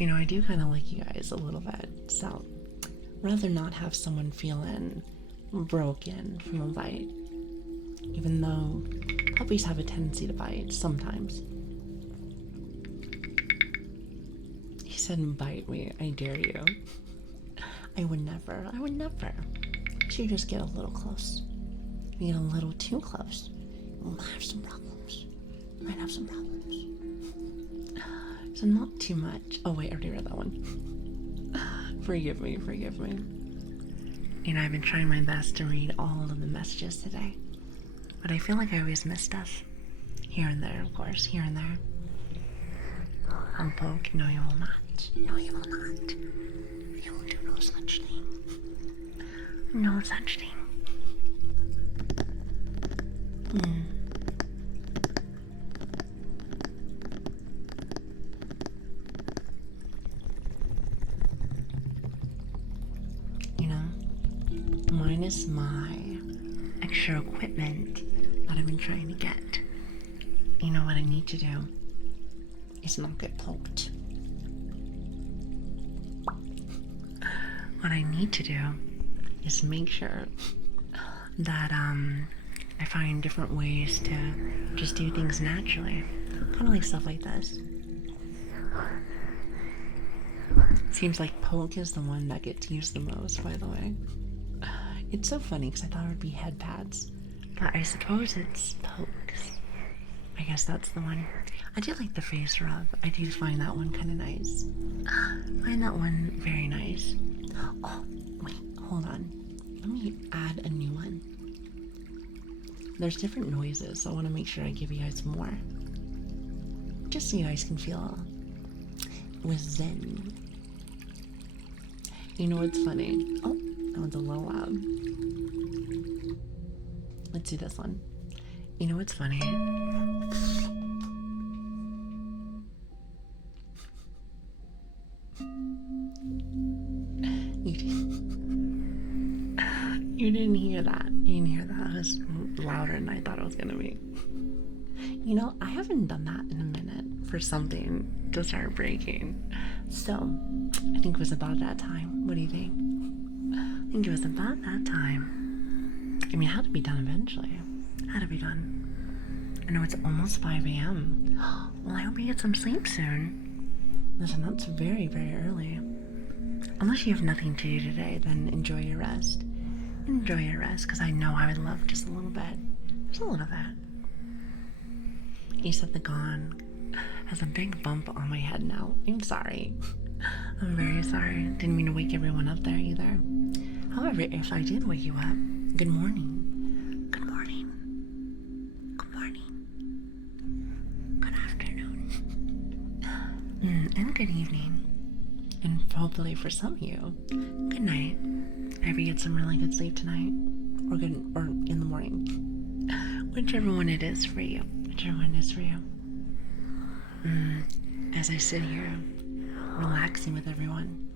I do kind of like you guys a little bit, so rather not have someone feeling broken from a bite. Even though puppies have a tendency to bite sometimes. He said, bite me, I dare you. I would never. You just get a little close. You get a little too close, we'll have some problems. Might have some problems. So not too much. Oh wait, I already read that one. Forgive me. I've been trying my best to read all of the messages today, but I feel like I always miss stuff. Here and there, of course, here and there. Poke, no you will not. No you will not. You will do no such thing. No such thing. Minus my extra equipment that I've been trying to get. What I need to do is not get poked. What I need to do is make sure that I find different ways to just do things naturally. Kind of like stuff like this. Seems like poke is the one that gets used the most, by the way. It's so funny because I thought it would be head pads, but I suppose it's pokes. I guess that's the one. I do like the face rub. I do find that one kind of nice. Find that one very nice. Oh, wait, hold on. Let me add a new one. There's different noises, so I want to make sure I give you guys more. Just so you guys can feel with zen. You know what's funny? Oh, that one's a little loud. Let's do this one. You know what's funny? You didn't hear that. You didn't hear that. It was louder than I thought it was gonna be. I haven't done that in a minute for something to start breaking. So, I think it was about that time. What do you think? I think it was about that time. I mean, it had to be done eventually. It had to be done. I know it's almost 5 a.m. Well, I hope you get some sleep soon. Listen, that's very, very early. Unless you have nothing to do today, then enjoy your rest. Enjoy your rest, because I know I would love just a little bit. Just a little bit. You said the gong has a big bump on my head now. I'm sorry. I'm very sorry. Didn't mean to wake everyone up there either. However, if I did wake you up, good morning. Good morning. Good morning. Good afternoon. And good evening. And hopefully for some of you, good night. I hope you get some really good sleep tonight. Or in the morning. Whichever one it is for you. Whichever one it is for you. As I sit here, relaxing with everyone,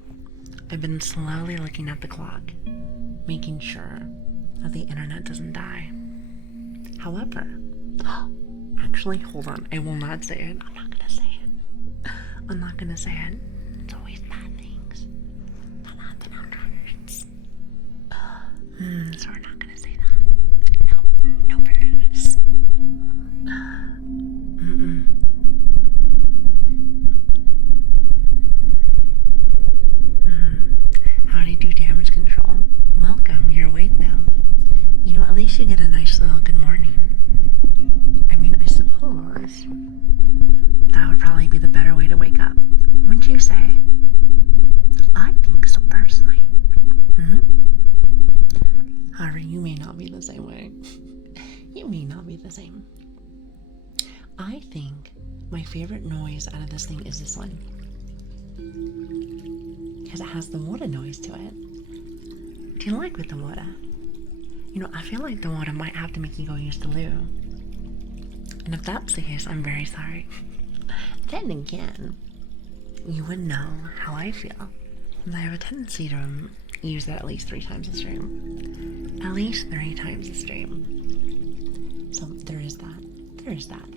I've been slowly looking at the clock, making sure that the internet doesn't die. However, actually, hold on, I will not say it. I'm not gonna say it. I'm not gonna say it. It's always bad things that happen afterwards. So we're not gonna say that. No birds. least you get a nice little good morning. I mean, I suppose that would probably be the better way to wake up. Wouldn't you say? I think so personally. Mm-hmm. However, you may not be the same way. You may not be the same. I think my favorite noise out of this thing is this one. Because it has the water noise to it. Do you like with the water? You know, I feel like the water might have to make you go use the loo. And if that's the case, I'm very sorry. Then again, you would know how I feel. And I have a tendency to use it at least 3 times a stream. At least 3 times a stream. So there is that. There is that.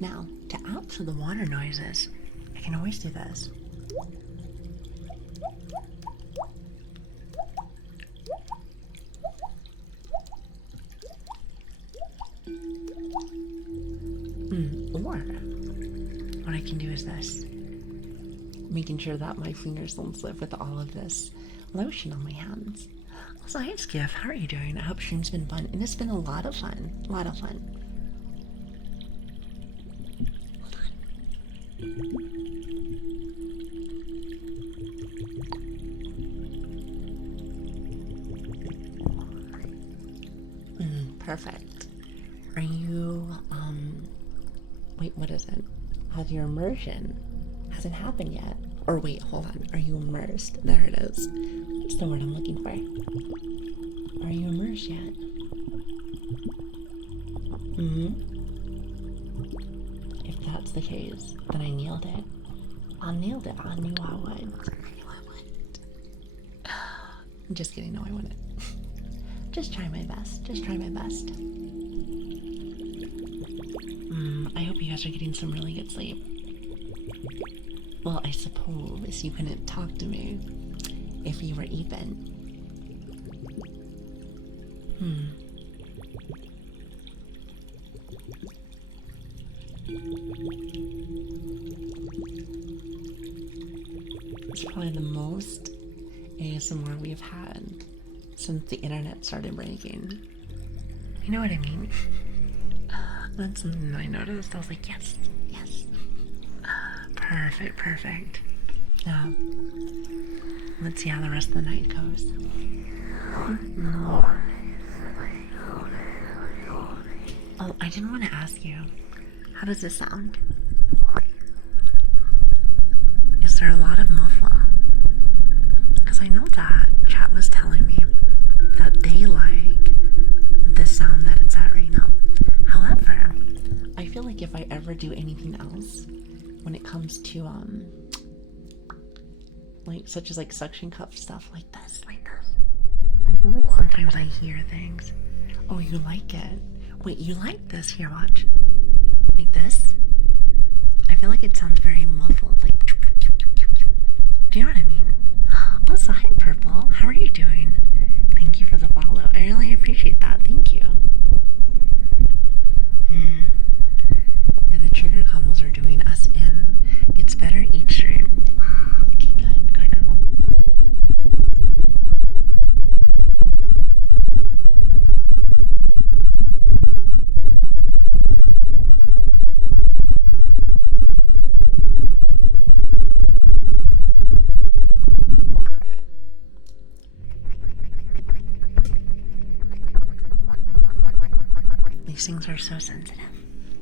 Now, to add to the water noises, I can always do this. Or what I can do is this, making sure that my fingers don't slip with all of this lotion on my hands. Also, hey Skiff, how are you doing? I hope stream's been fun, and it's been a lot of fun. A lot of fun. Perfect. Are you, wait, what is it? Has your immersion, hasn't happened yet? Or wait, hold on. Are you immersed? There it is. That's the word I'm looking for. Are you immersed yet? If that's the case, then I nailed it. I nailed it. I knew I would. I'm just kidding. No, I wouldn't. Just try my best. Just try my best. I hope you guys are getting some really good sleep. Well, I suppose you couldn't talk to me if you were even. It's probably the most ASMR we've had since the internet started breaking. You know what I mean? That's something I noticed. I was like, yes, yes. Perfect, perfect. Now, let's see how the rest of the night goes. Oh, I didn't want to ask you. How does this sound? Is there a lot of muffle? Because I know that chat was telling me that they like the sound that it's at right now. However, I feel like if I ever do anything else, when it comes to like such as like suction cup stuff like this, I feel like sometimes I hear things. Oh, you like it? Wait, you like this? Here, watch. Like this? I feel like it sounds very muffled. Like, do you know what I mean? Also, hi Purple. How are you doing? Thank you for the follow. I really appreciate that. Thank you. Yeah, the trigger combos are doing us in. Gets better each stream. Okay, good, good, good. These things are so sensitive.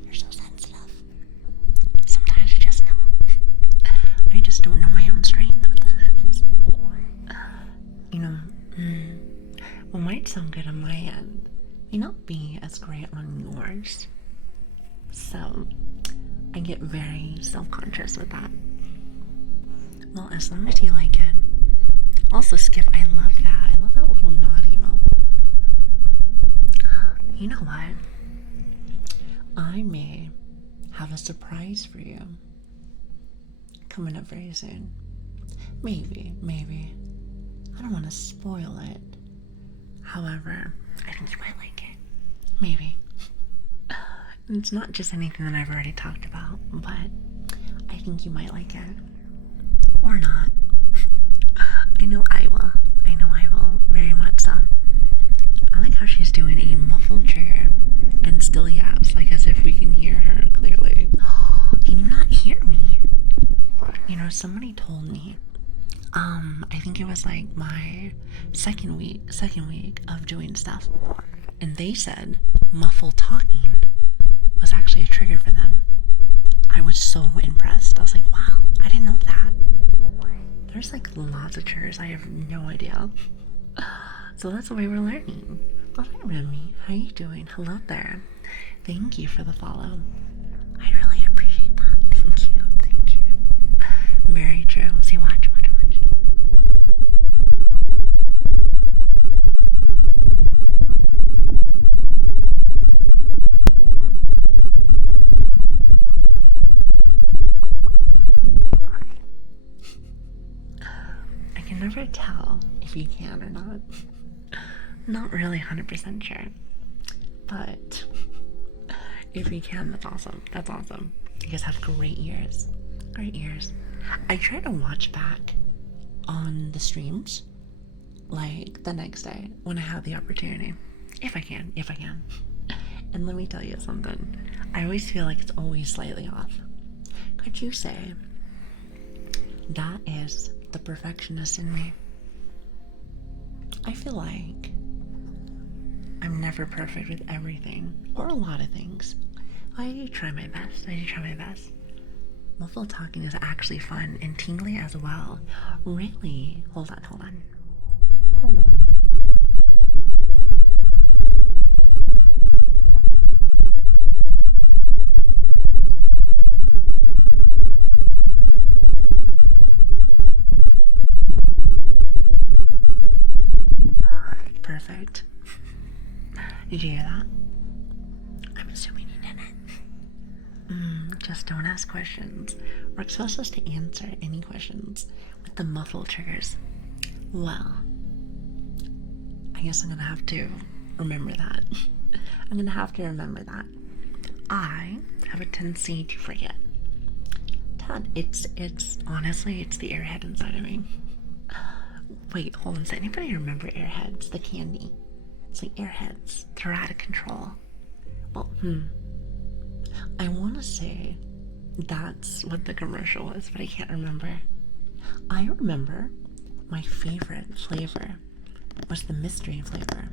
They're so sensitive. Sometimes you just know. I just don't know my own strength with this. You know, what might sound good on my end may not be as great on yours. So, I get very self-conscious with that. Well, as long as you like it. Also, Skip, I love that. I love that little nod emote. You know what? I may have a surprise for you coming up very soon. Maybe. I don't want to spoil it. However, I think you might like it. Maybe. It's not just anything that I've already talked about, but I think you might like it. Or not. I know I will. Very much so. I like how how she's doing a muffled trigger and still yaps, like as if we can hear her clearly. Can you not hear me? You know, somebody told me, I think it was like my second week of doing stuff, and they said muffled talking was actually a trigger for them. I was so impressed. I was like, wow, I didn't know that. There's like lots of triggers. I have no idea. So that's the way we're learning. All right, Remy, how you doing? Hello there. Thank you for the follow. I really appreciate that. Thank you. Thank you. Very true. See, watch. I can never tell if you can or not. Not really 100% sure. But if you can, that's awesome. That's awesome. You guys have great ears. Great ears. I try to watch back on the streams like the next day when I have the opportunity. If I can. And let me tell you something. I always feel like it's always slightly off. Could you say that is the perfectionist in me? I feel like I'm never perfect with everything, or a lot of things. I do try my best. Muffled talking is actually fun and tingly as well. Really? Hold on. Hello. Perfect. Did you hear that? I'm assuming you didn't. Just don't ask questions. We're supposed to answer any questions with the muffled triggers. Well, I guess I'm gonna have to remember that. I have a tendency to forget. Todd, it's honestly, it's the airhead inside of me. Wait, hold on. Does anybody remember Airheads, the candy? It's like Airheads. They're out of control. Well, I want to say that's what the commercial was, but I can't remember. I remember my favorite flavor was the mystery flavor,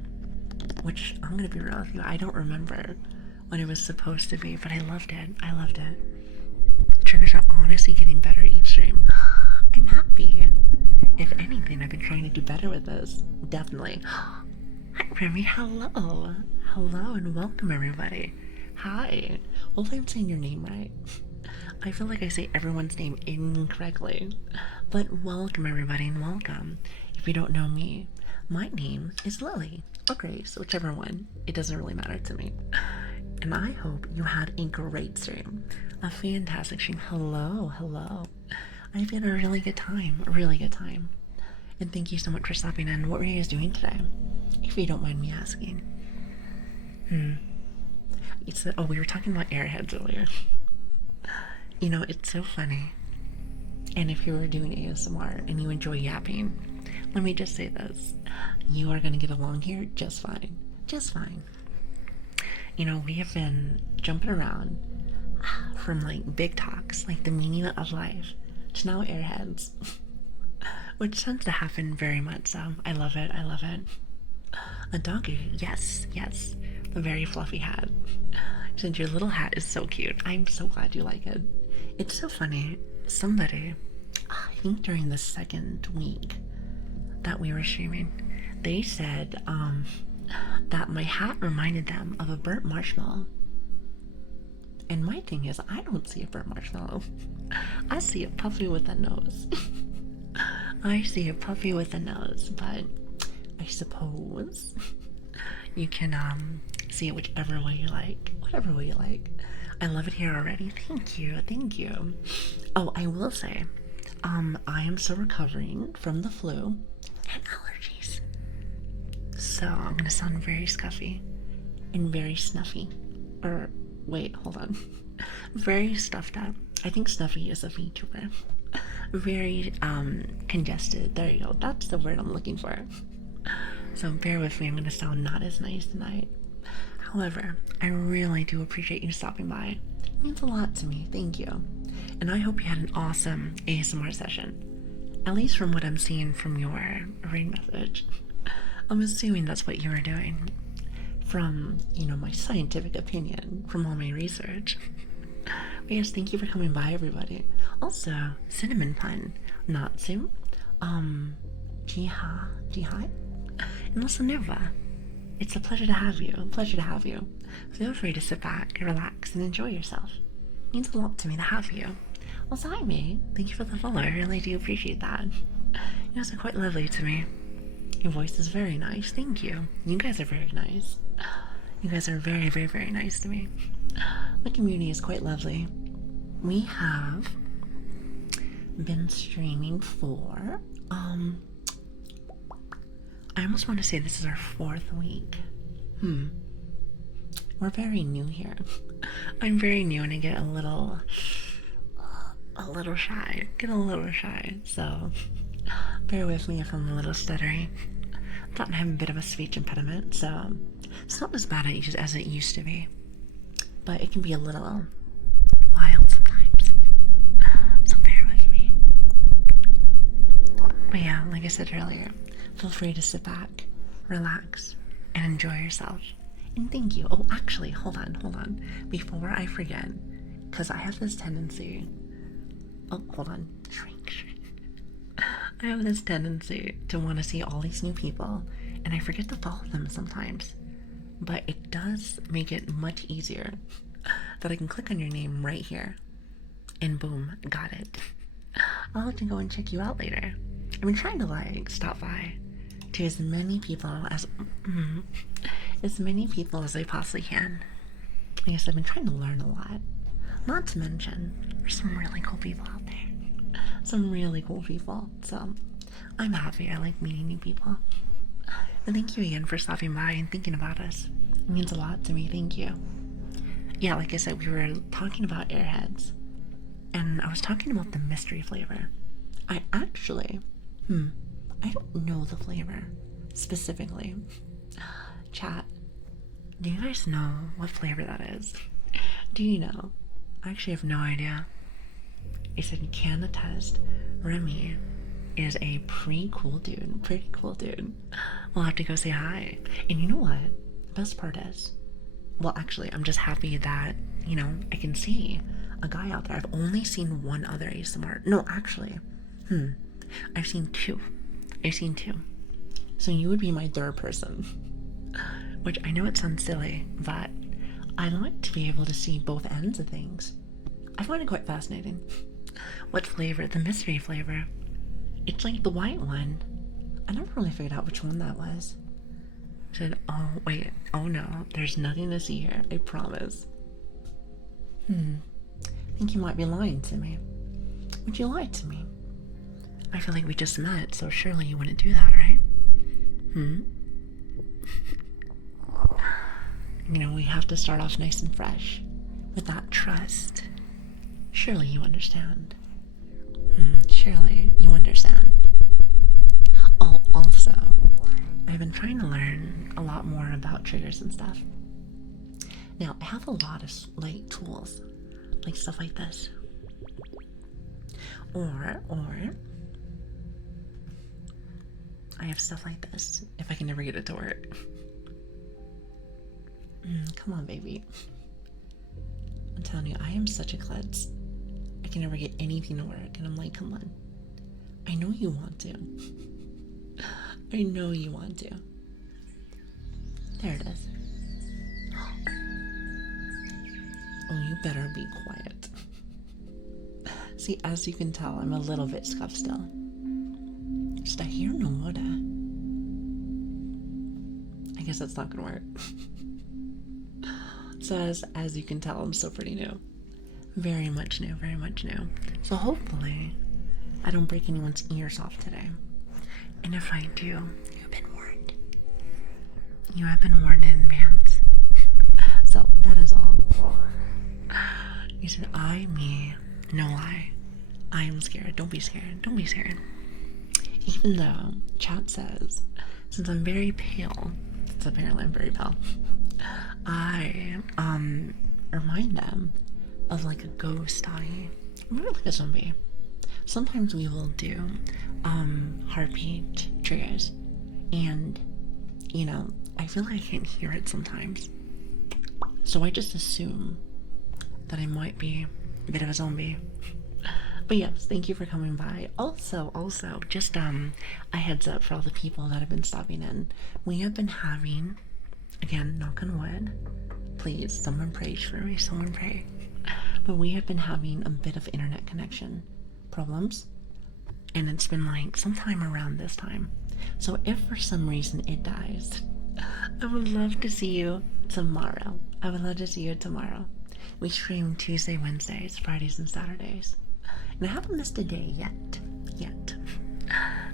which I'm going to be real with you, I don't remember what it was supposed to be, but I loved it. The triggers are honestly getting better each stream. I'm happy. If anything, I've been trying to do better with this. Definitely. Hi, Remy. Hello and welcome, everybody. Hi. Hopefully I'm saying your name right. I feel like I say everyone's name incorrectly. But welcome, everybody, and welcome. If you don't know me, my name is Lili, or Grace, whichever one. It doesn't really matter to me. And I hope you had a great stream. A fantastic stream. Hello. I've had a really good time. And thank you so much for stopping in. What were you guys doing today? If you don't mind me asking. We were talking about Airheads earlier. You know, it's so funny. And if you were doing ASMR and you enjoy yapping, let me just say this. You are going to get along here just fine. You know, we have been jumping around from like big talks, like the meaning of life, to now Airheads, which tends to happen very much so. I love it. A doggy, yes, the very fluffy hat. Since your little hat is so cute, I'm so glad you like it. It's so funny. Somebody, I think during the second week that we were streaming, they said that my hat reminded them of a burnt marshmallow. And my thing is, I don't see a burnt marshmallow. I see a puppy with a nose. But I suppose you can see it whichever way you like. Whatever way you like. I love it here already. Thank you. Oh, I will say, I am still recovering from the flu and allergies. So I'm gonna sound very scuffy and very snuffy. Or wait, hold on. Very stuffed up. I think snuffy is a VTuber. Very congested. There you go. That's the word I'm looking for. So bear with me, I'm going to sound not as nice tonight. However, I really do appreciate you stopping by. It means a lot to me, thank you. And I hope you had an awesome ASMR session. At least from what I'm seeing from your ring message. I'm assuming that's what you were doing. From, my scientific opinion, from all my research. But yes, thank you for coming by, everybody. Also, cinnamon pun, Natsu, Jihai, and also Nova. It's a pleasure to have you. Feel free to sit back, relax, and enjoy yourself. It means a lot to me to have you. Also, hi, May. Thank you for the follow. I really do appreciate that. You guys are quite lovely to me. Your voice is very nice. Thank you. You guys are very nice. You guys are very, very, very nice to me. The community is quite lovely. We have been streaming for, I almost want to say this is our 4th week. We're very new here. I'm very new and I get a little shy. So bear with me if I'm a little stuttery. I thought I have a bit of a speech impediment, so it's not as bad as it used to be. But it can be a little wild sometimes. So bear with me. But yeah, like I said earlier, feel free to sit back, relax, and enjoy yourself. And thank you. Oh, actually, hold on. Before I forget, because I have this tendency... Oh, hold on. Shrink. I have this tendency to want to see all these new people, and I forget to follow them sometimes. But it does make it much easier that I can click on your name right here, and boom, got it. I'll have to go and check you out later. I've been trying to stop by to as many people as I possibly can. I guess I've been trying to learn a lot. Not to mention, there's some really cool people out there. Some really cool people. So I'm happy. I like meeting new people. And thank you again for stopping by and thinking about us. It means a lot to me. Thank you. Yeah, like I said, we were talking about Airheads. And I was talking about the mystery flavor. I actually, I don't know the flavor specifically. Chat, do you guys know what flavor that is? Do you know? I actually have no idea. He said, can attest, Remy is a pretty cool dude. We'll have to go say hi. And you know what? The best part is, well, actually, I'm just happy that, I can see a guy out there. I've only seen one other ASMR. No, actually, I've seen two. So you would be my 3rd person. Which I know it sounds silly, but I like to be able to see both ends of things. I find it quite fascinating. What flavor? The mystery flavor. It's like the white one. I never really figured out which one that was. I said, oh wait, oh no, there's nothing to see here, I promise. I think you might be lying to me. Would you lie to me? I feel like we just met, so surely you wouldn't do that, right? We have to start off nice and fresh with that trust. Surely you understand. Surely you understand. Oh, also, I've been trying to learn a lot more about triggers and stuff. Now, I have a lot of tools, like stuff like this. Or I have stuff like this, if I can never get it to work. Come on, baby. I'm telling you, I am such a klutz. I can never get anything to work, and I'm like, come on. I know you want to. I know you want to. There it is. Oh, you better be quiet. See, as you can tell, I'm a little bit scuffed still. Just I hear no water. I guess that's not gonna work. So as you can tell, I'm still pretty new. Very much new. So hopefully, I don't break anyone's ears off today. And if I do, you've been warned. You have been warned in advance. So that is all. You said, no lie. I am scared. Don't be scared. Even though chat says since I'm very pale, since apparently I'm very pale, I remind them of like a ghost eye, maybe like a zombie. Sometimes we will do heartbeat triggers, and you know, I feel like I can't hear it sometimes, so I just assume that I might be a bit of a zombie. But yes, thank you for coming by. Also, just a heads up for all the people that have been stopping in. We have been having, again, knock on wood, please, someone pray for me, someone pray. But we have been having a bit of internet connection problems, and it's been like sometime around this time. So if for some reason it dies, I would love to see you tomorrow. I would love to see you tomorrow. We stream Tuesday, Wednesdays, Fridays, and Saturdays. And I haven't missed a day yet.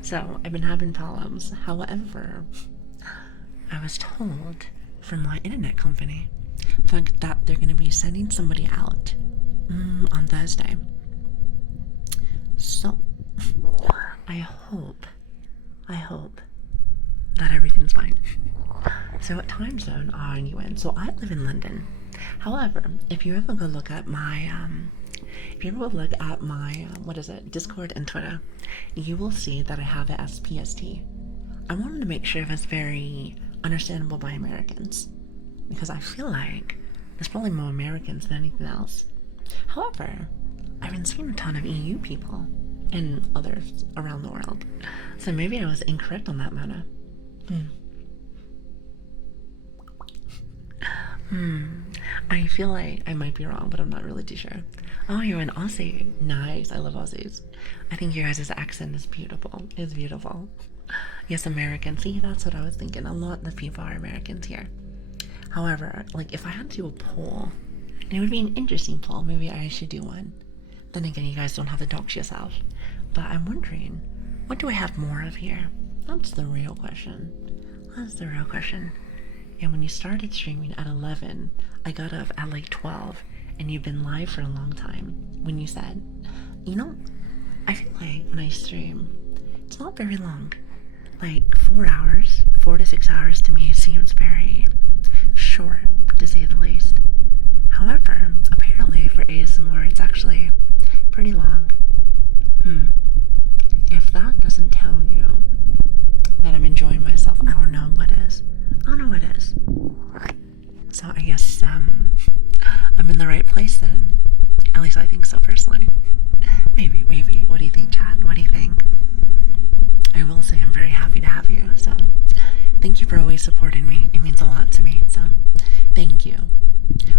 So I've been having problems. However, I was told from my internet company that they're going to be sending somebody out on Thursday. So I hope that everything's fine. So what time zone are you in? So I live in London. However, if you ever go look at my what is it, Discord and Twitter, you will see that I have it as PST. I wanted to make sure it was very understandable by Americans, because I feel like there's probably more Americans than anything else. However, I've been seeing a ton of EU people and others around the world, so maybe I was incorrect on that matter. I feel like I might be wrong, but I'm not really too sure. Oh, you're an Aussie. Nice. I love Aussies. I think your guys' accent is beautiful. It's beautiful. Yes, American. See, that's what I was thinking. A lot of people are Americans here. However, like, if I had to do a poll, and it would be an interesting poll, maybe I should do one. Then again, you guys don't have to dox yourself. But I'm wondering, what do I have more of here? That's the real question. That's the real question. And when you started streaming at 11, I got up at like 12, and you've been live for a long time. When you said, you know, I feel like when I stream, it's not very long. Like 4 hours, 4 to 6 hours to me seems very short, to say the least. However, apparently for ASMR, it's actually pretty long. If that doesn't tell you that I'm enjoying myself, I don't know what is. I don't know what is. So I guess I'm in the right place then. At least I think so personally. Maybe. What do you think, Chad? What do you think? I will say I'm very happy to have you. So thank you for always supporting me. It means a lot to me. So thank you.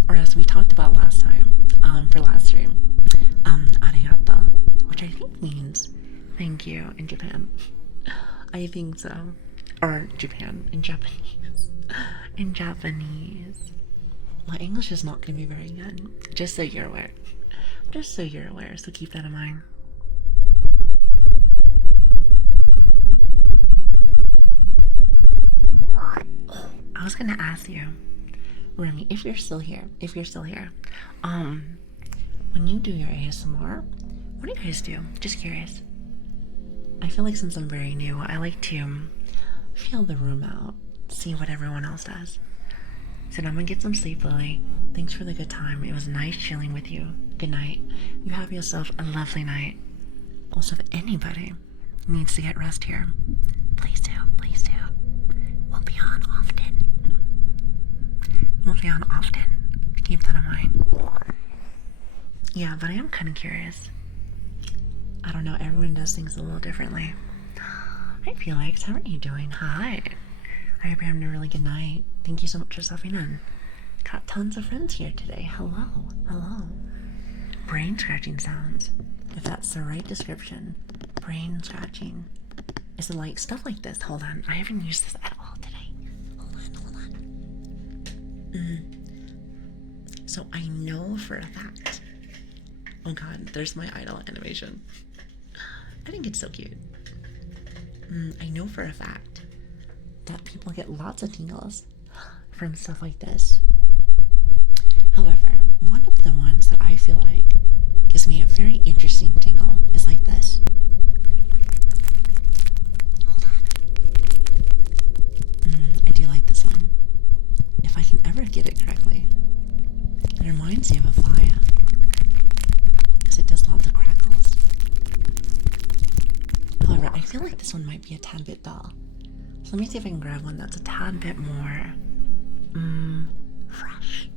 Or as we talked about last time, for last stream, arigato, which I think means thank you in Japan. I think so. Or Japan, in Japanese. In Japanese. My English is not going to be very good. Just so you're aware. Just so you're aware, so keep that in mind. Oh, I was going to ask you, Remy, if you're still here, when you do your ASMR, what do you guys do? Just curious. I feel like since I'm very new, I like to feel the room out, see what everyone else does. So now I'm gonna get some sleep, Lily. Thanks for the good time. It was nice chilling with you. Good night. You have yourself a lovely night. Also, if anybody needs to get rest here, please do, please do. We'll be on often. Keep that in mind. Yeah, but I am kind of curious. I don't know, everyone does things a little differently. Hi Felix, how are you doing? Hi. I hope you're having a really good night. Thank you so much for stopping in. Got tons of friends here today. Hello. Brain scratching sounds. If that's the right description. Brain scratching. Is it like stuff like this? Hold on. I haven't used this at all today. Hold on. So I know for a fact. Oh god, there's my idol animation. I think it's so cute. I know for a fact that people get lots of tingles from stuff like this. However, one of the ones that I feel like gives me a very interesting tingle is like this. Hold on. I feel like this one might be a tad bit dull. So let me see if I can grab one that's a tad bit more fresh.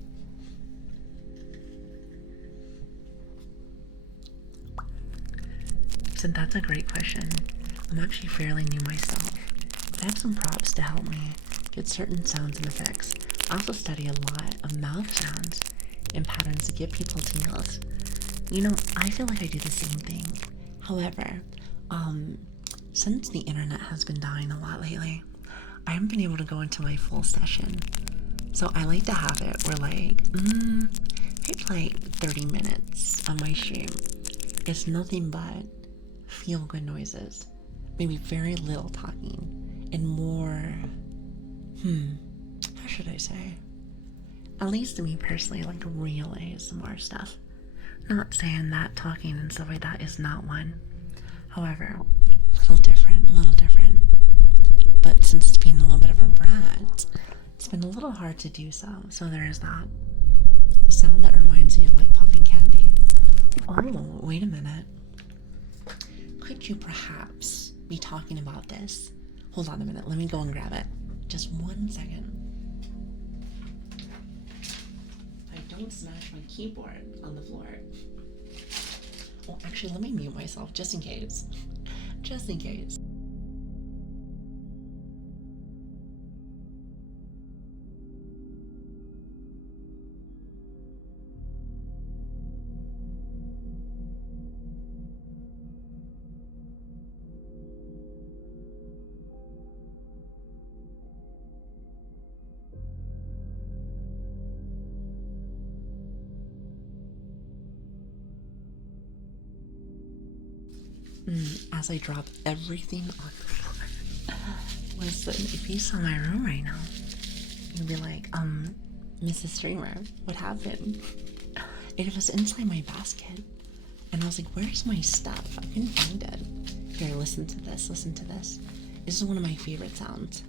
So that's a great question. I'm actually fairly new myself, but I have some props to help me get certain sounds and effects. I also study a lot of mouth sounds and patterns to give people tingles. You know, I feel like I do the same thing. However, since the internet has been dying a lot lately, I haven't been able to go into my full session. So I like to have it where maybe like 30 minutes on my stream. It's nothing but feel good noises. Maybe very little talking and more, how should I say? At least to me personally, like real ASMR stuff. Not saying that talking and stuff like that is not one. However, a little different. But since it's been a little bit of a brat, it's been a little hard to do so. So there is that. The sound that reminds me of like popping candy. Oh, wait a minute. Could you perhaps be talking about this? Hold on a minute. Let me go and grab it. Just 1 second. I don't smash my keyboard on the floor. Oh, actually, let me mute myself just in case. Just in case. As I drop everything on the floor. Listen, if you saw my room right now, you'd be like, Mrs. Streamer, what happened? It was inside my basket. And I was like, where's my stuff? I couldn't find it. Here, listen to this. This is one of my favorite sounds.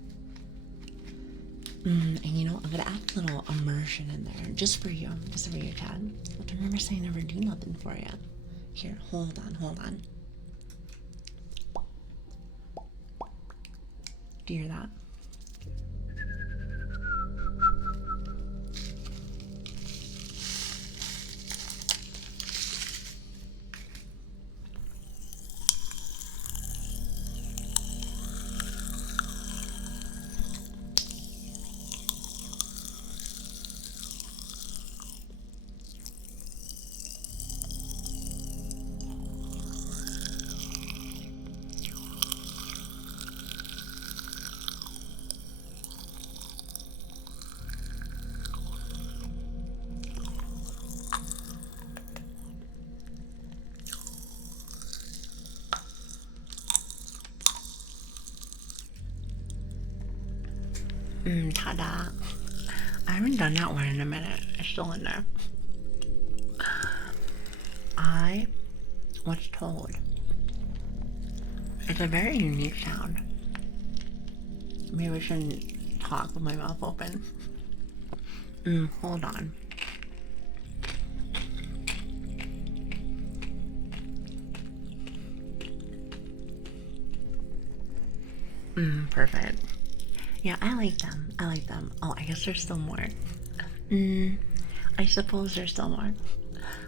And you know, I'm gonna add a little immersion in there, just for you, Chad. But remember saying I never do nothing for you. Here, hold on. Do you hear that? Ta-da. I haven't done that one in a minute. It's still in there. I was told it's a very unique sound. Maybe I shouldn't talk with my mouth open. Hold on. Perfect. Yeah, I like them. Oh, I guess there's still more. I suppose there's still more.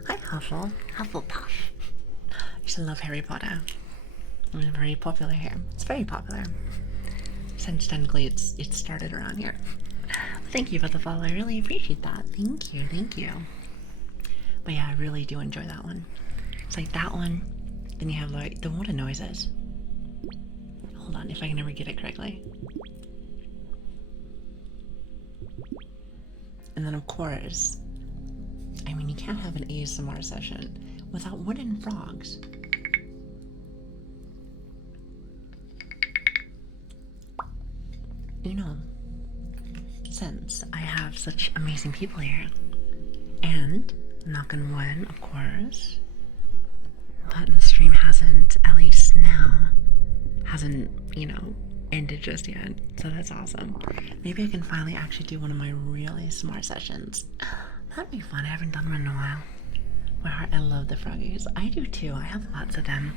Hi, Hufflepuff. I used to love Harry Potter. It's very popular here. It's very popular. Since technically it started around here. Thank you for the follow. I really appreciate that. Thank you. But yeah, I really do enjoy that one. It's like that one. Then you have like the water noises. Hold on, if I can ever get it correctly. And then of course, I mean, you can't have an ASMR session without wooden frogs. You know, since I have such amazing people here, and knock on wood, of course, but the stream hasn't, at least now, you know, ended just yet, so that's awesome. Maybe I can finally actually do one of my really smart sessions. That'd be fun. I haven't done one in a while. My heart, I love the froggies. I do too. I have lots of them.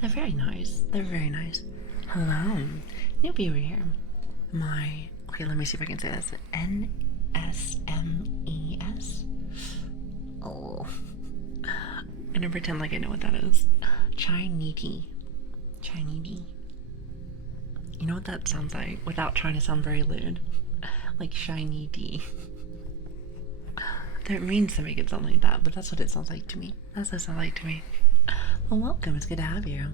They're very nice. They're very nice. Hello. New viewer here. Okay, let me see if I can say this. NSMES. Oh. I'm gonna pretend like I know what that is. Chinese. Chinese. You know what that sounds like without trying to sound very lewd? Like shiny D. That means to make it sound like that, but that's what it sounds like to me. That's what it sounds like to me. Well, welcome. It's good to have you.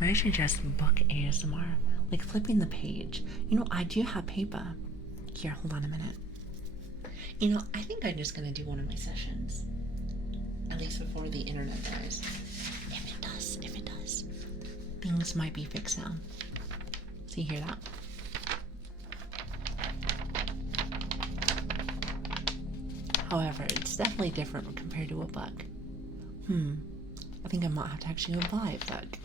I should just book ASMR, like flipping the page. You know, I do have paper. Here, hold on a minute. You know, I think I'm just gonna do one of my sessions, at least before the internet dies. If it does, things might be fixed now. So you hear that? However, it's definitely different compared to a book. I think I might have to actually go buy a book.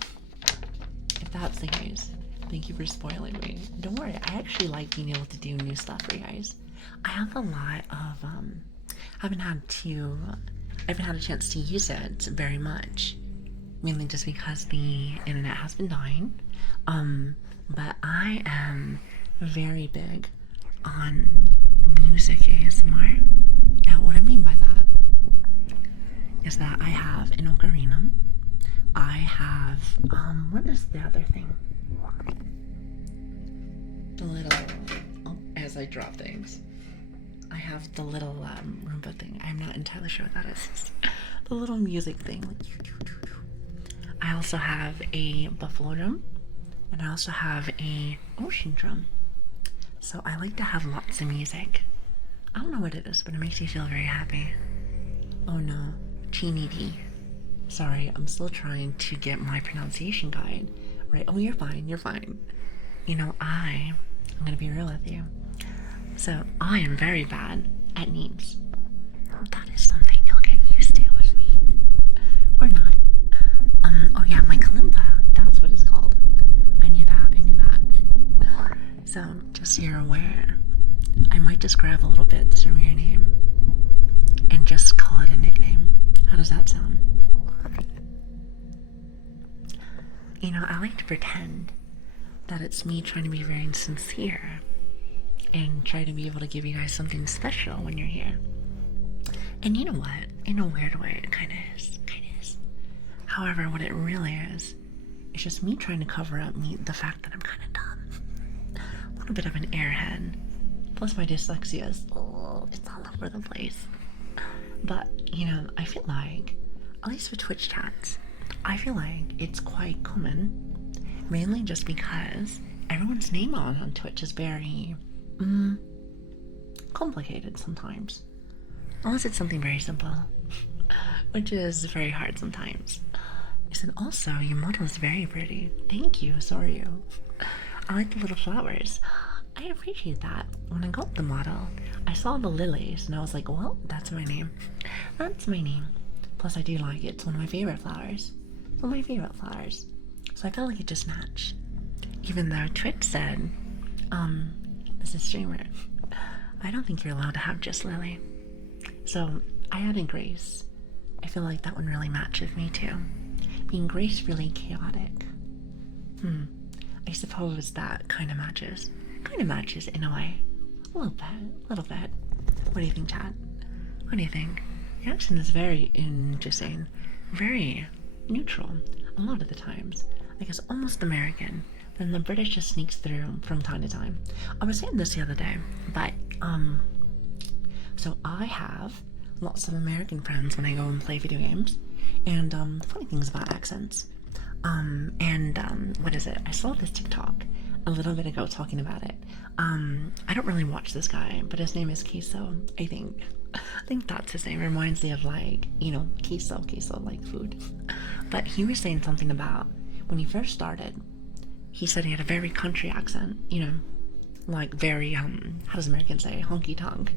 If that's the case, thank you for spoiling me. Don't worry, I actually like being able to do new stuff for you guys. I have a lot of, I haven't had a chance to use it very much. Mainly just because the internet has been dying. But I am very big on music ASMR. Now, what I mean by that is that I have an ocarina. I have, what is the other thing? The little, as I drop things. I have the little Roomba thing. I'm not entirely sure what that is. The little music thing. I also have a buffalo drum, and I also have a ocean drum. So I like to have lots of music. I don't know what it is, but it makes me feel very happy. Oh no, Chinidi. Sorry, I'm still trying to get my pronunciation guide right. Oh, you're fine. You know, I'm gonna be real with you. So, I am very bad at names. That is something you'll get used to with me. Or not. Oh yeah, my kalimba. That's what it's called. I knew that. So, just so you're aware, I might just grab a little bit from your name and just call it a nickname. How does that sound? You know, I like to pretend that it's me trying to be very sincere and try to be able to give you guys something special when you're here. And you know what? In a weird way, it kind of is. However, what it really is, it's just me trying to cover up the fact that I'm kind of dumb. A little bit of an airhead. Plus my dyslexia is, it's all over the place. But, you know, I feel like, at least with Twitch chats, I feel like it's quite common, mainly just because everyone's name on Twitch is very, complicated sometimes. Unless it's something very simple, which is very hard sometimes. And also, your model is very pretty. Thank you, so are you. I like the little flowers. I appreciate that. When I got the model, I saw the lilies, and I was like, well, that's my name. That's my name. Plus, I do like it. It's one of my favorite flowers. So I felt like it just matched. Even though Twitch said, as a streamer, I don't think you're allowed to have just Lili. So I added Grace. I feel like that one really matched with me too. Being Grace really chaotic. I suppose that kind of matches. Kind of matches in a way. A little bit. What do you think, Chad? What do you think? The accent is very interesting. Very neutral. A lot of the times. I guess almost American. Then the British just sneaks through from time to time. I was saying this the other day, but, so I have lots of American friends when I go and play video games. And, funny things about accents. What is it? I saw this TikTok a little bit ago talking about it. I don't really watch this guy, but his name is Queso, I think. I think that's his name. It reminds me of, like, you know, queso, like food. But he was saying something about when he first started, he said he had a very country accent, you know, like very, how does Americans say, honky-tonk,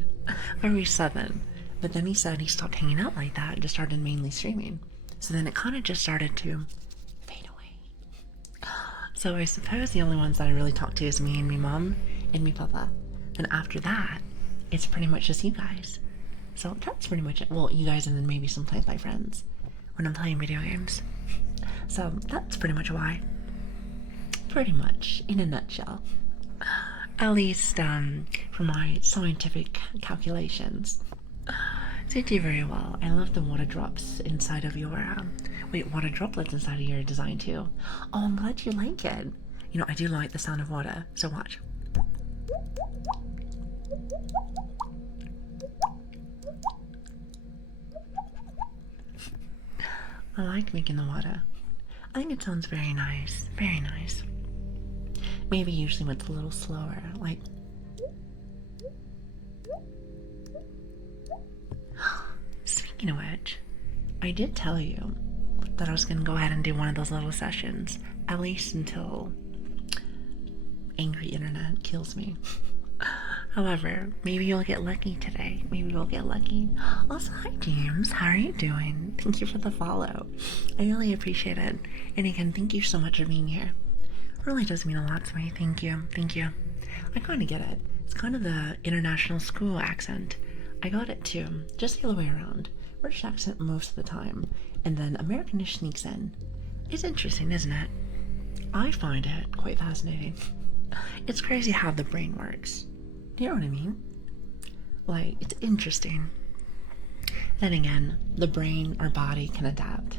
very southern. But then he said he stopped hanging out like that and just started mainly streaming. So then it kind of just started to fade away. So I suppose the only ones that I really talk to is me and me mom and me papa. Then after that, it's pretty much just you guys. So that's pretty much it. Well, you guys and then maybe sometimes my friends when I'm playing video games. So that's pretty much why. Pretty much, in a nutshell. At least, for my scientific calculations. So you do very well. I love the water drops inside of your, water droplets inside of your design too. Oh, I'm glad you like it. You know, I do like the sound of water, so watch. I like making the water. I think it sounds very nice. Very nice. Maybe usually when it's a little slower, like. Speaking of which, I did tell you that I was going to go ahead and do one of those little sessions, at least until angry internet kills me. However, maybe you'll get lucky today. Maybe we'll get lucky. Also, hi James, how are you doing? Thank you for the follow. I really appreciate it. And again, thank you so much for being here. It really does mean a lot to me. Thank you. Thank you. I kind of get it. It's kind of the international school accent. I got it too, just the other way around. British accent most of the time, and then Americanish sneaks in. It's interesting, isn't it? I find it quite fascinating. It's crazy how the brain works. You know what I mean? Like, it's interesting. Then again, the brain or body can adapt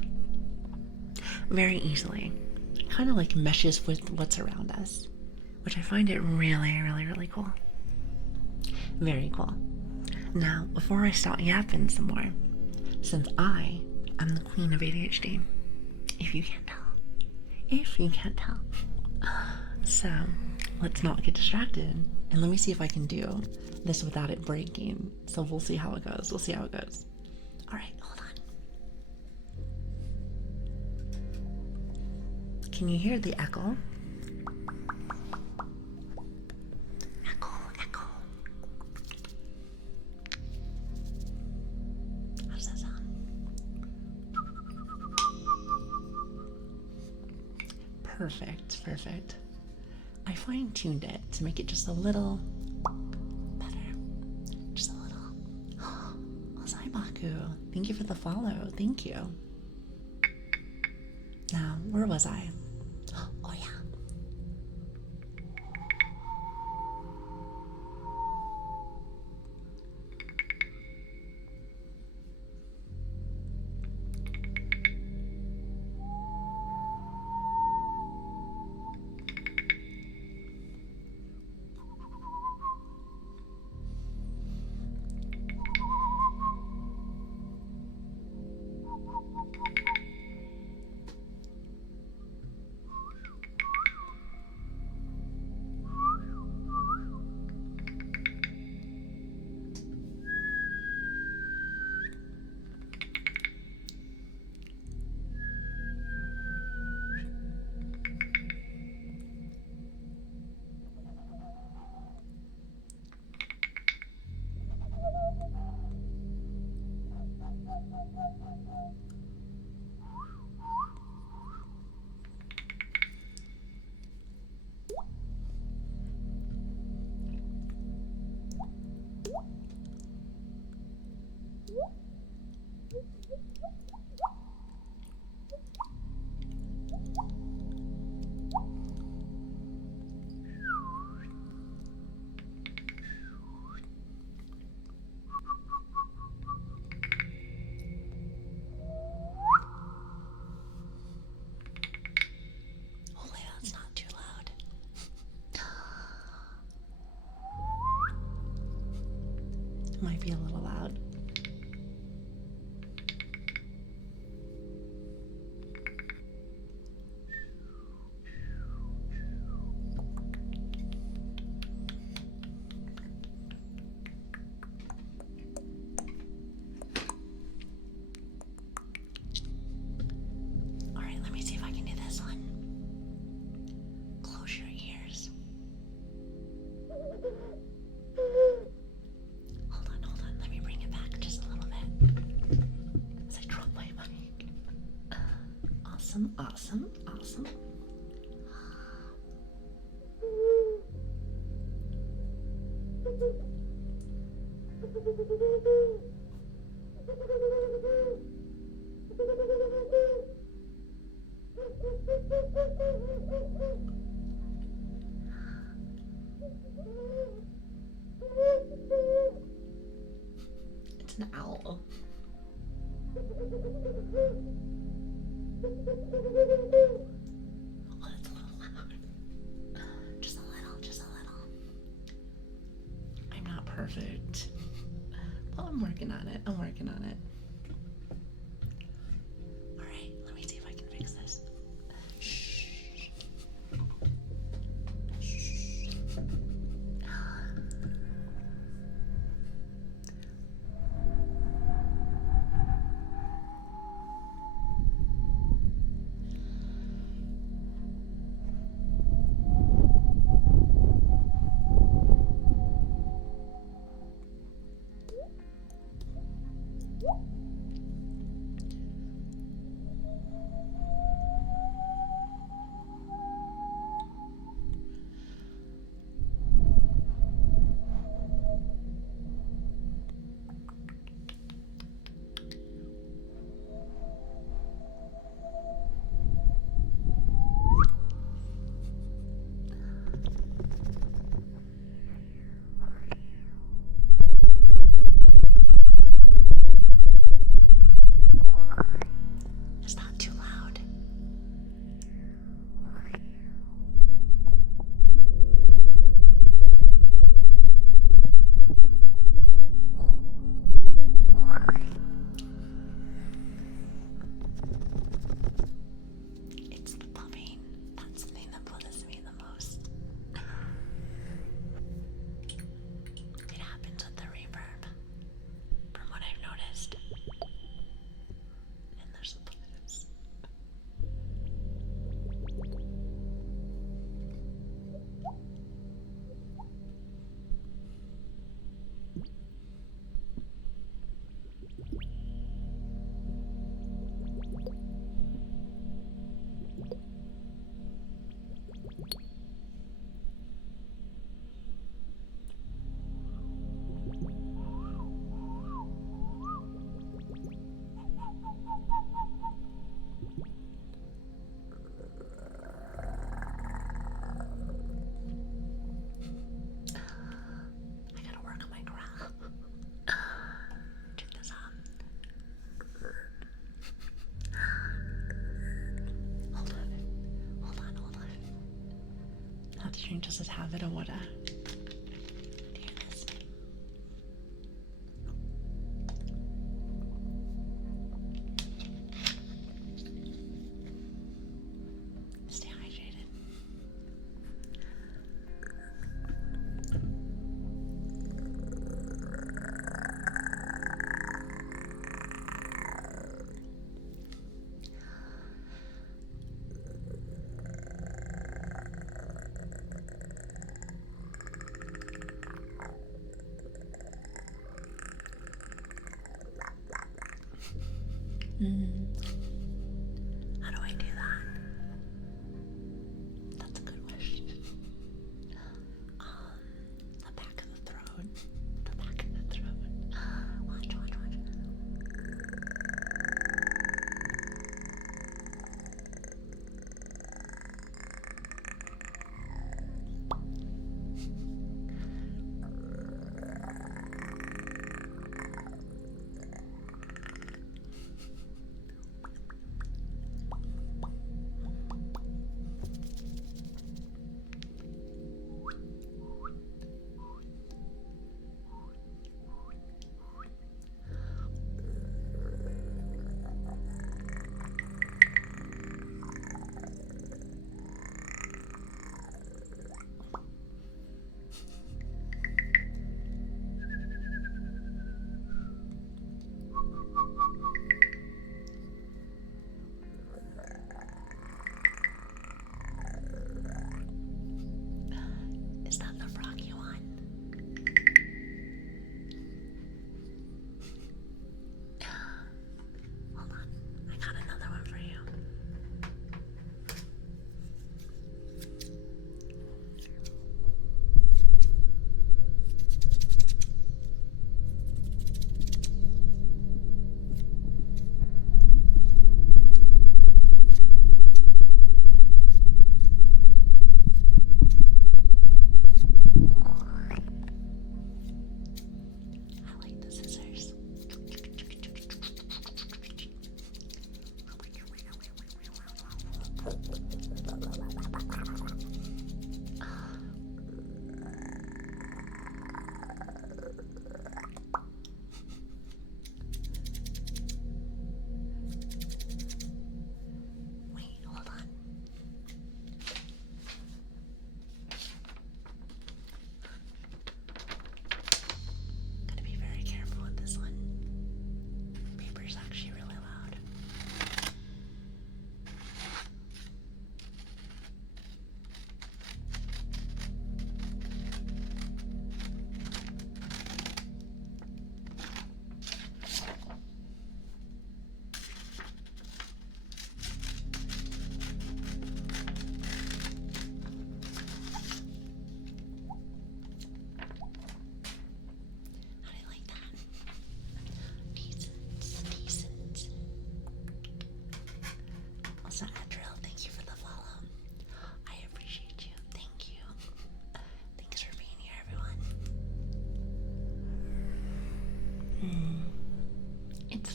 very easily. It kind of like meshes with what's around us, which I find it really, really, really cool. Very cool. Now, before I start yapping some more, since I am the queen of ADHD, if you can't tell. So, let's not get distracted, and let me see if I can do this without it breaking. So we'll see how it goes. Alright, hold on. Can you hear the echo? Echo. How does that sound? Perfect. I fine-tuned it to make it just a little better. Just a little. Oh, Baku. Thank you for the follow. Thank you. Now, where was I? Oh, yeah. Might be a little loud. All right, let me see if I can do this one. Close your ears. Hold on. Let me bring it back just a little bit. As I drop my mic. Awesome. perfect. Well, I'm working on it. Alright, let me see if I can fix this. Shh. Is that too loud? It's the pumping. That's the thing that bothers me the most. It happens with the reverb, from what I've noticed. And there's the blues. I gotta work on my growl. Check this out. Hold on. Not to change just a habit of what do you hear this? Stay hydrated. How do I do that? That's a good question. The back of the throat. Watch.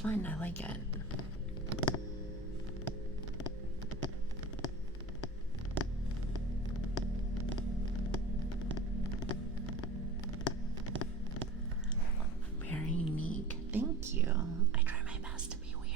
fun. I like it. Very unique. Thank you. I try my best to be weird.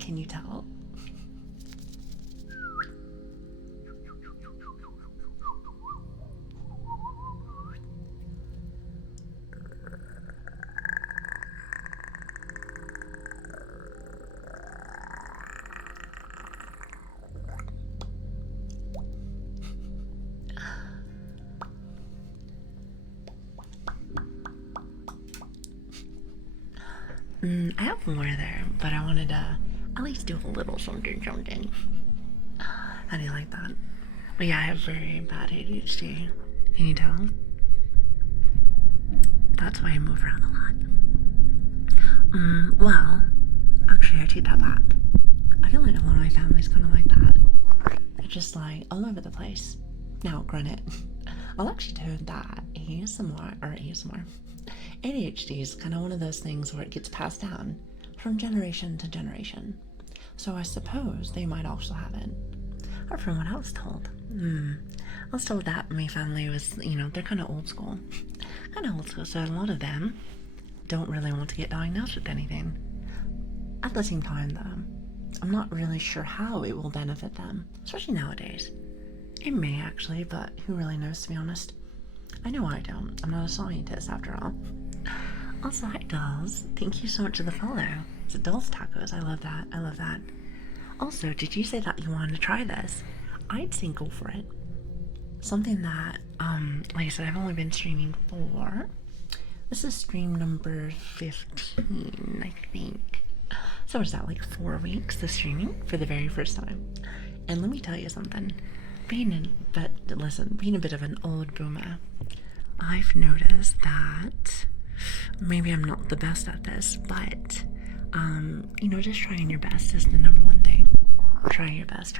Can you tell? I have more there, but I wanted to at least do a little something. How do you like that? But yeah, I have very bad ADHD. Can you tell? That's why I move around a lot. Well, actually, I take that back. I feel like a lot of my family's kind of like that. They're just like all over the place. Now, granted, I'll actually tell that ASMR, ADHD is kind of one of those things where it gets passed down from generation to generation. So I suppose they might also have it. Or from what I was told. I was told that my family was, they're kind of old school. So a lot of them don't really want to get diagnosed with anything. At the same time, though, I'm not really sure how it will benefit them, especially nowadays. It may actually, but who really knows, to be honest? I know I don't. I'm not a scientist, after all. Also, hi, Dolls. Thank you so much for the follow. It's Dolls Tacos. I love that. Also, did you say that you wanted to try this? I'd say go for it. Something that, like I said, I've only been streaming for. This is stream number 15, I think. So what is that, like 4 weeks of streaming for the very first time? And let me tell you something. Being a bit of an old boomer, I've noticed that maybe I'm not the best at this, but just trying your best is the number one thing. Try your best.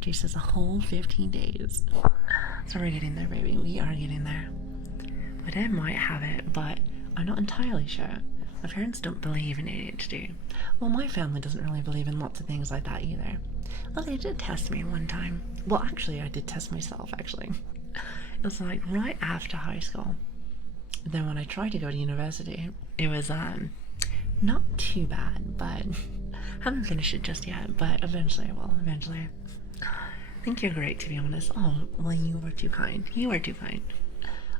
Juice is a whole 15 days. So we're getting there, baby. We are getting there. My dad might have it, but I'm not entirely sure. My parents don't believe in ADHD. Well, my family doesn't really believe in lots of things like that either. Well, they did test me one time. Well, actually, I did test myself, actually. It was like right after high school. Then when I tried to go to university, it was not too bad, but haven't finished it just yet, but eventually I will, eventually. I think you're great, to be honest. Oh, well, you are too kind.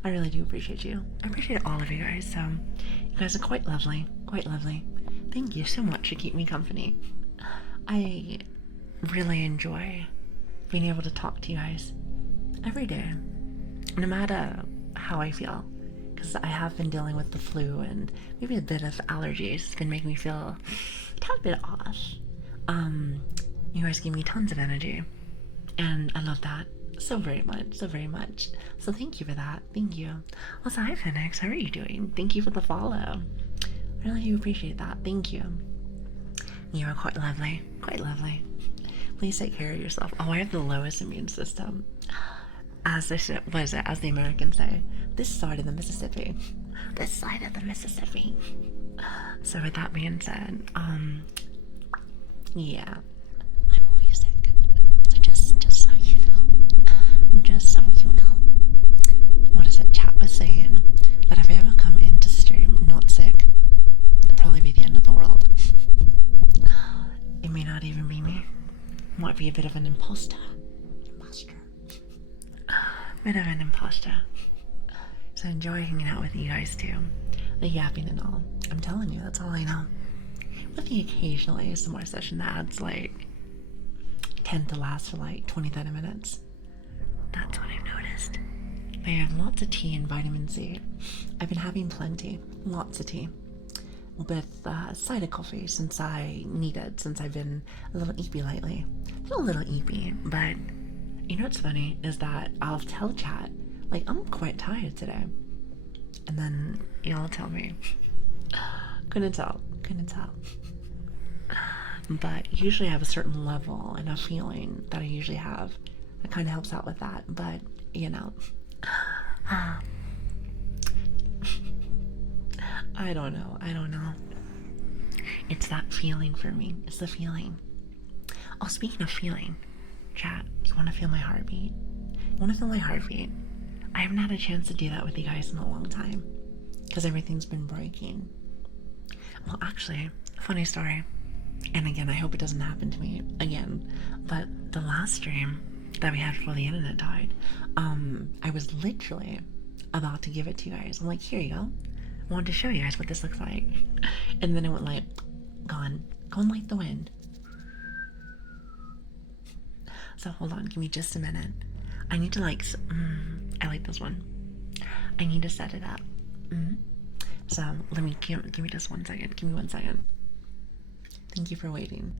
I really do appreciate you. I appreciate all of you guys, so you guys are quite lovely. Thank you so much for keeping me company. I really enjoy being able to talk to you guys every day, no matter how I feel, because I have been dealing with the flu and maybe a bit of allergies. It's been making me feel a tad bit off. You guys give me tons of energy, and I love that so very much. So thank you for that. Thank you. Also, hi Phoenix, how are you doing? Thank you for the follow. I really do appreciate that. Thank you. You are quite lovely. Please take care of yourself. Oh, I have the lowest immune system. As the Americans say, this side of the Mississippi. So with that being said, yeah, I'm always sick. So just so you know. What is it? Chat was saying that if I ever come into stream not sick, it'll probably be the end of the world. It may not even be me. Might be a bit of an imposter. So I enjoy hanging out with you guys too. the yapping and all. I'm telling you, that's all I know. With the occasional ASMR session that adds like tend to last for like 20-30 minutes. That's what I've noticed. I have lots of tea and vitamin C. I've been having plenty, lots of tea, with a side of coffee since I've been a little eepy lately. Not a little eepy, but you know what's funny is that I'll tell chat, like, I'm quite tired today. And then y'all tell me, couldn't tell. But usually I have a certain level and a feeling that I usually have that kind of helps out with that. But, you know, I don't know. It's that feeling for me. It's the feeling. Oh, speaking of feeling, chat, you want to feel my heartbeat? You want to feel my heartbeat? I haven't had a chance to do that with you guys in a long time because everything's been breaking. Well, actually, funny story. And again, I hope it doesn't happen to me again. But the last stream that we had before the internet died, I was literally about to give it to you guys. I'm like, here you go. I wanted to show you guys what this looks like. And then it went like, gone like the wind. So hold on, give me just a minute. I need to like, I like this one. I need to set it up. So let me, give me just 1 second. Give me 1 second. Thank you for waiting.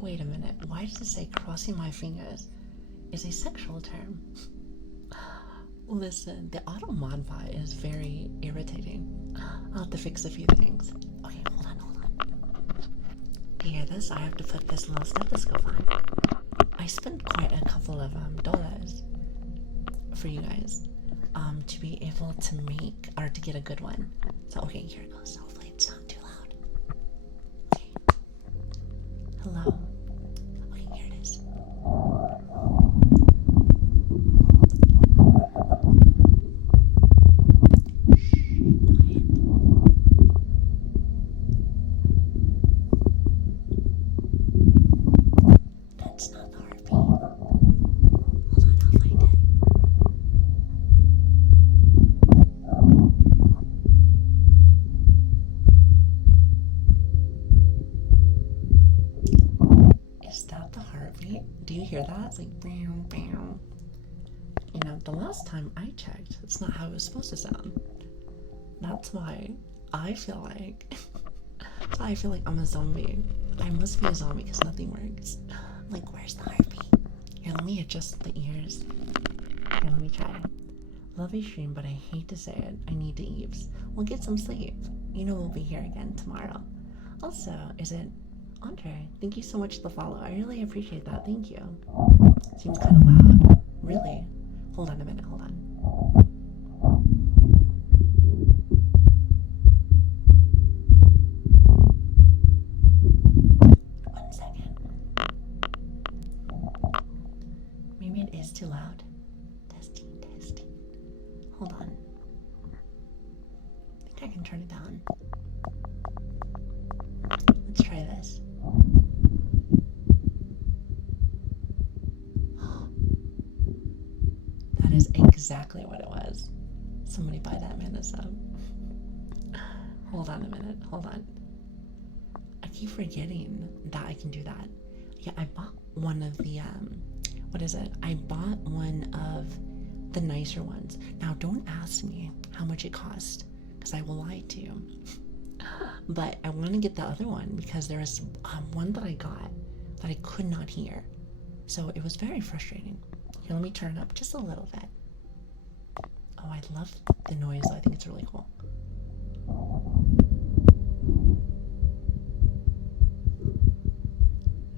Wait a minute. Why does it say crossing my fingers is a sexual term? Listen, the auto modify is very irritating. I'll have to fix a few things. Okay, hold on. Do you hear this? I have to put this little stethoscope on. I spent quite a couple of dollars for you guys to be able to make or to get a good one. So okay, here it goes. Hopefully it's not too loud. Okay. Hello. Okay, here it is. That's not the heartbeat. Hold on, I'll find it. Is that the heartbeat? Do you hear that? It's like bam, bam. You know, the last time I checked, it's not how it was supposed to sound. That's why I feel like I'm a zombie. I must be a zombie because nothing works. Like, where's the heartbeat? Here, let me adjust the ears. Here, let me try. Love your stream, but I hate to say it. I need to eaves. We'll get some sleep. You know we'll be here again tomorrow. Also, is it Andre? Thank you so much for the follow. I really appreciate that. Thank you. Seems kind of loud. Really? Hold on a minute. Hold on. Maybe it is too loud. Testing. Hold on. I think I can turn it down. Let's try this. That is exactly what it was. Somebody buy that man a sub. Hold on a minute. Hold on. I keep forgetting that I can do that. Yeah, I bought one of the what is it? I bought one of the nicer ones. Now, don't ask me how much it cost, because I will lie to you. But I want to get the other one because there is one that I got that I could not hear. So it was very frustrating. Here, let me turn it up just a little bit. Oh, I love the noise. I think it's really cool.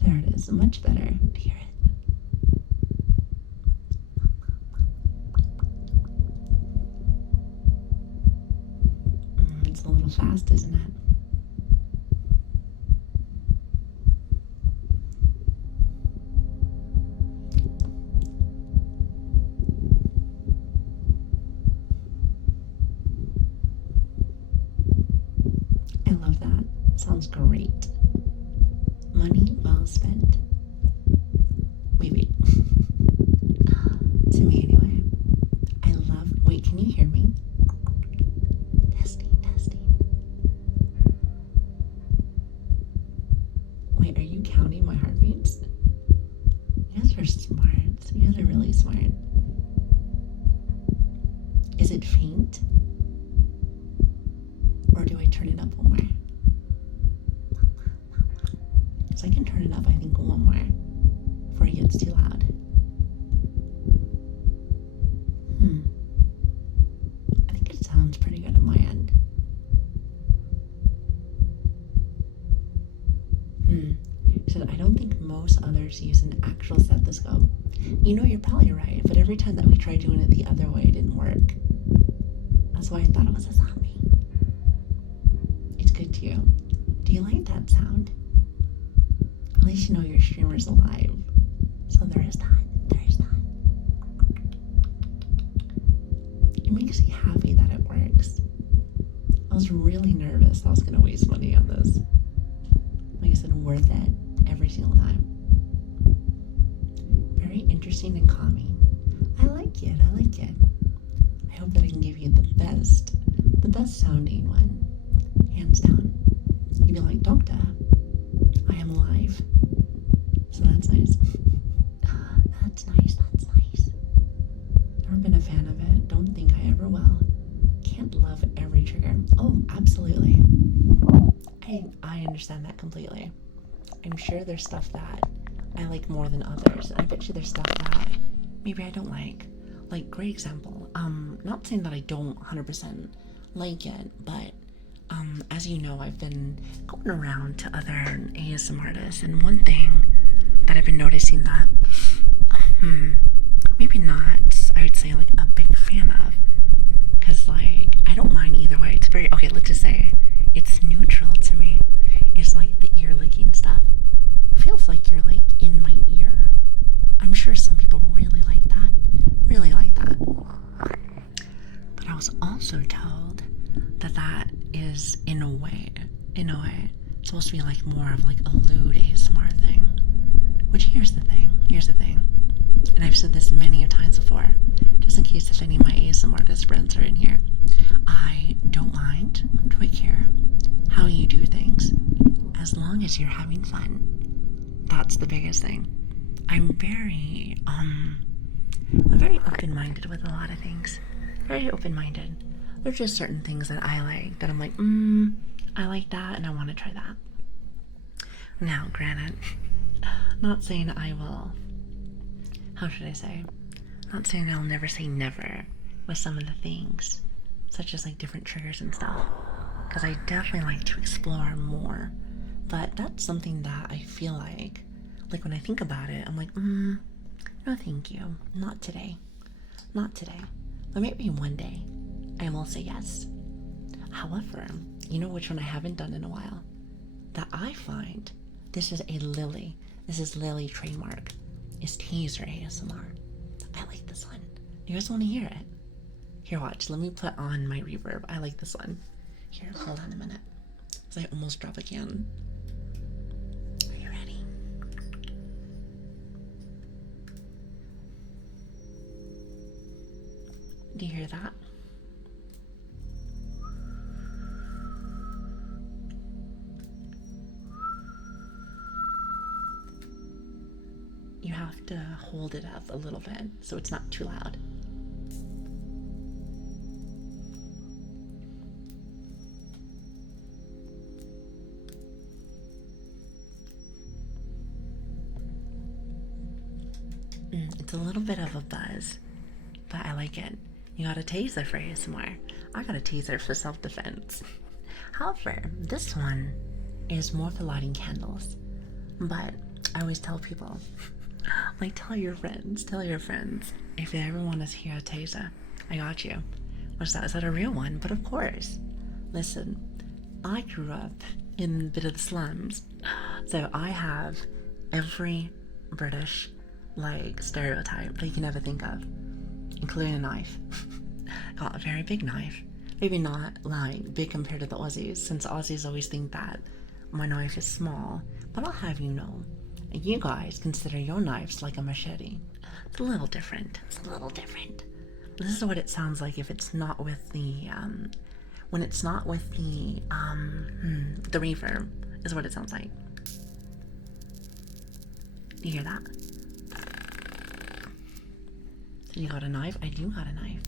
There it is. Much better to hear it. It's a little fast, isn't it? I love that. Sounds great. Money well spent. Wait. To me, anyway. I love. Wait, can you hear me? Testing. Wait, are you counting my heartbeats? You guys are smart. You guys are really smart. Is it faint? Or do I turn it up one more? So I can turn it up, I think, one more before it gets too loud. I think it sounds pretty good on my end. So I don't think most others use an actual stethoscope. You know, you're probably right, but every time that we tried doing it the other way, it didn't work. That's why I thought it was a zombie. It's good too. Do you like that sound? At least you know your streamer's alive. So there is that. It makes me happy that it works. I was really nervous I was going to waste money on this. Like I said, worth it every single time. Very interesting and calming. I like it. I hope that I can give you the best sounding one. Hands down. You'd be like, Doctor, I am alive. So that's nice. That's nice. Never been a fan of it. Don't think I ever will. Can't love every trigger. Oh, absolutely. I understand that completely. I'm sure there's stuff that I like more than others. I bet you there's stuff that maybe I don't like. Like, great example. Not saying that I don't 100% like it, but as you know, I've been going around to other ASM artists, and one thing that I've been noticing that maybe not, I would say, like, a big fan of, because, like, I don't mind either way. It's very, okay, let's just say it's neutral to me. It's like the ear licking stuff. Feels like you're, like, in my ear. I'm sure some people really like that. But I was also told that is in a way, supposed to be like more of like a lewd ASMR thing. Which here's the thing. And I've said this many times before, just in case if any of my ASMR artist friends are in here. I don't mind, do I care how you do things, as long as you're having fun. That's the biggest thing. I'm very open-minded with a lot of things. Very open-minded. There's just certain things that I like that I'm like, I like that and I want to try that. Now, granted, not saying I will, how should I say? Not saying I'll never say never with some of the things, such as like different triggers and stuff, because I definitely like to explore more. But that's something that I feel like when I think about it, I'm like, no thank you, not today. But maybe one day I will say yes. However, you know which one I haven't done in a while? That I find, this is Lili trademark, is Taser ASMR. I like this one. You guys want to hear it? Here, watch. Let me put on my reverb. I like this one. Here, hold on a minute. Because I almost drop a can. Are you ready? Do you hear that? You have to hold it up a little bit so it's not too loud. It's a little bit of a buzz, but I like it. You got a taser for ASMR. I got a taser for self-defense. However, this one is more for lighting candles. But I always tell people, like, tell your friends, if they ever want to hear a taser, I got you. What's that? Is that a real one? But of course, listen, I grew up in a bit of the slums, so I have every British, like, stereotype that you can ever think of, including a knife. Got a very big knife. Maybe not, like, big compared to the Aussies, since Aussies always think that my knife is small, but I'll have you know, you guys consider your knives like a machete. It's a little different. This is what it sounds like if it's not with the, when it's not with the reverb, is what it sounds like. You hear that? So you got a knife? I do got a knife.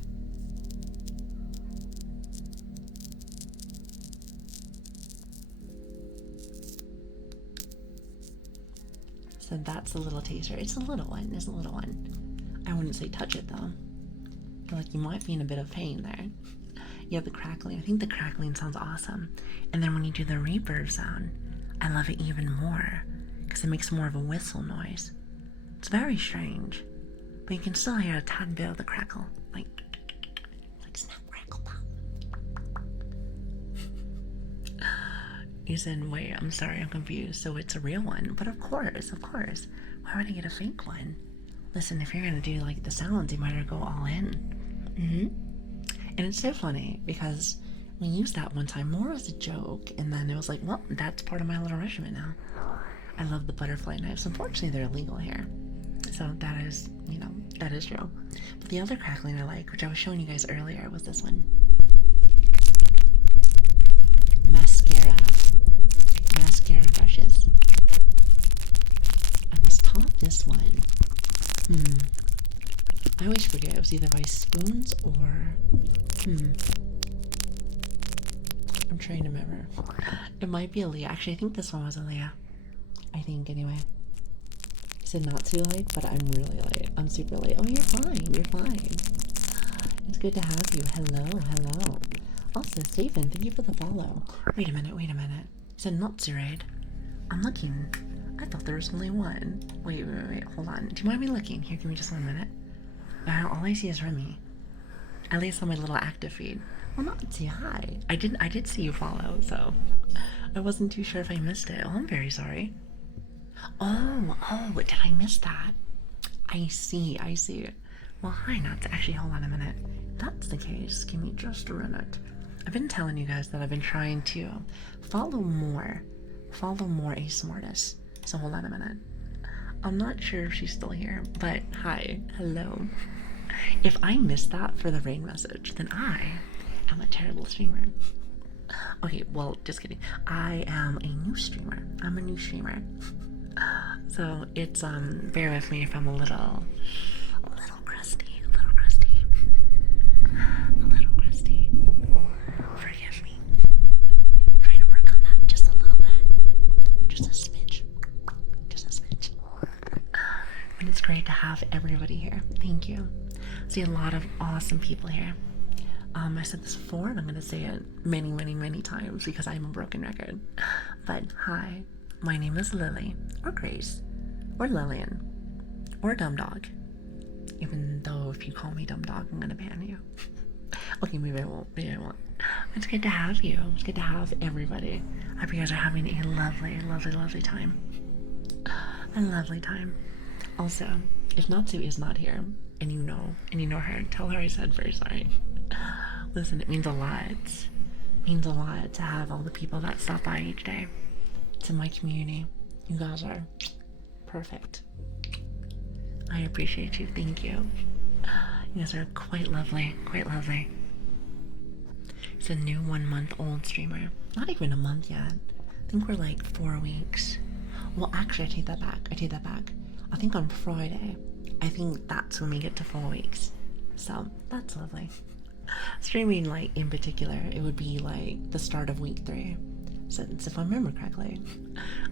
So that's a little taser. It's a little one. I wouldn't say touch it though. I feel like you might be in a bit of pain there. You have the crackling. I think the crackling sounds awesome. And then when you do the reverb sound, I love it even more because it makes more of a whistle noise. It's very strange, but you can still hear a tad bit of the crackle, like snap, crackle, pop. You said, wait, I'm sorry, I'm confused. So it's a real one, but of course. Why would I get a fake one? Listen, if you're gonna do like the sounds, you might as well go all in. And it's so funny because we used that one time more as a joke, and then it was like, well, that's part of my little regimen now. I love the butterfly knives. Unfortunately, they're illegal here, so that is, you know, that is true. But the other crackling I like, which I was showing you guys earlier, was this one. Mascara brushes. I was taught this one. I always forget. It was either by Spoons or I'm trying to remember. It might be a Leah. Actually, I think this one was a Leah. I think anyway. I said not too late, but I'm really late. I'm super late. Oh, you're fine. It's good to have you. Hello. Also, Stephen, thank you for the follow. Wait a minute. It's a Notserade. I'm looking. I thought there was only one. Wait, hold on. Do you mind me looking? Here, give me just 1 minute. All I see is Remy. At least on my little active feed. Well, not say hi. I did see you follow, so I wasn't too sure if I missed it. Oh, I'm very sorry. Oh, did I miss that? I see. Well, hi, Nuts. Actually, hold on a minute. If that's the case, give me just a minute. I've been telling you guys that I've been trying to follow more ASMR artists. So hold on a minute. I'm not sure if she's still here, but hi, hello. If I missed that for the rain message, then I am a terrible streamer. Okay, well, just kidding. I am a new streamer. So it's bear with me if I'm a little crusty. Forgive me. Trying to work on that just a little bit. Just a smidge. And it's great to have everybody here. Thank you. See a lot of awesome people here. I said this before, and I'm gonna say it many times because I'm a broken record. But hi, my name is Lili, or Grace, or Lilian, or Dumb Dog. Even though if you call me Dumb Dog, I'm gonna ban you. Okay, maybe I won't. It's good to have you. It's good to have everybody. I hope you guys are having a lovely time. A lovely time. Also, if Natsu is not here, and you know her, tell her I said very sorry. Listen, it means a lot. It means a lot to have all the people that stop by each day. It's in my community. You guys are perfect. I appreciate you. Thank you. You guys are quite lovely. It's a new 1-month-old streamer. Not even a month yet. I think we're like 4 weeks. Well, actually, I take that back. I think on Friday, I think that's when we get to 4 weeks. So that's lovely. Streaming, like, in particular, it would be like the start of week 3. Since if I remember correctly,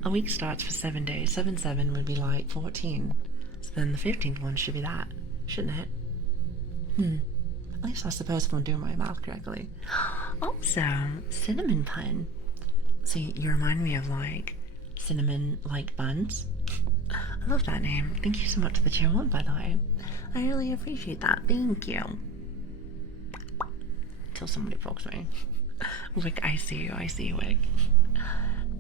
a week starts for 7 days. 7 would be like 14. So then the 15th one should be that, shouldn't it? At least I suppose if I'm doing my mouth correctly. Also, cinnamon pun. So you remind me of like cinnamon like buns. I love that name. Thank you so much for the tier 1, by the way. I really appreciate that. Thank you. Till somebody pokes me. Wick, I see you, Wick.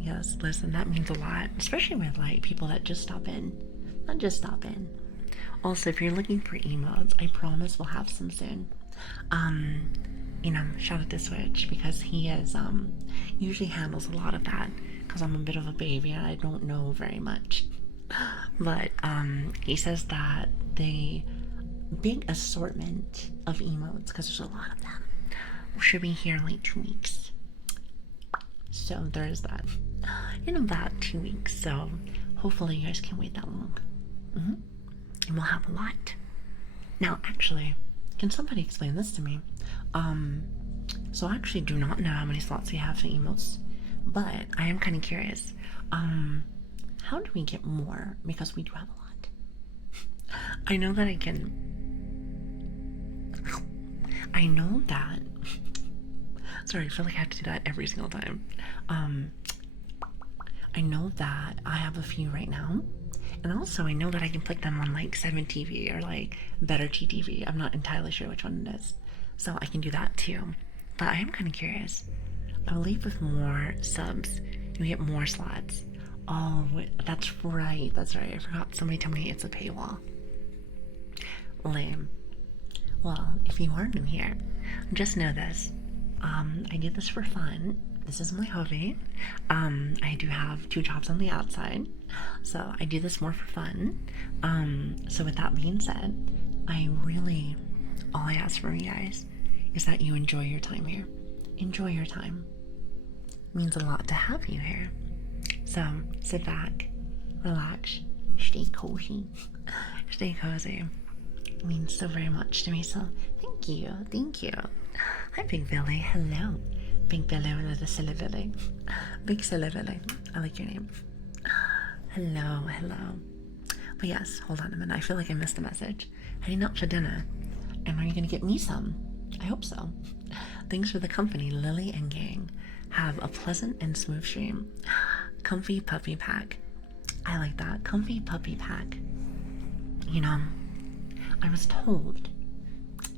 Yes, listen, that means a lot, especially with like people that just stop in. Not just stop in. Also, if you're looking for emotes, I promise we'll have some soon. Shout out to Switch because he is usually handles a lot of that because I'm a bit of a baby and I don't know very much. But he says that the big assortment of emotes, because there's a lot of them, should be here in like 2 weeks. So there's that. In about 2 weeks, so hopefully you guys can't wait that long. And we'll have a lot. Now, actually, can somebody explain this to me? So I actually do not know how many slots we have for emotes, but I am kind of curious. How do we get more? Because we do have a lot. I know that sorry, I feel like I have to do that every single time. I know that I have a few right now. And also I know that I can put them on like 7TV or like Better TTV. I'm not entirely sure which one it is. So I can do that too. But I am kind of curious. I believe with more subs, you get more slots. Oh, that's right. I forgot. Somebody told me it's a paywall. Lame. Well, if you are new here, just know this. I do this for fun. This is my hobby. I do have 2 jobs on the outside, so I do this more for fun. So with that being said, all I ask from you guys is that you enjoy your time here. Enjoy your time. It means a lot to have you here. So sit back, relax, stay cozy. Stay cozy. It means so very much to me, so thank you. Hi, Big Billy. Hello. Big Billy with a silly Billy. Big silly Billy. I like your name. Hello. But yes, hold on a minute. I feel like I missed a message. Heading out for dinner. And are you going to get me some? I hope so. Thanks for the company, Lili and gang. Have a pleasant and smooth stream. Comfy puppy pack. I like that. Comfy puppy pack. I was told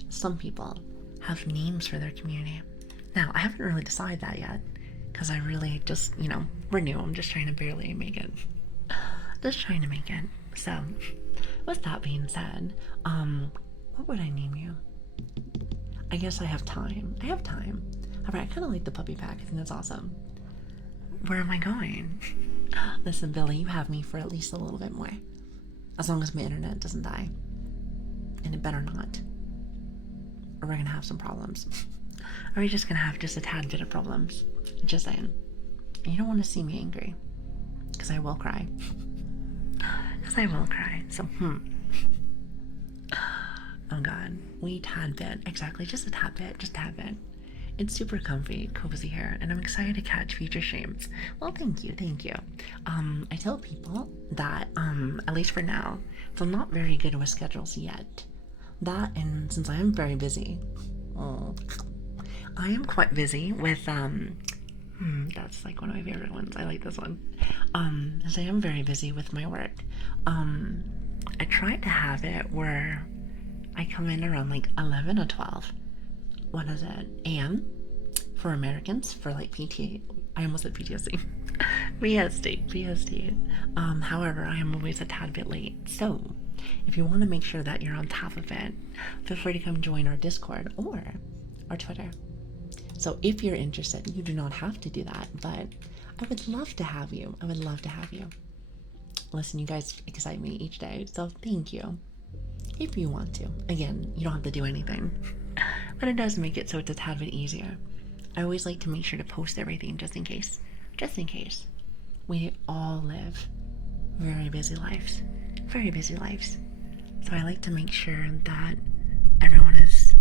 some people have names for their community. Now, I haven't really decided that yet, because I really just, we're new. I'm just trying to barely make it. So, with that being said, what would I name you? I guess I have time. Alright, I kind of like the puppy pack. I think that's awesome. Where am I going? Listen, Billy, you have me for at least a little bit more. As long as my internet doesn't die. And it better not. Or we're gonna have some problems. Or we're just gonna have just a tad bit of problems. Just saying. And you don't want to see me angry. Because I will cry. So, oh god. We tad bit. Exactly, just a tad bit. It's super comfy, cozy here, and I'm excited to catch future streams. Well, thank you. I tell people that, at least for now, so I'm not very good with schedules yet. That, and since I am very busy, I am quite busy with, that's like one of my favorite ones. I like this one. As I am very busy with my work, I try to have it where I come in around like 11 or 12. What is it? AM for Americans for like PT. I almost said PTSD. PST. However, I am always a tad bit late. So, if you want to make sure that you're on top of it, feel free to come join our Discord or our Twitter. So, if you're interested, you do not have to do that, but I would love to have you. Listen, you guys excite me each day, so thank you. If you want to. Again, you don't have to do anything. But it does make it so it's a tad bit easier. I always like to make sure to post everything just in case. We all live very busy lives. So I like to make sure that everyone has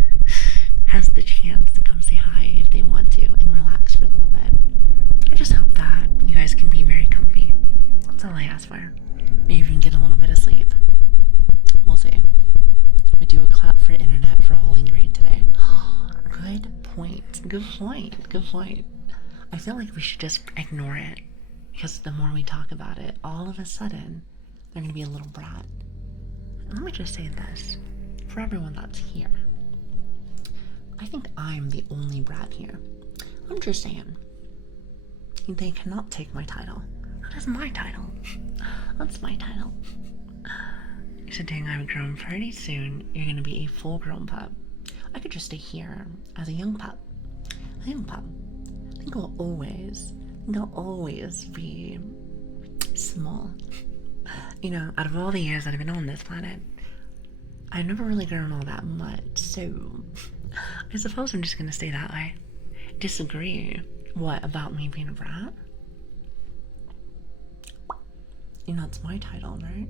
the chance to come say hi if they want to and relax for a little bit. I just hope that you guys can be very comfy. That's all I ask for. Maybe even get a little bit of sleep. We'll see. We do a clap for internet for holding grade today. Good point. Good point. I feel like we should just ignore it because the more we talk about it, all of a sudden they're gonna be a little brat. Let me just say this for everyone that's here. I think I'm the only brat here. I'm just saying. They cannot take my title. That is my title. That's my title. So dang, I'm grown pretty soon. You're gonna be a full-grown pup. I could just stay here as a young pup. A young pup. I think I'll always be small. You know, out of all the years that I've been on this planet, I've never really grown all that much, so I suppose I'm just gonna stay that way. Disagree? What, about me being a brat? You know, it's my title, right?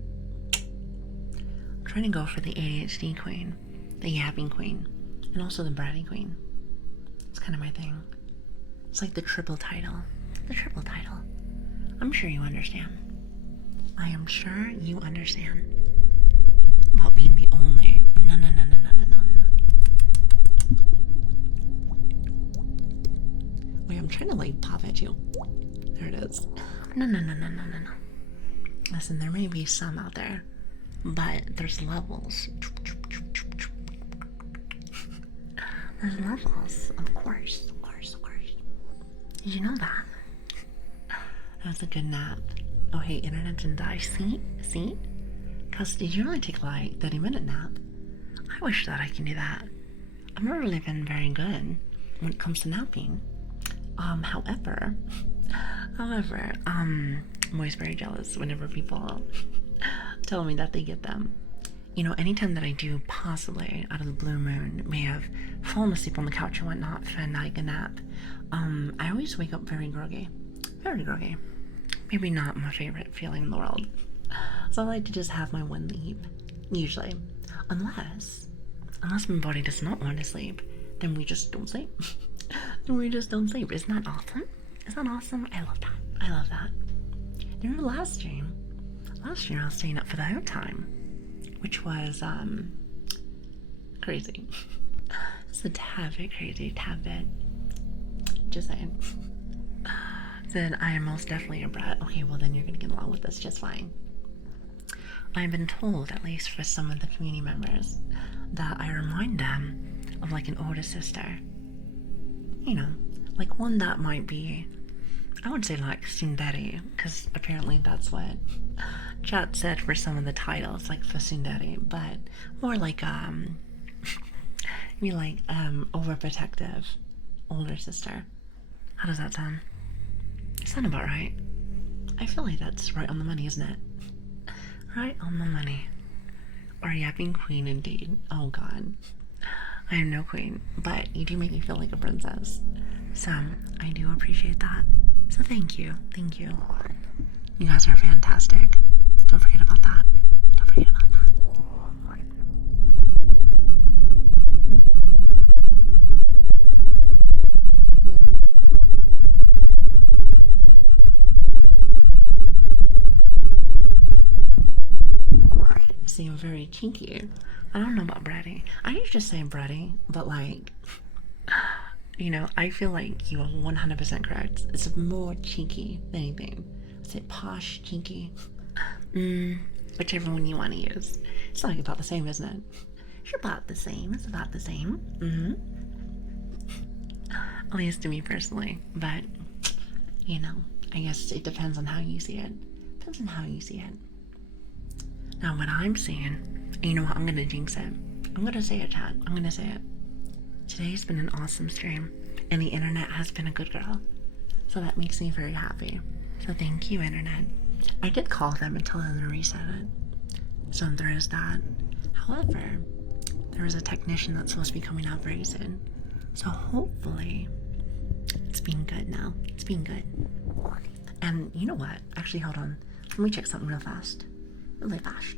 I'm trying to go for the ADHD queen, the yapping queen, and also the bratty queen. It's kind of my thing. It's like the triple title. The triple title. I'm sure you understand. I am sure you understand. About being the only. No. Wait, I'm trying to like pop at you. There it is. No. Listen, there may be some out there, but there's levels. There's levels, of course. Did you know that? That was a good nap. Oh, hey, internet didn't die. See? Because did you only take like 30-minute nap? I wish that I can do that. I've never really been very good when it comes to napping. However, I'm always very jealous whenever people tell me that they get them. You know, anytime that I do possibly out of the blue moon may have fallen asleep on the couch or whatnot for like a nap, I always wake up very groggy. Very groggy. Maybe not my favorite feeling in the world. So I like to just have my one leap, usually. Unless my body does not want to sleep, then we just don't sleep. Then we just don't sleep. Isn't that awesome? Isn't that awesome? I love that. You know, last stream I was staying up for the whole time, which was crazy. It's a tad bit crazy, tad bit. Just saying. Then I am most definitely a brat. Okay, well then you're gonna get along with this just fine. I've been told, at least for some of the community members, that I remind them of like an older sister. You know, like one that might be, I would say like tsundere, because apparently that's what chat said for some of the titles, like for tsundere, but more like overprotective older sister. How does that sound? Sound about right? I feel like that's right on the money, isn't it? Right on the money. Or yapping queen indeed. Oh god. I am no queen, but you do make me feel like a princess. So, I do appreciate that. So thank you. Thank you. You guys are fantastic. Don't forget about that. Don't forget about that. See, I'm very cheeky. I don't know about bratty. I used to say bratty, but like, you know, I feel like you are 100% correct. It's more cheeky than anything. Is it posh, cheeky? Whichever one you want to use. It's like about the same, isn't it? It's about the same. It's about the same. At least to me personally. But, you know, I guess it depends on how you see it. Depends on how you see it. Now, what I'm saying, you know what? I'm going to jinx it. I'm going to say it, chat. I'm going to say it. Today's been an awesome stream, and the internet has been a good girl. So that makes me very happy. So thank you, internet. I did call them and tell them to reset it. So there is that. However, there is a technician that's supposed to be coming out very soon. So hopefully, it's being good now. It's being good. And you know what? Actually, hold on. Let me check something real fast. Really fast.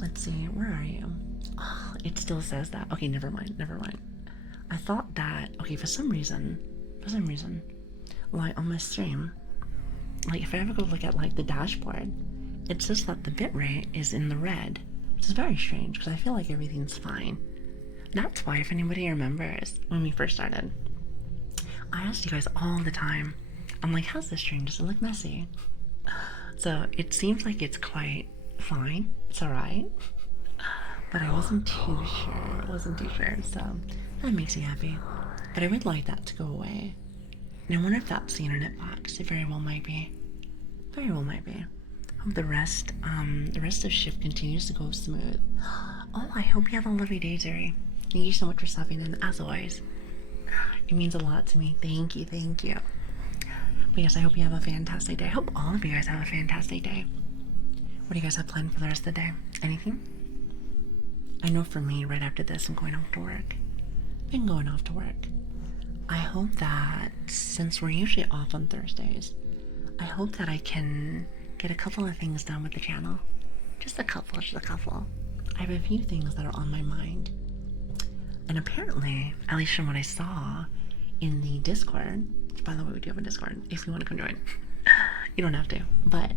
Let's see. Where are you? Oh, it still says that. Okay, never mind. I thought that, okay, for some reason, like on my stream, like if I ever go look at like the dashboard, it says that the bitrate is in the red, which is very strange because I feel like everything's fine. That's why, if anybody remembers when we first started, I asked you guys all the time, I'm like, how's this stream? Does it look messy? So it seems like it's quite fine. It's alright. But I wasn't too sure. So that makes me happy. But I would like that to go away. And I wonder if that's the internet box. It very well might be. Very well might be. Hope the rest of shift continues to go smooth. Oh, I hope you have a lovely day, Zuri. Thank you so much for stopping in, as always. It means a lot to me. Thank you, thank you. But yes, I hope you have a fantastic day. I hope all of you guys have a fantastic day. What do you guys have planned for the rest of the day? Anything? I know for me, right after this, I'm going off to work. I'm going off to work. I hope that, since we're usually off on Thursdays, I hope that I can get a couple of things done with the channel. Just a couple. I have a few things that are on my mind. And apparently, at least from what I saw in the Discord, which by the way, we do have a Discord, if you want to come join. You don't have to. But,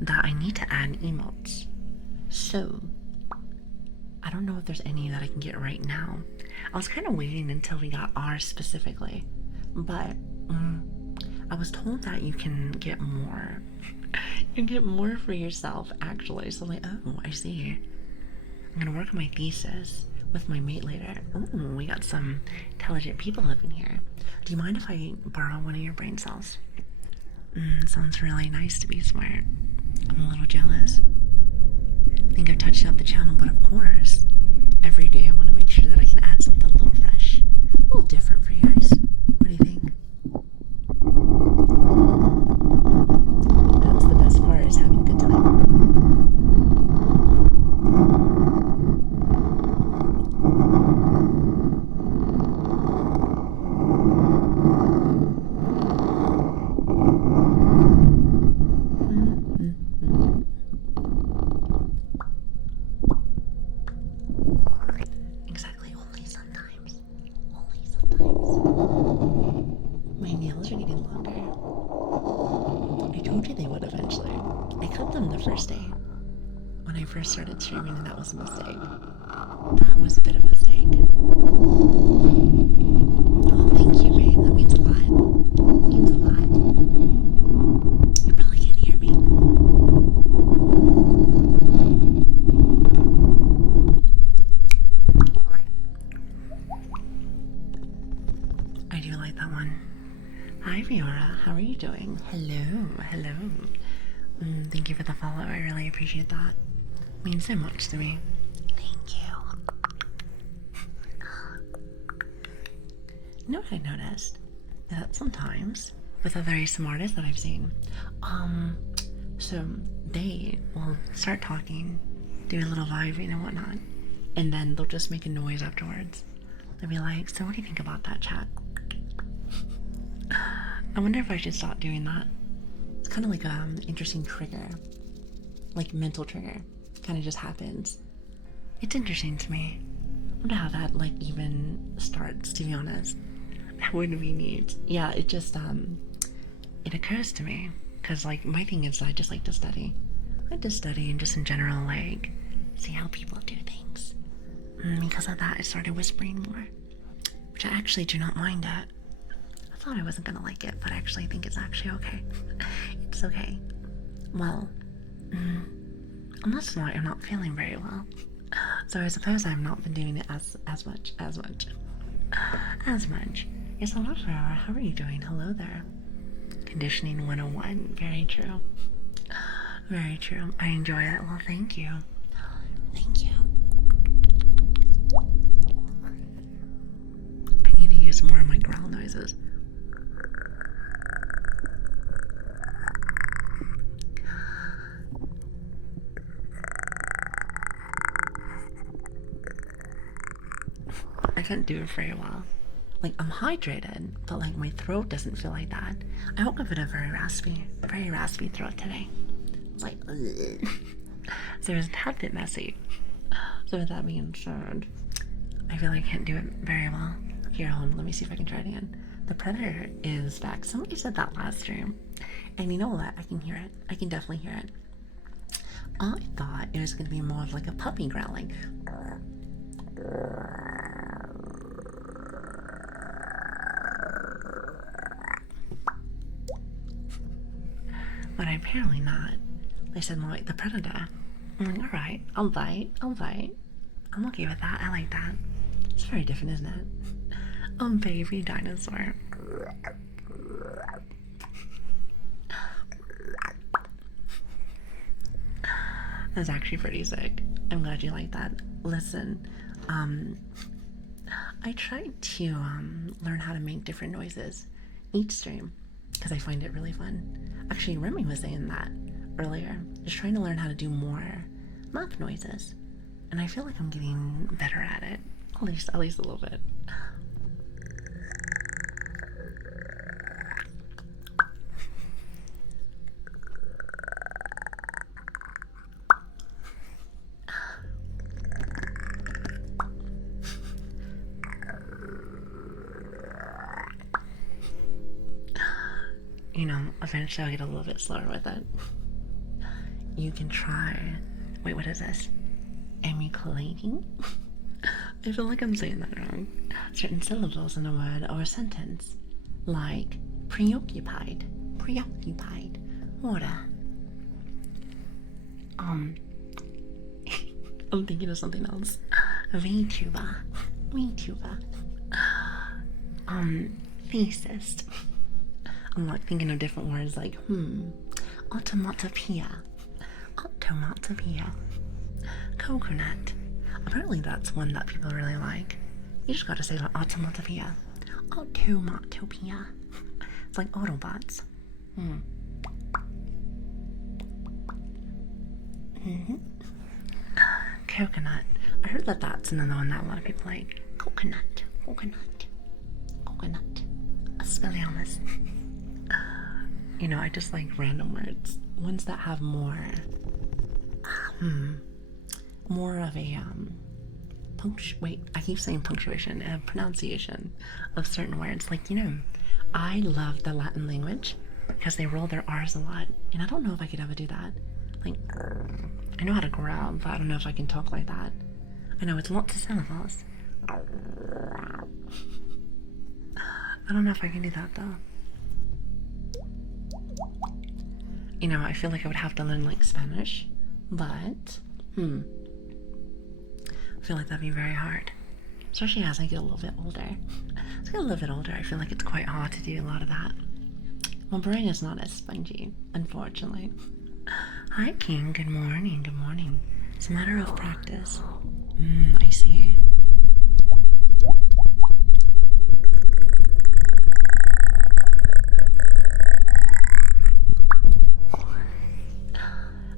that I need to add emotes. So, I don't know if there's any that I can get right now. I was kind of waiting until we got ours specifically. But, I was told that you can get more. You can get more for yourself, actually. So I'm like, oh, I see. I'm gonna work on my thesis with my mate later. Oh, we got some intelligent people living here. Do you mind if I borrow one of your brain cells? Sounds really nice to be smart. I'm a little jealous. I think I've touched up the channel, but of course, every day I want to make sure that I can add something a little fresh, a little different for you guys. What do you think? That's the best part, is having a good time. Exactly, only sometimes. Only sometimes. My nails are getting longer. I told you they would eventually. I cut them the first day when I first started streaming, and that was a mistake. That was a bit of a mistake. Oh, thank you, Rain. That means a lot. It means a lot. You probably can't hear me. I do like that one. Hi, Fiora. How are you doing? Hello. Thank you for the follow. I really appreciate that. It means so much to me. Thank you. You know what I noticed? That sometimes, with other ASMR artists that I've seen, so they will start talking, do a little vibing and whatnot, and then they'll just make a noise afterwards. They'll be like, so what do you think about that, chat? I wonder if I should stop doing that. It's kind of like an interesting trigger, like mental trigger. Kind of just happens. It's interesting to me. I wonder how that like even starts, to be honest. That wouldn't be neat. Yeah, it just it occurs to me because like my thing is I just like to study. I like to study and just in general like see how people do things. Because of that, I started whispering more, which I actually do not mind at. I thought I wasn't gonna like it, but I actually think it's actually okay. It's okay. Well, unless I'm not feeling very well. So I suppose I've not been doing it as much. Yes, hello, Farah. How are you doing? Hello there. Conditioning 101. Very true. Very true. I enjoy it. Well, thank you. Thank you. I need to use more of my growl noises. I can't do it very well. Like, I'm hydrated, but like my throat doesn't feel like that. I woke up with a very raspy throat today. It's like, ugh. So it was a tad bit messy. So with that being said, I feel like I can't do it very well. Here, hold on, let me see if I can try it again. The Predator is back. Somebody said that last stream. And you know what? I can hear it. I can definitely hear it. I thought it was going to be more of like a puppy growling. But apparently not. They said more like the predator. I'm like, alright, I'll bite. I'm okay with that. I like that. It's very different, isn't it? A baby dinosaur. That's actually pretty sick. I'm glad you like that. Listen, I tried to learn how to make different noises each stream because I find it really fun. Actually, Remy was saying that earlier. Just trying to learn how to do more mouth noises, and I feel like I'm getting better at it. At least a little bit. You know, eventually I'll get a little bit slower with it. You can try. Wait, what is this? Emulating? I feel like I'm saying that wrong. Certain syllables in a word or a sentence, like preoccupied, water. I'm thinking of something else. VTuber. Thesis. I'm like thinking of different words like automatopoeia, coconut. Apparently that's one that people really like. You just gotta say like automatopoeia. It's like Autobots. Coconut. I heard that that's another one that a lot of people like. Coconut. Expelliarmus. You know, I just like random words. Ones that have more of a I keep saying punctuation, pronunciation of certain words. Like, you know, I love the Latin language because they roll their R's a lot, and I don't know if I could ever do that. Like, I know how to growl, but I don't know if I can talk like that. I know it's lots of syllables. I don't know if I can do that though. You know, I feel like I would have to learn like Spanish, but I feel like that'd be very hard. Especially as I get a little bit older. I feel like it's quite hard to do a lot of that. My brain is not as spongy, unfortunately. Hi King, good morning. It's a matter of practice. I see.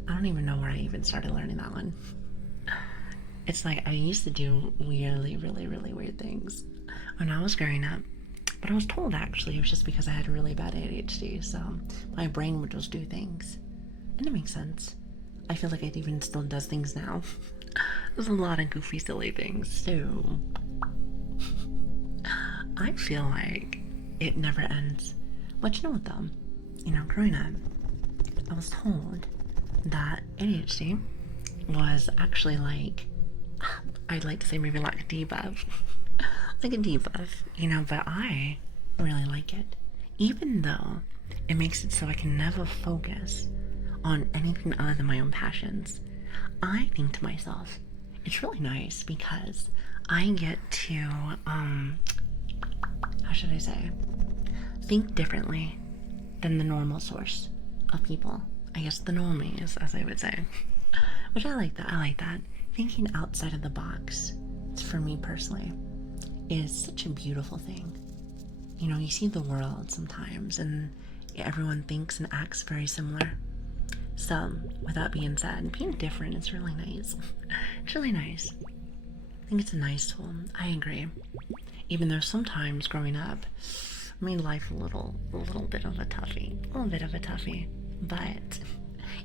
I don't even know where I even started learning that one. It's like I used to do really weird things when I was growing up. But I was told actually it was just because I had really bad ADHD, so my brain would just do things. And it makes sense. I feel like it even still does things now. There's a lot of goofy, silly things, so I feel like it never ends. But you know what though? You know, growing up, I was told that ADHD was actually like, I'd like to say maybe like a debuff. Like a debuff, you know, but I really like it. Even though it makes it so I can never focus on anything other than my own passions. I think to myself, it's really nice because I get to, how should I say, think differently than the normal source of people. I guess the normies, as I would say. Which I like that. Thinking outside of the box, for me personally, is such a beautiful thing. You know, you see the world sometimes and everyone thinks and acts very similar. So, with that being said, being different is really nice. It's really nice. I think it's a nice tool. I agree. Even though sometimes growing up made life a little bit of a toughie. But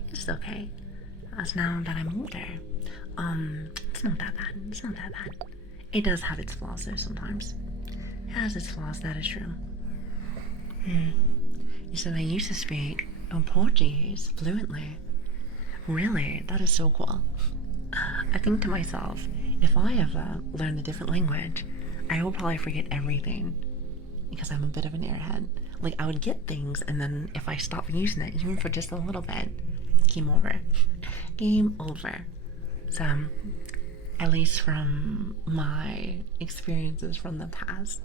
it's okay. As now that I'm older, it's not that bad. It does have its flaws though sometimes. It has its flaws, that is true. You said I used to speak Portuguese fluently. Really? That is so cool. I think to myself, if I ever learn a different language, I will probably forget everything because I'm a bit of an airhead. Like, I would get things, and then if I stop using it, even for just a little bit, game over. Game over. So, at least from my experiences from the past,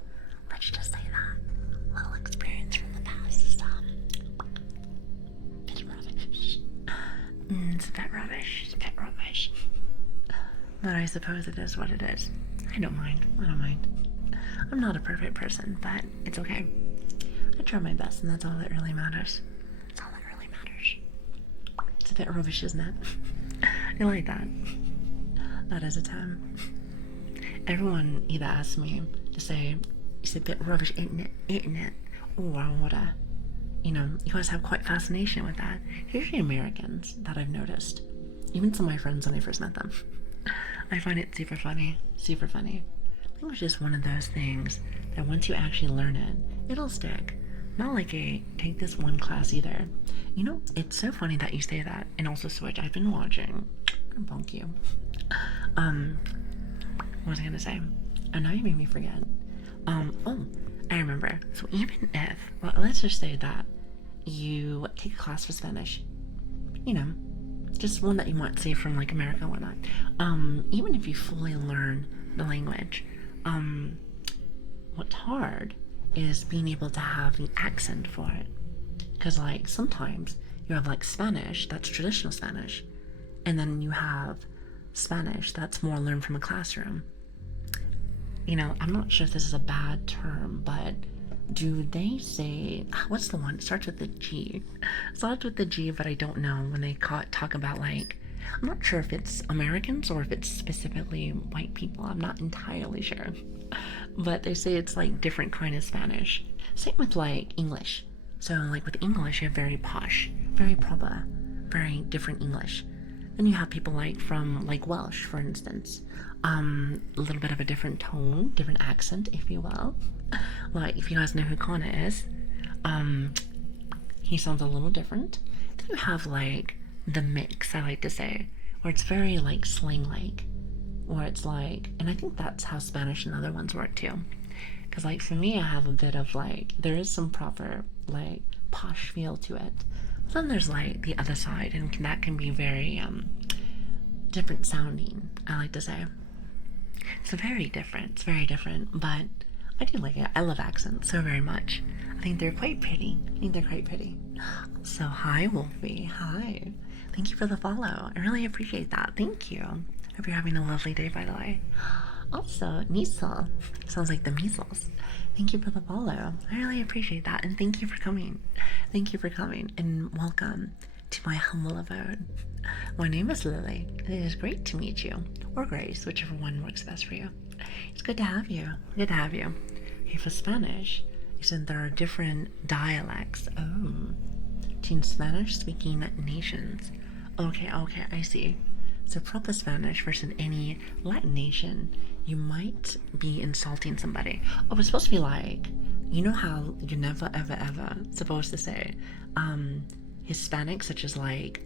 let's just say that. Little experience from the past is, it's rubbish. It's a bit rubbish. It's a bit rubbish. But I suppose it is what it is. I don't mind. I don't mind. I'm not a perfect person, but it's okay. I try my best, and that's all that really matters. That's all that really matters. It's a bit rubbish, isn't it? I like that. That is a time. Everyone either asks me to say, it's a bit rubbish, isn't it? Isn't it? Or what a... You know, you guys have quite fascination with that. Usually Americans, that I've noticed. Even some of my friends when I first met them. I find it super funny. Super funny. Language is one of those things that once you actually learn it, it'll stick. Not like a take this one class either. You know, it's so funny that you say that. And also Switch, I've been watching. Bonk you. What was I gonna say? Oh, now you made me forget. Oh, I remember. So even if, well, let's just say that you take a class for Spanish, you know, just one that you might see from like America and whatnot. Even if you fully learn the language, what's hard is being able to have the accent for it. Because like sometimes you have like Spanish, that's traditional Spanish, and then you have Spanish that's more learned from a classroom. You know, I'm not sure if this is a bad term, but do they say, what's the one? It starts with the G. It starts with the G, but I don't know when they talk about like, I'm not sure if it's Americans or if it's specifically white people. I'm not entirely sure. But they say it's like different kind of Spanish. Same with like English. So like with English, you have very posh, very proper, very different English. Then you have people like from like Welsh, for instance. A little bit of a different tone, different accent, if you will. Like if you guys know who Connor is, he sounds a little different. Then you have like the mix, I like to say, where it's very like slang-like, where it's like, and I think that's how Spanish and other ones work too. Because like for me, I have a bit of like, there is some proper like posh feel to it. But then there's like the other side, and that can be very different sounding, I like to say. It's very different. It's very different, but I do like it. I love accents so very much. I think they're quite pretty. So hi, Wolfie. Hi. Thank you for the follow. I really appreciate that. Thank you. Hope you're having a lovely day, by the way. Also, Nisal. Sounds like the measles. Thank you for the follow. I really appreciate that, and thank you for coming. Thank you for coming, and welcome to my humble abode. My name is Lili. It is great to meet you, or Grace, whichever one works best for you. It's good to have you. Good to have you. Okay, for Spanish, you said there are different dialects. Oh, between Spanish-speaking nations. Okay, I see. So proper Spanish versus any Latin nation, you might be insulting somebody. Oh, it's supposed to be like, you know how you're never ever supposed to say Hispanic, such as like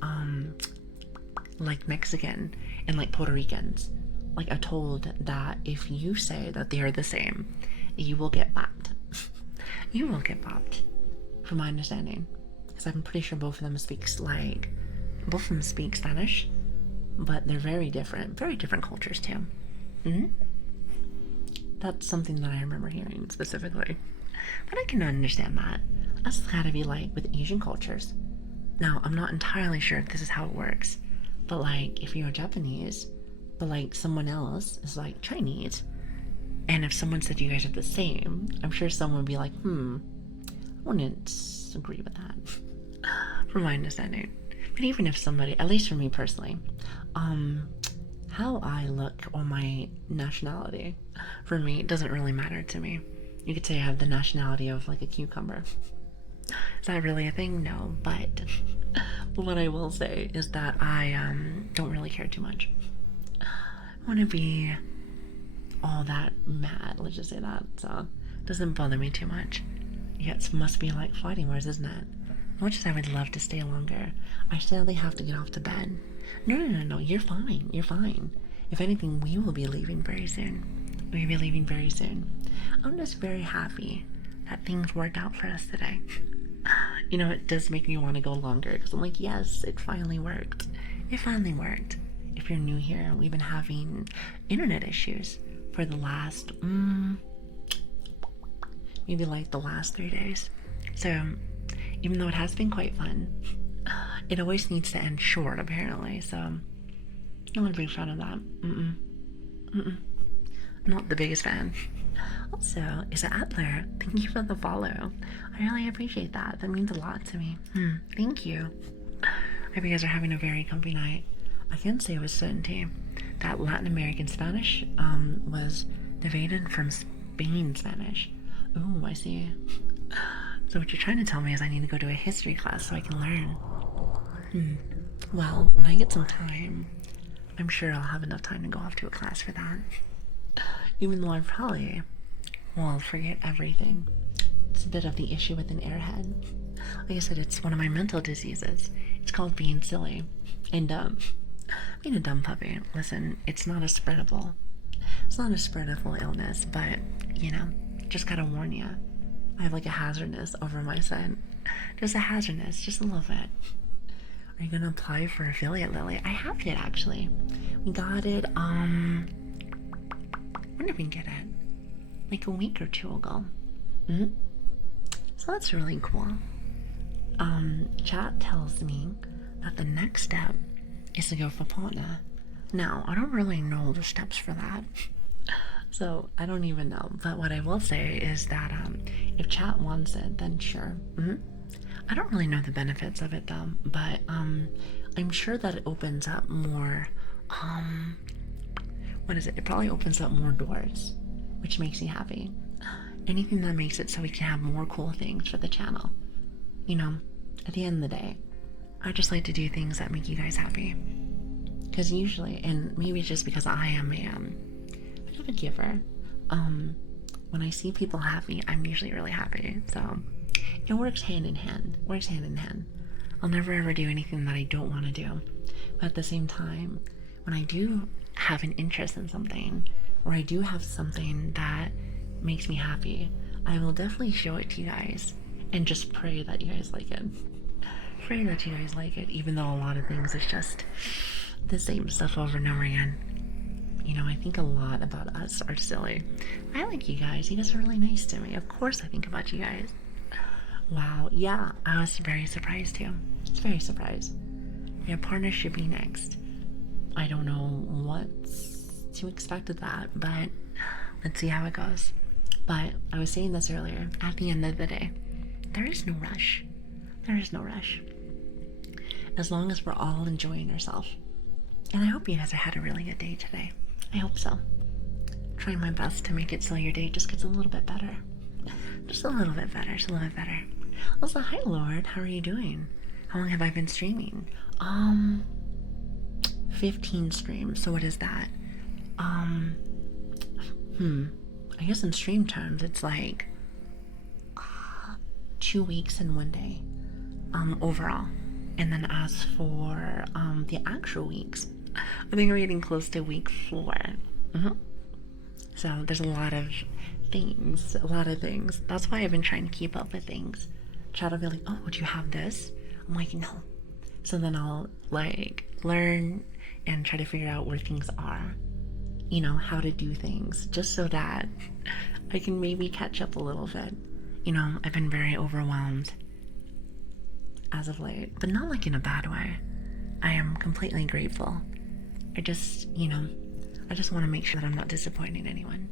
Mexican and like Puerto Ricans. Like I'm told that if you say that they are the same, you will get bopped. You will get bopped, from my understanding, because I'm pretty sure both of them speak Spanish, but they're very different cultures too. That's something that I remember hearing specifically. But I can understand that. That's gotta be like with Asian cultures. Now, I'm not entirely sure if this is how it works, but like if you're Japanese, but like someone else is like Chinese, and if someone said you guys are the same, I'm sure someone would be like, I wouldn't agree with that, from my understanding. But even if somebody, at least for me personally, how I look or my nationality, for me, it doesn't really matter to me. You could say I have the nationality of like a cucumber. Is that really a thing? No, but what I will say is that I don't really care too much. I want to be all that mad, let's just say that, so it doesn't bother me too much. Yet it must be like fighting words, isn't it? As much as I would love to stay longer, I sadly have to get off to bed. No, you're fine. If anything, we will be leaving very soon. We'll be leaving very soon. I'm just very happy that things worked out for us today. You know, it does make me want to go longer because I'm like, yes, it finally worked. It finally worked. If you're new here, we've been having internet issues for the last, maybe like the last 3 days. So, even though it has been quite fun, it always needs to end short, apparently. So, I'm not a big fan of that. I'm not the biggest fan. Also, is it Adler? Thank you for the follow. I really appreciate that. That means a lot to me. Thank you. I hope you guys are having a very comfy night. I can say with certainty that Latin American Spanish was divided from Spain Spanish. Ooh, I see. So what you're trying to tell me is I need to go to a history class so I can learn. Well, when I get some time, I'm sure I'll have enough time to go off to a class for that. Even though I probably will forget everything. It's a bit of the issue with an airhead. Like I said, it's one of my mental diseases. It's called being silly and dumb. Being a dumb puppy. Listen, it's not a spreadable illness, but, you know, just gotta warn you. I have like a hazardness over my son. Just a hazardness, just a little bit. Are you gonna apply for affiliate, Lily? I have it, actually. We got it, when did we get it? Like a week or two ago. So that's really cool. Chat tells me that the next step is to go for partner. Now, I don't really know the steps for that. So, I don't even know. But what I will say is that if chat wants it, then sure. I don't really know the benefits of it though, but I'm sure that it opens up more, what is it? It probably opens up more doors, which makes me happy. Anything that makes it so we can have more cool things for the channel. You know, at the end of the day, I just like to do things that make you guys happy. Because usually, and maybe it's just because I am a bit of a giver, when I see people happy, I'm usually really happy. So it works hand in hand. I'll never ever do anything that I don't want to do. But at the same time, when I do have an interest in something, or I do have something that makes me happy, I will definitely show it to you guys and just pray that you guys like it. Pray that you guys like it, even though a lot of things is just the same stuff over and over again. You know, I think a lot about us are silly. I like you guys. You guys are really nice to me. Of course I think about you guys. Wow, yeah, I was very surprised too. I was very surprised. Your partner should be next. I don't know what's to expect of that, but let's see how it goes. But I was saying this earlier, at the end of the day, there is no rush. There is no rush. As long as we're all enjoying ourselves. And I hope you guys have had a really good day today. I hope so. Trying my best to make it so your day just gets a little bit better. Just a little bit better, just a little bit better. Also, hi Lord, how are you doing? How long have I been streaming? 15 streams, so what is that? I guess in stream terms, it's like 2 weeks and 1 day, overall. And then as for the actual weeks, I think we're getting close to week 4. So there's a lot of things. That's why I've been trying to keep up with things. Try to be like, oh, would you have this? I'm like, no. So then I'll like learn and try to figure out where things are. You know, how to do things, just so that I can maybe catch up a little bit. You know, I've been very overwhelmed as of late, but not like in a bad way. I am completely grateful. I just want to make sure that I'm not disappointing anyone.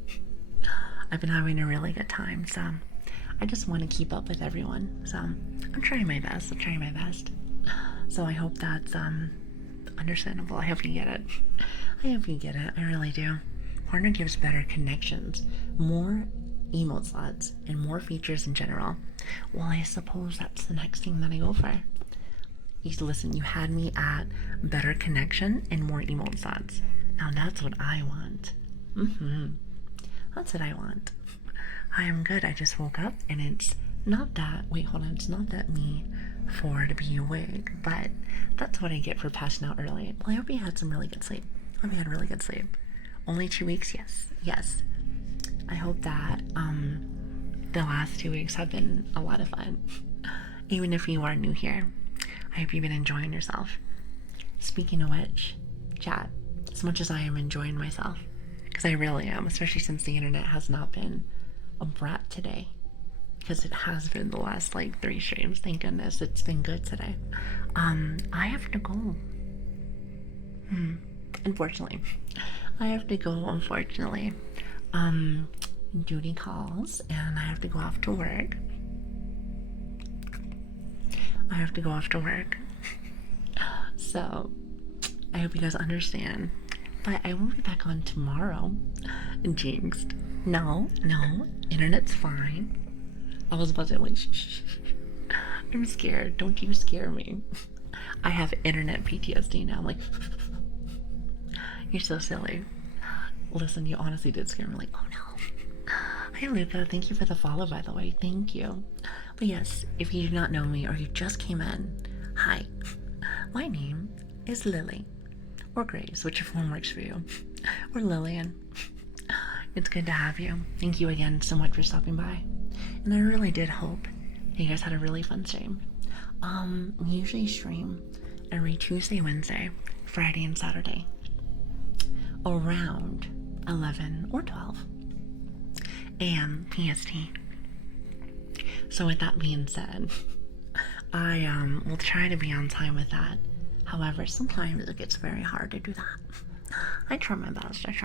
I've been having a really good time, so I just want to keep up with everyone. So I'm trying my best. So I hope that's understandable. I hope you get it. I really do. Partner gives better connections, more emote slots, and more features in general. Well, I suppose that's the next thing that I go for. Listen, you had me at better connection and more emote slots. Now that's what I want. That's what I want. I am good. I just woke up and it's not that, it's not that me for to be awake, but that's what I get for passing out early. Well, I hope you had some really good sleep. Hope you had really good sleep. Only 2 weeks? Yes. I hope that the last 2 weeks have been a lot of fun. Even if you are new here, I hope you've been enjoying yourself. Speaking of which, chat, as much as I am enjoying myself, because I really am, especially since the internet has not been a brat today, because it has been the last like 3 streams. Thank goodness it's been good today. I have to go. Unfortunately, I have to go. Unfortunately, duty calls, and I have to go off to work. So I hope you guys understand. But I will be back on tomorrow. Jinxed. No, internet's fine. I was about to like, shh. I'm scared. Don't you scare me. I have internet PTSD now. I'm like, you're so silly. Listen, you honestly did scare me. Like, oh no. Hi Luca, thank you for the follow, by the way. Thank you. But yes, if you do not know me or you just came in, hi. My name is Lili, or Grace, whichever one works for you, or Lilian. It's good to have you. Thank you again so much for stopping by. And I really did hope you guys had a really fun stream. We usually stream every Tuesday, Wednesday, Friday, and Saturday around 11 or 12 a.m. PST. So with that being said, I will try to be on time with that. However, sometimes it gets very hard to do that. I try my best. Like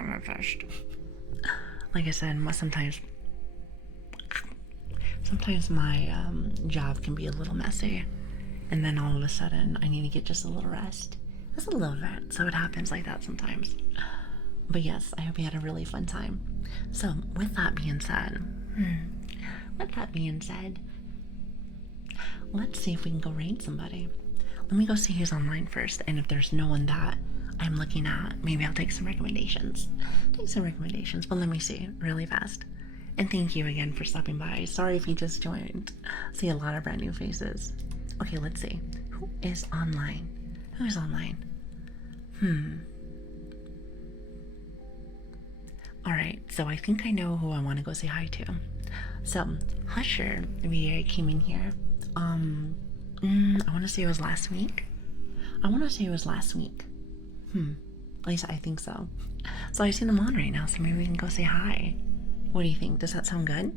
I said, sometimes my job can be a little messy, and then all of a sudden I need to get just a little rest. Just a little bit. So it happens like that sometimes. But yes, I hope you had a really fun time. So with that being said, let's see if we can go raid somebody. Let me go see who's online first, and if there's no one that I'm looking at, maybe I'll take some recommendations. But let me see really fast. And thank you again for stopping by. Sorry if you just joined. See a lot of brand new faces. Okay, let's see. Who is online? Alright, so I think I know who I want to go say hi to. So, Husher VA came in here. I want to say it was last week. At least I think so. So I've seen him on right now, so maybe we can go say hi. What do you think? Does that sound good?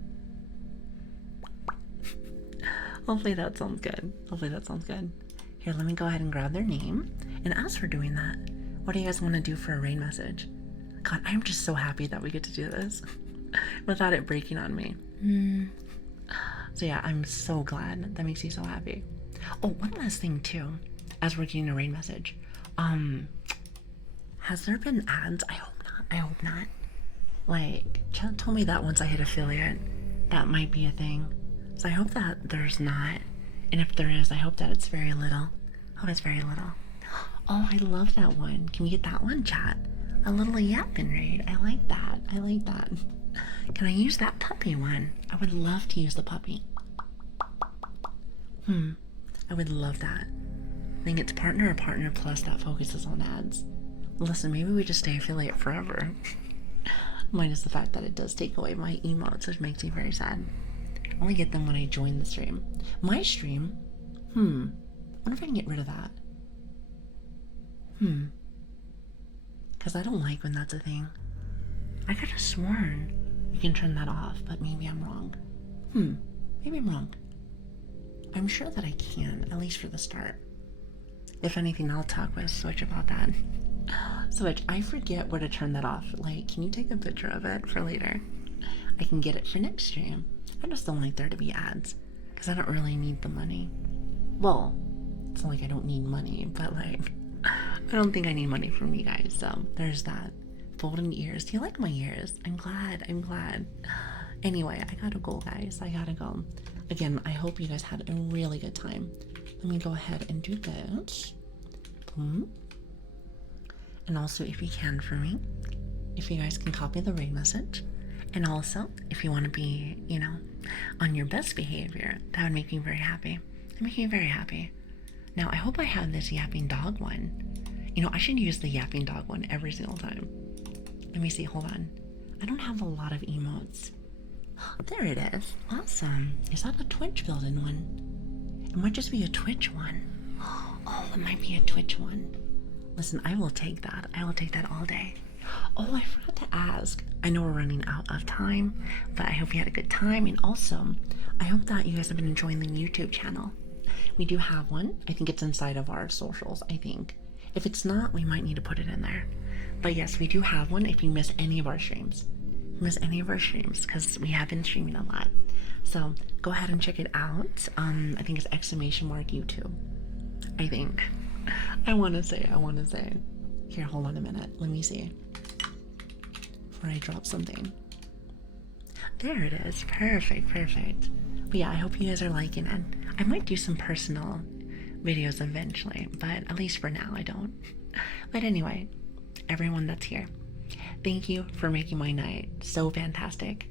Hopefully that sounds good. Here, let me go ahead and grab their name. And as for doing that, what do you guys want to do for a raid message? God, I'm just so happy that we get to do this without it breaking on me. So yeah, I'm so glad. That makes me so happy. Oh, one last thing too, as we're getting a raid message. Has there been ads? I hope not. Like, Chat told me that once I hit affiliate, that might be a thing. So I hope that there's not. And if there is, I hope that it's very little. Oh, I love that one. Can we get that one, chat? A little yapping raid. I like that. Can I use that puppy one? I would love to use the puppy. I would love that. I think it's partner or partner plus that focuses on ads. Listen, maybe we just stay affiliate forever. Minus the fact that it does take away my emotes, which makes me very sad. I only get them when I join the stream. My stream? Wonder if I can get rid of that. Because I don't like when that's a thing. I could have sworn you can turn that off, but maybe I'm wrong. Maybe I'm wrong. I'm sure that I can, at least for the start. If anything, I'll talk with Switch about that. Switch, I forget where to turn that off. Like, can you take a picture of it for later? I can get it for next stream. I just don't like there to be ads, because I don't really need the money. Well, it's not like I don't need money, but like, I don't think I need money from you guys, so there's that. Golden ears. Do you like my ears? I'm glad. Anyway, I gotta go, guys. Again, I hope you guys had a really good time. Let me go ahead and do this. Boom. And also, if you can for me, if you guys can copy the raid message. And also, if you want to be, on your best behavior, that would make me very happy. Now, I hope I have this yapping dog one. You know, I should use the yapping dog one every single time. Let me see, hold on. I don't have a lot of emotes. There it is. Awesome. Is that the Twitch building one? It might just be a Twitch one. Oh, it might be a Twitch one. Listen, I will take that. I will take that all day. Oh, I forgot to ask. I know we're running out of time, but I hope you had a good time. And also, I hope that you guys have been enjoying the YouTube channel. We do have one. I think it's inside of our socials, I think. If it's not, we might need to put it in there. But yes, we do have one if you miss any of our streams. Because we have been streaming a lot. So go ahead and check it out. I think it's !YouTube. I think. I want to say. Here, hold on a minute. Let me see. Before I drop something. There it is. Perfect. But yeah, I hope you guys are liking it. I might do some personal videos eventually, but at least for now I don't. But anyway, everyone that's here, thank you for making my night so fantastic.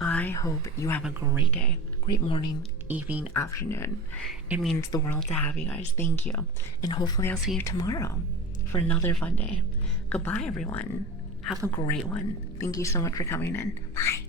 I hope you have a great day, great morning, evening, afternoon. It means the world to have you guys. Thank you. And hopefully I'll see you tomorrow for another fun day. Goodbye, everyone. Have a great one. Thank you so much for coming in. Bye.